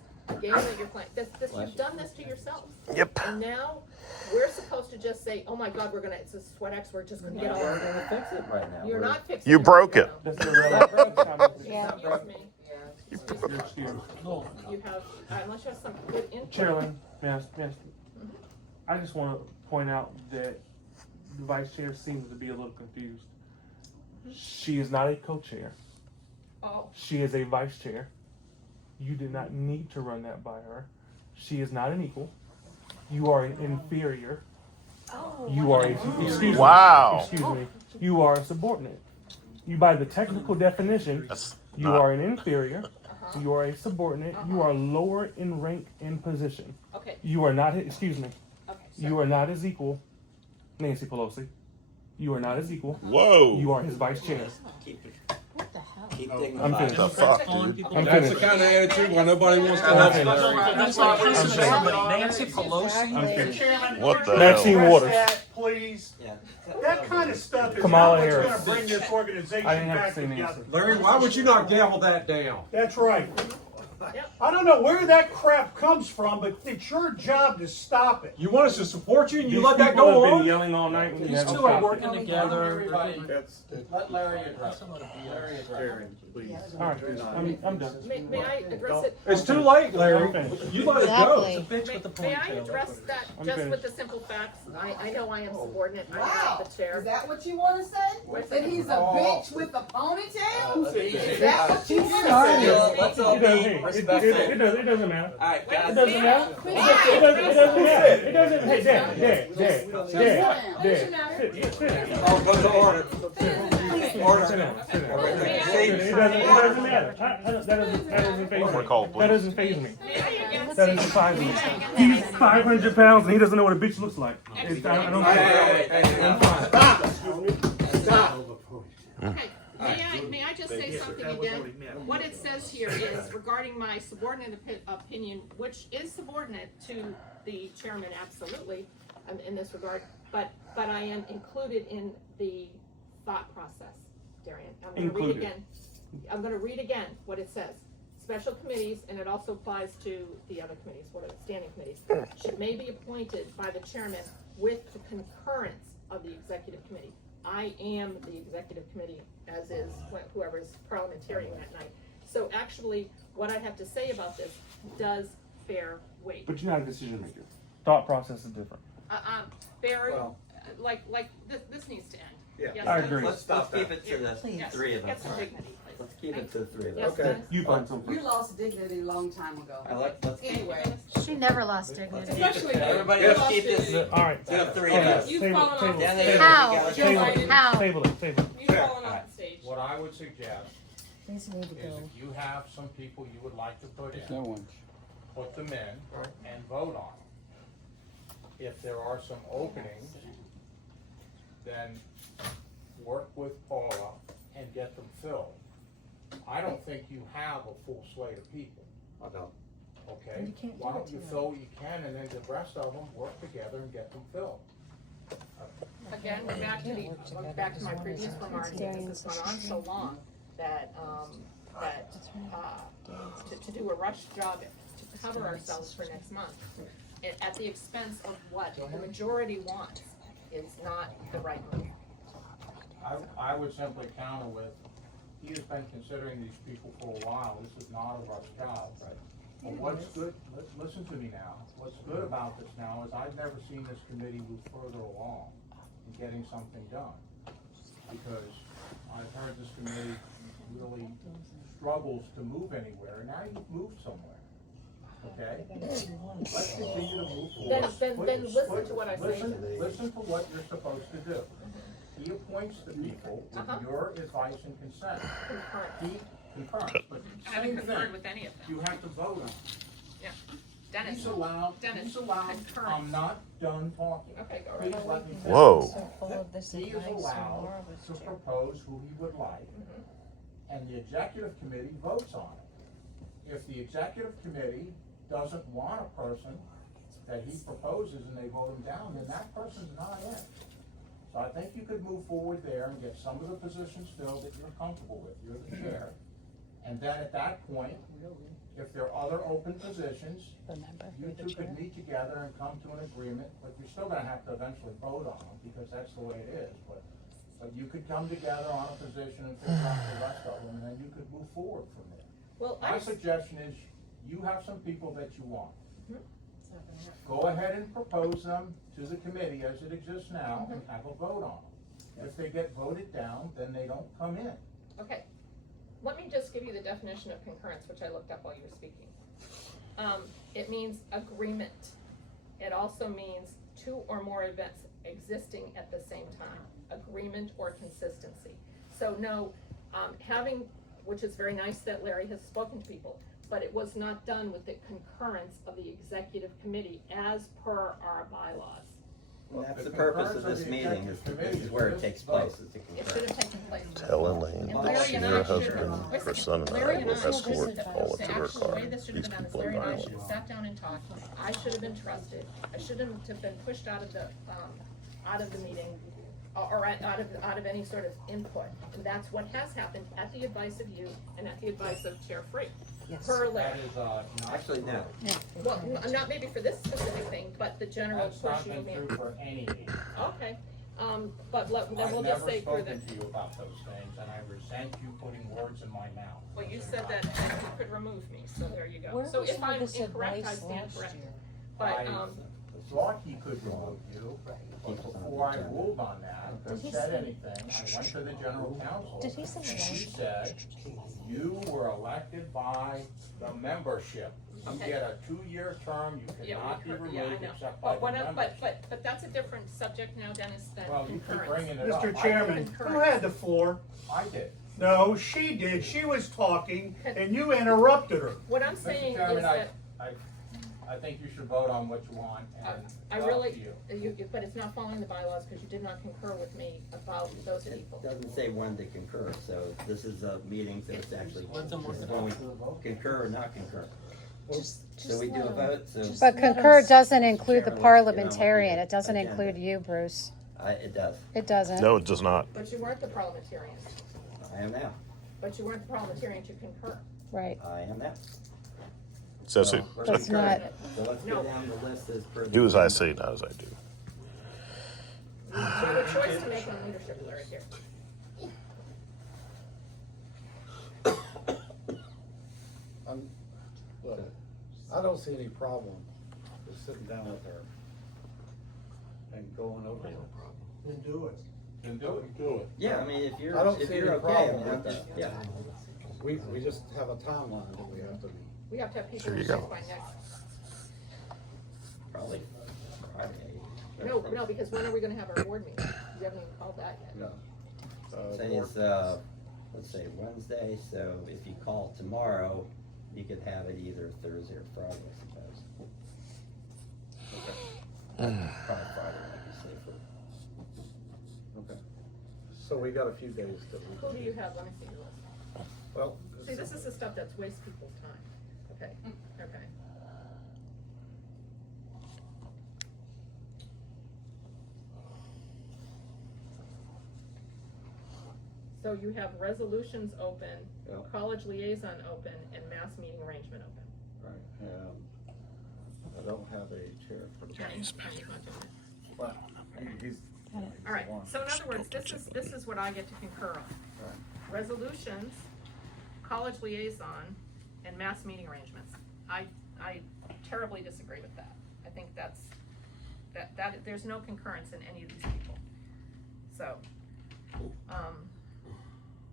game that you're playing, you've done this to yourselves. Yep. And now, we're supposed to just say, oh my God, it's a sweat X, we're just gonna get all We're of it. gonna fix it right now. You're We're- not fixing it. You broke it. That's the real. Yeah. Excuse me. You have, unless you have some good input. Chairman, I just want to point out that the vice chair seems to be a little confused. She is not a co-chair. Oh, She is a vice chair. You did not need to run that by her. She is not an equal. You are an inferior. You are Wow. Excuse me. You are a subordinate. You, by the technical definition, That's you not- are an inferior. You are a subordinate. You are lower in rank and position. okay, You are not, excuse me, okay. you are not his equal, Nancy Pelosi. You are not his equal. Whoa. You are his vice chair. Keep Oh. digging I'm the finished. The fuck, dude? I'm That's the finished. kind of attitude why nobody wants to help you. That's like prison somebody. Nancy I'm Pelosi. finished. Chairman, What would the you hell? Maxine address Waters. that, please? Yeah. That kind of stuff is Kamala not what's Harris. gonna bring this organization I didn't have back to say together. Nancy. Larry, why would you not gavel that down? That's right. Yep. I don't know where that crap comes from, but it's your job to stop it. You want us to support you and you These let that people go have been on? yelling all night when you These haven't two are stopped. working together. Let Larry address. Please. All right, I'm done. May I address it? It's too late, Larry. I'm finished. You let it go. Exactly. May I address that I'm just finished. with the simple facts? I know I am subordinate, I Wow, am the chair. is that what you wanna say? Wait, That he's a bitch with a ponytail? Is that what you wanna Started. say? Let's It all doesn't, be it respectful. doesn't matter. All right, It guys. doesn't matter. It doesn't matter. It doesn't, hey, Dad, sit down. Oh, go to order. Order. Sit down. It doesn't matter. That doesn't faze We're me. called, That please. doesn't faze me. That doesn't faze me. He's 500 pounds and he doesn't know what a bitch looks like. I don't care. Hey, I'm fine. Stop. Stop. Okay, May I just say something again? What it says here is regarding my subordinate opinion, which is subordinate to the chairman, absolutely, in this regard, but I am included in the thought process, Darian. I'm gonna read again what it says. Special committees, and it also applies to the other committees, what are the standing committees, may be appointed by the chairman with the concurrence of the executive committee. I am the executive committee, as is whoever's parliamentarian that night. So actually, what I have to say about this does bear weight. But you're not a decision maker. Thought process is different. Bear, Well- like this needs to end. Yeah. Yes, I Dennis? agree. Let's keep it to the Yes, three of get us. some dignity, please. Let's keep it to the three of Yes, us. Okay. Dennis? You find something. You lost dignity a long time ago. Let's keep, Anyway, She never lost dignity. Especially you. everybody, You let's lost keep this dignity. All right. to the three Okay. of us. You've Table- fallen off table- the Down stage. there, How? we gotta Joe table it. Biden. How? Table it. Table it. You've fallen off the stage. What I would suggest These need to is go. if you have some people you would like to put in, one. put them in and vote on them. If there are some openings, then work with Paula and get them filled. I don't think you have a full slate of people, I don't. okay? And you can't do Why it don't you tonight. fill what you can, and then the rest of them work together and get them filled? Again, back to my previous remarks, this has gone on so long that, to do a rush job, to cover ourselves for next month, at the expense of what the majority wants, is not the right move. I would simply counter with, he has been considering these people for a while, this is not a rush job. But what's good, listen to me now, what's good about this now is I've never seen this committee move further along in getting something done. Because I've heard this committee really struggles to move anywhere, and now you've moved somewhere. Okay? Let's continue to move forward. Then listen to what I say. Listen to what you're supposed to do. He appoints the people with your advice and consent. He concurs, but I haven't same conferred thing, with any of them. you have to vote on it. Yeah. Dennis. He's allowed, Dennis, I'm concurrence. not done talking. Okay, go Please right let me finish. Whoa. So full of this He is advice and allowed marvelous to chair. propose who he would like, and the executive committee votes on it. If the executive committee doesn't want a person that he proposes and they vote him down, then that person's not in. So I think you could move forward there and get some of the positions filled that you're comfortable with, you're the chair. And then at that point, if there are other open positions, you two could meet together and come to an agreement, but you're still gonna have to eventually vote on them, because that's the way it is, but you could come together on a position and figure out the rest of them, and then you could move forward from there. Well, My suggestion is, you have some people that you want. Go ahead and propose them to the committee as it exists now, and have a vote on them. If they get voted down, then they don't come in. Okay, let me just give you the definition of concurrence, which I looked up while you were speaking. It means agreement. It also means two or more events existing at the same time, agreement or consistency. So no, having, which is very nice that Larry has spoken to people, but it was not done with the concurrence of the executive committee as per our bylaws. And that's the purpose of this meeting, is this is where it takes place, is to It concur. should have taken place. Tell Elaine And Larry and your I should have, husband, her listen, son, and I Larry and will I should escort have, Paula to her actually, car. the way this should have These been done is people are Larry and I violent. should have sat down and talked. I should have been trusted. I shouldn't have been pushed out of the meeting, or out of any sort of input. And that's what has happened at the advice of you and at the advice of Chair Free. Per Larry. That is, not Actually, no. Well, not maybe for this specific thing, but the general That's not portion been of me. true for any meeting. Okay, but then we'll just say for the. I've never spoken to you about those things, and I resent you putting words in my mouth. Well, you said that you could remove me, so there you go. Where So was if all I'm this incorrect, I advice stand last corrected. year? But, I thought he could remove you, but before I ruled on that, or Did he said say- anything, I went to the general counsel. Did he say And that? she said, you were elected by the membership. You Okay. get a 2-year term, you yeah, cannot be yeah, I removed know. except by But the what, membership. but that's a different subject now, Dennis, than Well, you keep concurrence. bringing it up. Mr. I Chairman, didn't- who had the floor? I did. No, she did. She was talking and you interrupted her. What I'm Mr. saying is Chairman, that, I think you should vote on what you want and I it's up to really, you. but it's not following the bylaws because you did not concur with me about those people. It doesn't say when to concur, so this is a meeting, so it's actually when we concur or not concur. So we do a vote, so. But concur doesn't include the Chairman, parliamentarian, it doesn't agenda. include you, Bruce. It does. It doesn't. No, it does not. But you weren't the parliamentarian. I am now. But you weren't the parliamentarian to concur. Right. I am now. So, we're That's concurring. not- So let's go down the list as per. the do as I agenda. say, not as I do. You have a choice to make on leadership, Larry, here. Look, I don't see any problem with sitting down with her and going over it. Then do it. Then do it. Do it. Yeah, I mean, if you're, I don't if see you're any okay, I problem mean, with that. yeah. We just have a timeline that we have to meet. We have to have people There you here go. by next. Probably Friday. No, because when are we gonna have our board meeting? We haven't even called that yet. No. Say it's, let's say Wednesday, so if you call tomorrow, you could have it either Thursday or Friday, I suppose. Probably Friday might be safer. Okay. So we got a few days to. Who do you have? Let me see your list. Well. See, this is the stuff that's wastes people's time. Okay, okay. So you have resolutions open, Yep. college liaison open, and mass meeting arrangement open. Right, I don't have a chair for the. Jenny's not doing it. Well, he's. All right, so in other words, this is what I get to concur on. Right. Resolutions, college liaison, and mass meeting arrangements. I terribly disagree with that. I think that there's no concurrence in any of these people. So,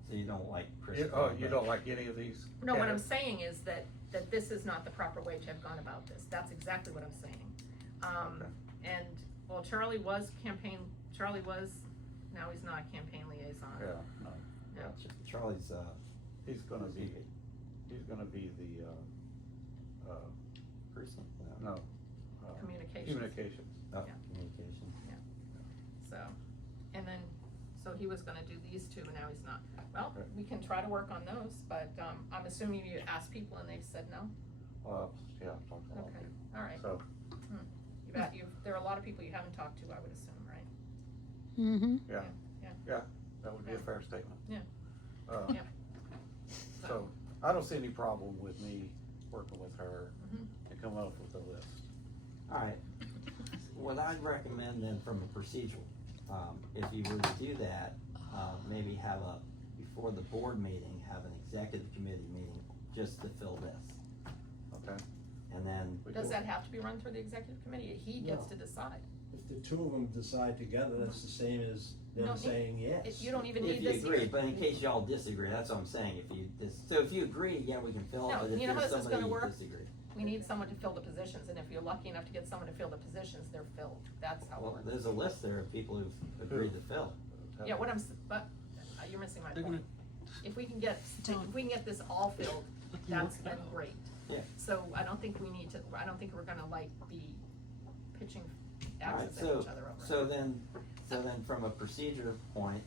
So you don't like Chris? You don't like any of these? no, what I'm candidates? saying is that this is not the proper way to have gone about this. That's exactly what I'm saying. And, well, Charlie was, now he's not campaign liaison. Yeah, no. Yeah. Charlie's, He's gonna be the, person, no. Communications. Communications. oh, Yeah. communications. So, and then, so he was gonna do these two, and now he's not. Well, Okay. we can try to work on those, but, I'm assuming you asked people and they've said no? Yeah, I've talked to a lot of Okay, people. all right. So, There are a lot of people you haven't talked to, I would assume, right? Mm-hmm. yeah, that would be a fair statement. Yeah. Yeah. So, I don't see any problem with me working with her and coming up with a list. All right. What I'd recommend then from a procedural, if you were to do that, maybe have before the board meeting, have an executive committee meeting just to fill this. Okay. And then. Does that have to be run through the executive committee? He gets No. to decide. If the two of them decide together, that's the same as No, them saying yes. You don't even If need you this agree, here. but in case y'all disagree, that's what I'm saying, so if you agree, yeah, we can fill it, No, but if you know how there's this is somebody gonna you work? disagree. We need someone to fill the positions, and if you're lucky enough to get someone to fill the positions, they're filled. That's how it Well, works. there's a list there of people who've agreed to fill. Yeah, but you're missing my point. If we can get this all filled, that's been great. Yeah. So I don't think we're gonna be pitching Alright, axes at each other over it. so then from a procedure point,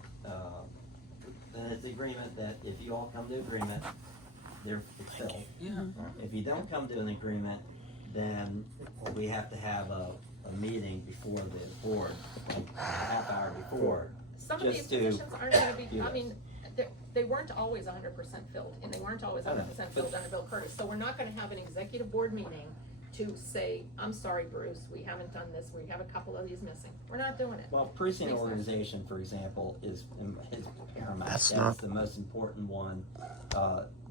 then it's agreement that if you all come to agreement, they're filled. Yeah. If you don't come to an agreement, then we have to have a meeting before the board, like a half hour before. Some of these just to positions aren't gonna be, do I it. mean, they weren't always 100% filled, and they weren't always 100% filled under Bill Curtis. So we're not gonna have an executive board meeting to say, I'm sorry, Bruce, we haven't done this, we have a couple of these missing. We're not doing it. Well, precinct Makes sense. organization, for example, is paramount. That's That not- is the most important one.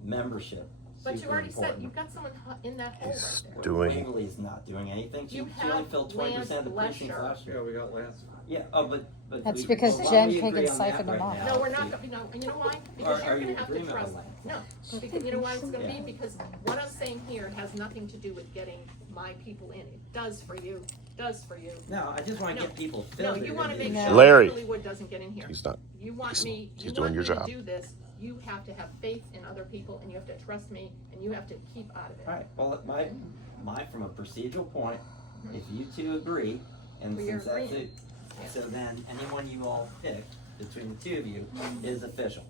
Membership. But you super already said, important. you've got someone in that hole right there. Doing- Waverly's not doing anything. You She only have filled 20% of the Lance precincts Lesher. last year. Yeah, we got Lance. Yeah, but. That's we- because well, why Jen don't we Kagan agree on that siphoned them right off. now? No, we're not, you know why? Because Are you're you gonna in have to agreement trust, with no, because you know why it's gonna Yeah. be, because what I'm saying here has nothing to do with getting my people in. It does for you, No, I just wanna No. get people No, filled. you wanna make No. sure Larry. Lilywood doesn't get in here. He's not. You want he's me doing your to job. do this you have to have faith in other people, and you have to trust me, and you have to keep out of it. Alright, well, my, from a procedural point, if you two agree, and Well, you're since that's agreeing. it, so then anyone you all pick between the two of you is official,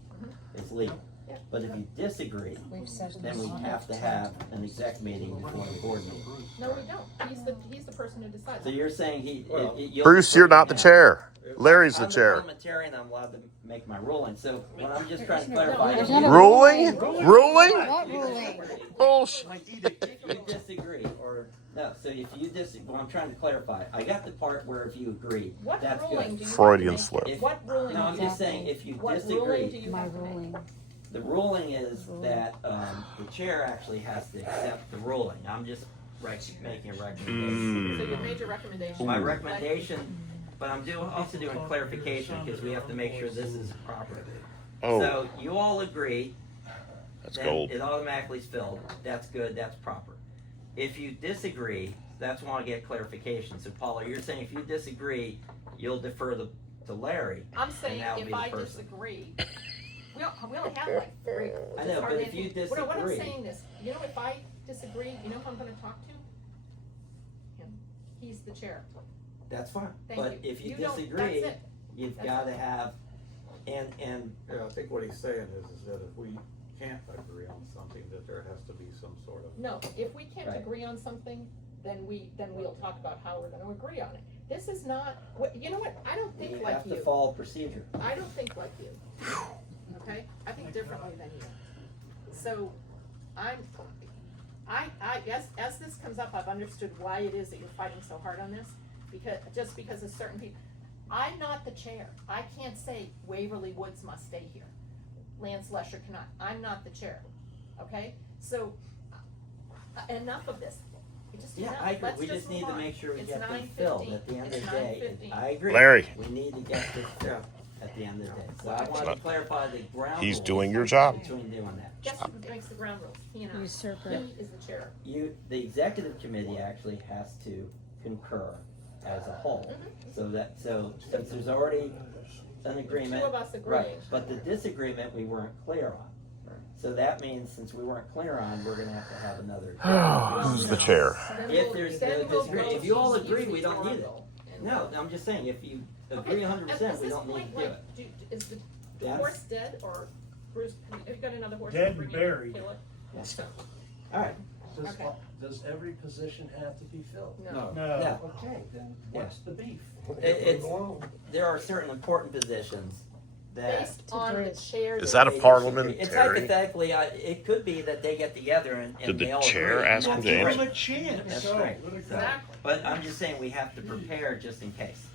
it's legal. Yeah. But if you disagree, We've said then we have to have an exec meeting before the board meeting. No, we don't. He's the person who decides. So you're saying you'll Bruce, defer you're not to the him. chair. Larry's the I'm chair. parliamentarian, I'm allowed to make my ruling, so what I'm just trying to There's clarify. no Ruling? Ruling? What ruling? Bullshit. If you disagree, or, no, so if you disagree, well, I'm trying to clarify, I got the part where if you agree, What that's ruling good. do you Freudian have to slip. make? If- What ruling? No, I'm do you just have to saying, make? if you What ruling do disagree, you My have to make? ruling. the ruling is that, the chair actually has to accept the ruling, I'm just making a recommendation. So you made your recommendation. My recommendation, but I'm also doing clarification, because we have to make sure this is proper. Oh, So you all agree, that's then gold. it automatically is filled, that's good, that's proper. If you disagree, that's why I get clarification, so Paula, you're saying if you disagree, you'll defer to Larry. I'm saying that'll if be the I person. disagree, we only have like 3. I know, but if you What I'm disagree- saying is, you know, if I disagree, you know who I'm gonna talk to? Him. He's the chair. That's fine, Thank but you. if you don't- disagree, that's it. you've That's gotta it. have, and, Yeah, I think what he's saying is that if we can't agree on something, that there has to be some sort of. No, if we can't Right. agree on something, then we'll talk about how we're gonna agree on it. This is not, you know what, I don't think you like have to you. follow procedure. I don't think like you, okay? I think differently than you. So, as this comes up, I've understood why it is that you're fighting so hard on this, because of certain people. I'm not the chair. I can't say Waverly Woods must stay here. Lance Lesher cannot. I'm not the chair, okay? So, enough of this. Just Yeah, enough. I agree, Let's we just move need to on. make sure we It's get this 9:15. filled at the end of It's the day. 9:15. I agree. Larry. We need to get this filled at the end of the day. So I wanted to not- clarify the ground He's rules doing your job. between doing that. Guess who makes the ground rules? He and I. Usurper. He is the chair. The executive committee actually has to concur as a whole. So since there's already an agreement. Two of us agree. Right, but the disagreement we weren't clear on. So that means since we weren't clear on, we're gonna have to have another. Who's the chair? If there's Then no we'll disagreement, vote. if you all He's agree, the we don't need it. oracle. And No, I'm just saying, if you agree 100%, we don't need to do it. Is the Yes. horse dead, or Bruce, have you got another horse? Dead to bring and in? buried. Kill it? Alright, Okay. Does every position have to be filled? No. no, Okay, then what's the beef? there are certain important positions that. Based on the chair. Is that a they disagree. parliamentary? It's hypothetically, it could be that they get together and Did they the all chair agree. ask him to answer? a chance. That's right. Exactly. But I'm just saying, we have to prepare just in case.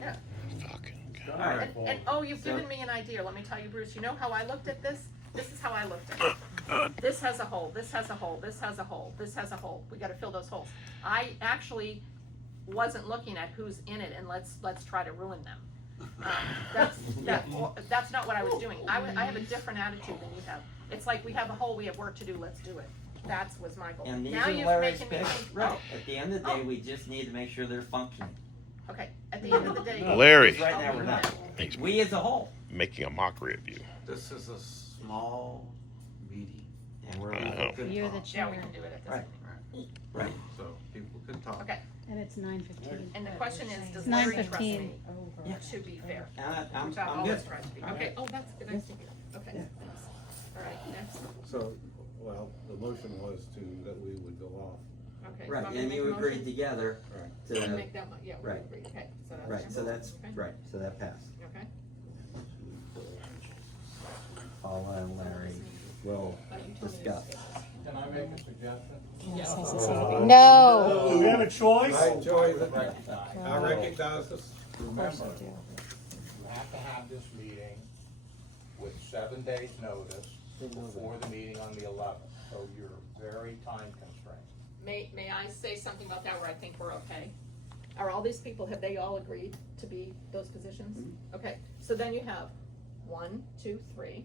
Yeah. Fucking Alright. And you've given me an idea. Let me tell you, Bruce, you know how I looked at this? This is how I looked at it. This has a hole, this has a hole, this has a hole, this has a hole. We gotta fill those holes. I actually wasn't looking at who's in it and let's try to ruin them. That's not what I was doing. I have a different attitude than you have. It's like, we have a hole, we have work to do, let's do it. That was my goal. And these Now are you've Larry's making me picks, think, right, oh, at the end of the day, we just need to make sure they're functioning. okay, at the end of the day. Larry. Because right now, we're not. Makes me We as a whole. making a mockery of you. This is a small meeting. And we're. I know. People You're can the talk. Yeah, we chair. can do it at this Right. meeting. Right. So people can talk. Okay, And it's 9:15. and the question is, does It's Larry trust 9:15. me to be fair? I'm Which I've good. always tried to be. Okay, oh, that's good, nice to hear. Okay, thanks. All right, next. So, well, the motion was that we would go off. Okay. so Right, I'm gonna and make you a agreed motion. together Right. And to, make that, yeah, we right. agreed, okay, so that's. right, so that's, okay. right, so that passed. Okay. Paula and Larry will discuss. Can I make a suggestion? No. Do we have a choice? I enjoy the, Recognize. I recognize this. Of course Remember, I do. You have to have this meeting with 7 days' notice before the meeting on the 11th, so you're very time constrained. May I say something about that where I think we're okay? Are all these people, have they all agreed to be those positions? Okay, so then you have 1, 2, 3,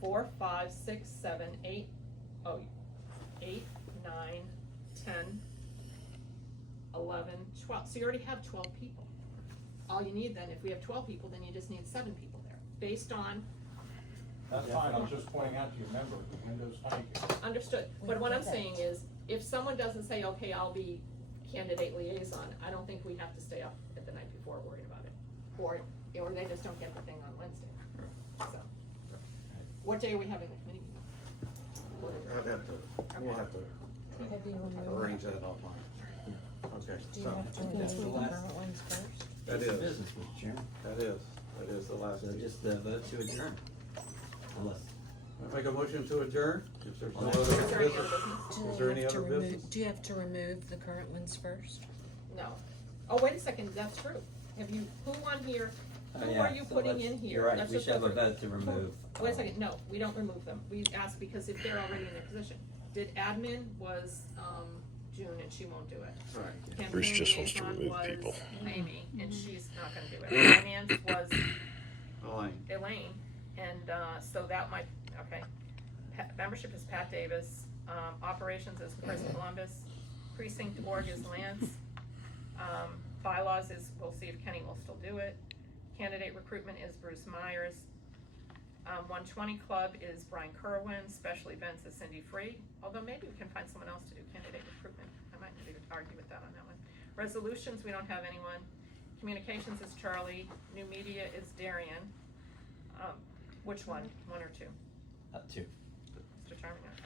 4, 5, 6, 7, 8, 8, 9, 10, 11, 12. So you already have 12 people. All you need then, if we have 12 people, then you just need 7 people there, based on That's fine, I'm just pointing out to you, remember, the window's tiny. Understood, but what I'm saying is, if someone doesn't say, okay, I'll be candidate liaison, I don't think we have to stay up at the night before worrying about it. Or they just don't get the thing on Wednesday, so. What day are we having the committee meeting? We'll have to arrange that offline. Okay, Do you so, have to That's do the the last- current ones first? that It's is, business, Mr. Chairman. that is the last. So just vote to adjourn. Unless, I make a motion to adjourn, if there's no Is other there any other business. business? Is there any other business? Do you have to remove the current ones first? No. Oh, wait a second, that's true. Have you, who on here, who yeah, are you so putting let's- in here? You're right, Let's we just should have go a through. vote to remove. Wait a second, no, we don't remove them. We ask because if they're already in their position. Did admin was, June and she won't do it. Right. Campaign Bruce just wants to liaison remove was people. Amy, and she's not gonna do it. Finance was Elaine, and, so that might, okay. Membership is Pat Davis, operations is Chris Columbus, precinct org is Lance, bylaws is, we'll see if Kenny will still do it. Candidate recruitment is Bruce Myers. 120 Club is Brian Kerwin, special events is Cindy Free, although maybe we can find someone else to do candidate recruitment. I might need to argue with that on that one. Resolutions, we don't have anyone. Communications is Charlie, new media is Darian. Which one, one or two? Two. Mr. Charming, okay.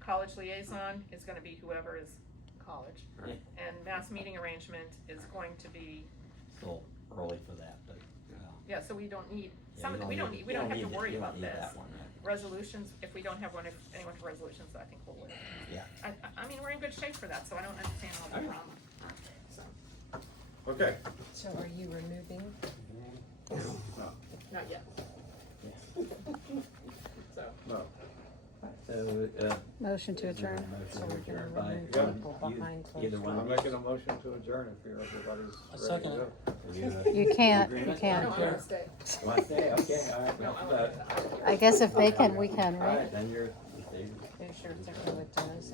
College liaison is gonna be whoever is college. Right. And mass meeting arrangement is going to be, Still early for that, but. yeah, so we don't need, Yeah, we don't have to worry about this. That one, right? Resolutions, if we don't have anyone for resolutions, I think we'll wait. Yeah. I mean, we're in good shape for that, so I don't understand all the Okay. drama, so, Okay. So are you removing? not yet. So, No. So, Motion to adjourn. So motion we're to adjourn gonna by, remove Yeah. people behind closed either one. I'm making a motion to adjourn if everybody's ready to go. You can't, you I don't can't. wanna stay. Want to stay? Okay, all right. No, let's I vote. wanna, I guess if they can, we can, All right? right, then you're. Are you sure it's okay with Dennis?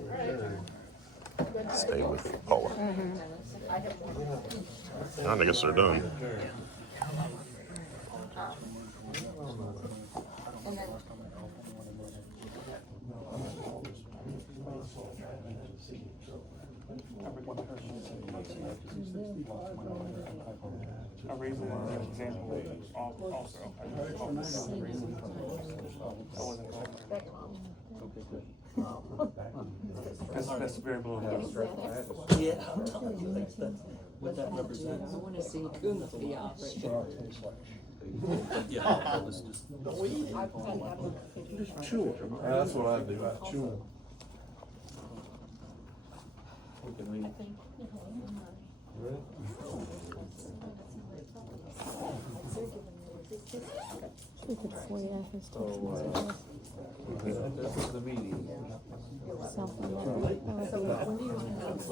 Stay with Paula. I have more. I guess they're done. And then, I raised an example also. I wasn't going there. That's very below that. Yeah, I'm telling you, that's what that represents. I wanna see Kuma's be operating. Yeah, it's just. Chew them. That's what I do, I chew them. This is the meeting.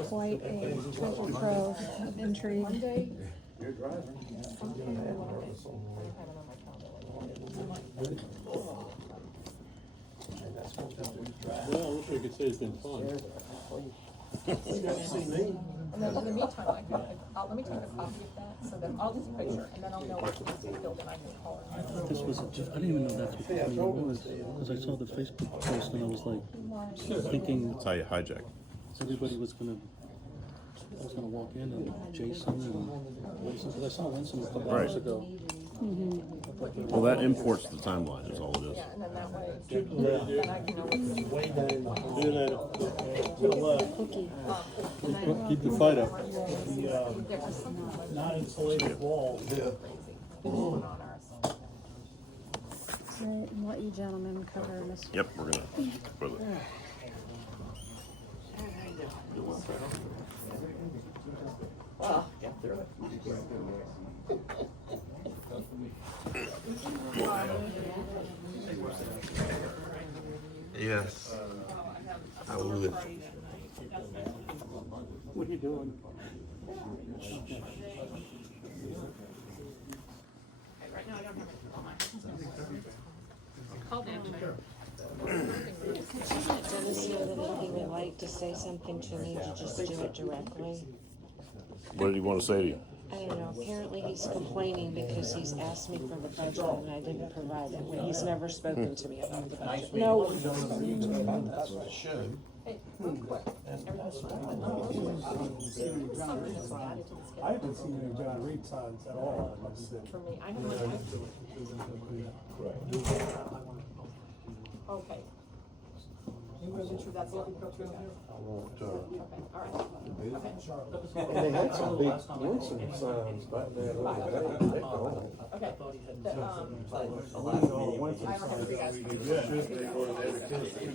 Quite a treasure trove of intrigue. You're driving. Well, I wish I could say it's been fun. and then in the meantime, let me take a copy of that, so that I'll just picture, and then I'll know what needs to be filled in, I can call her. This was just, I didn't even know that's what the meeting was, because I saw the Facebook post and I was like, thinking That's how you hijack. everybody was gonna, I was gonna walk in and Jason and Winston, because I saw Winston a couple hours ago. Well, that imports the timeline is all it is. Yeah, and then that way, then I can know what's. Do that, to the left. Keep the fight up. Non-insulated wall. Right, and what you gentlemen cover, Mr. Yep, we're gonna with it. Get through it. Yes. I would. What are you doing? Right now, I don't have it on my. Call them. Dennis know that if he would like to say something to me, to just do it directly. What did he want to say to you? I don't know, apparently he's complaining because he's asked me for the budget and I didn't provide it, when he's never spoken to me about the budget. No. That's what it should. I haven't seen any John Reed signs at all. For me, I have okay. That's what we go through. Okay, all right. Okay. And they had some big Winston signs back there the other day. They're gone. Okay. The, A lot of committee I don't have to be asking. Tuesday, going to every Tuesday.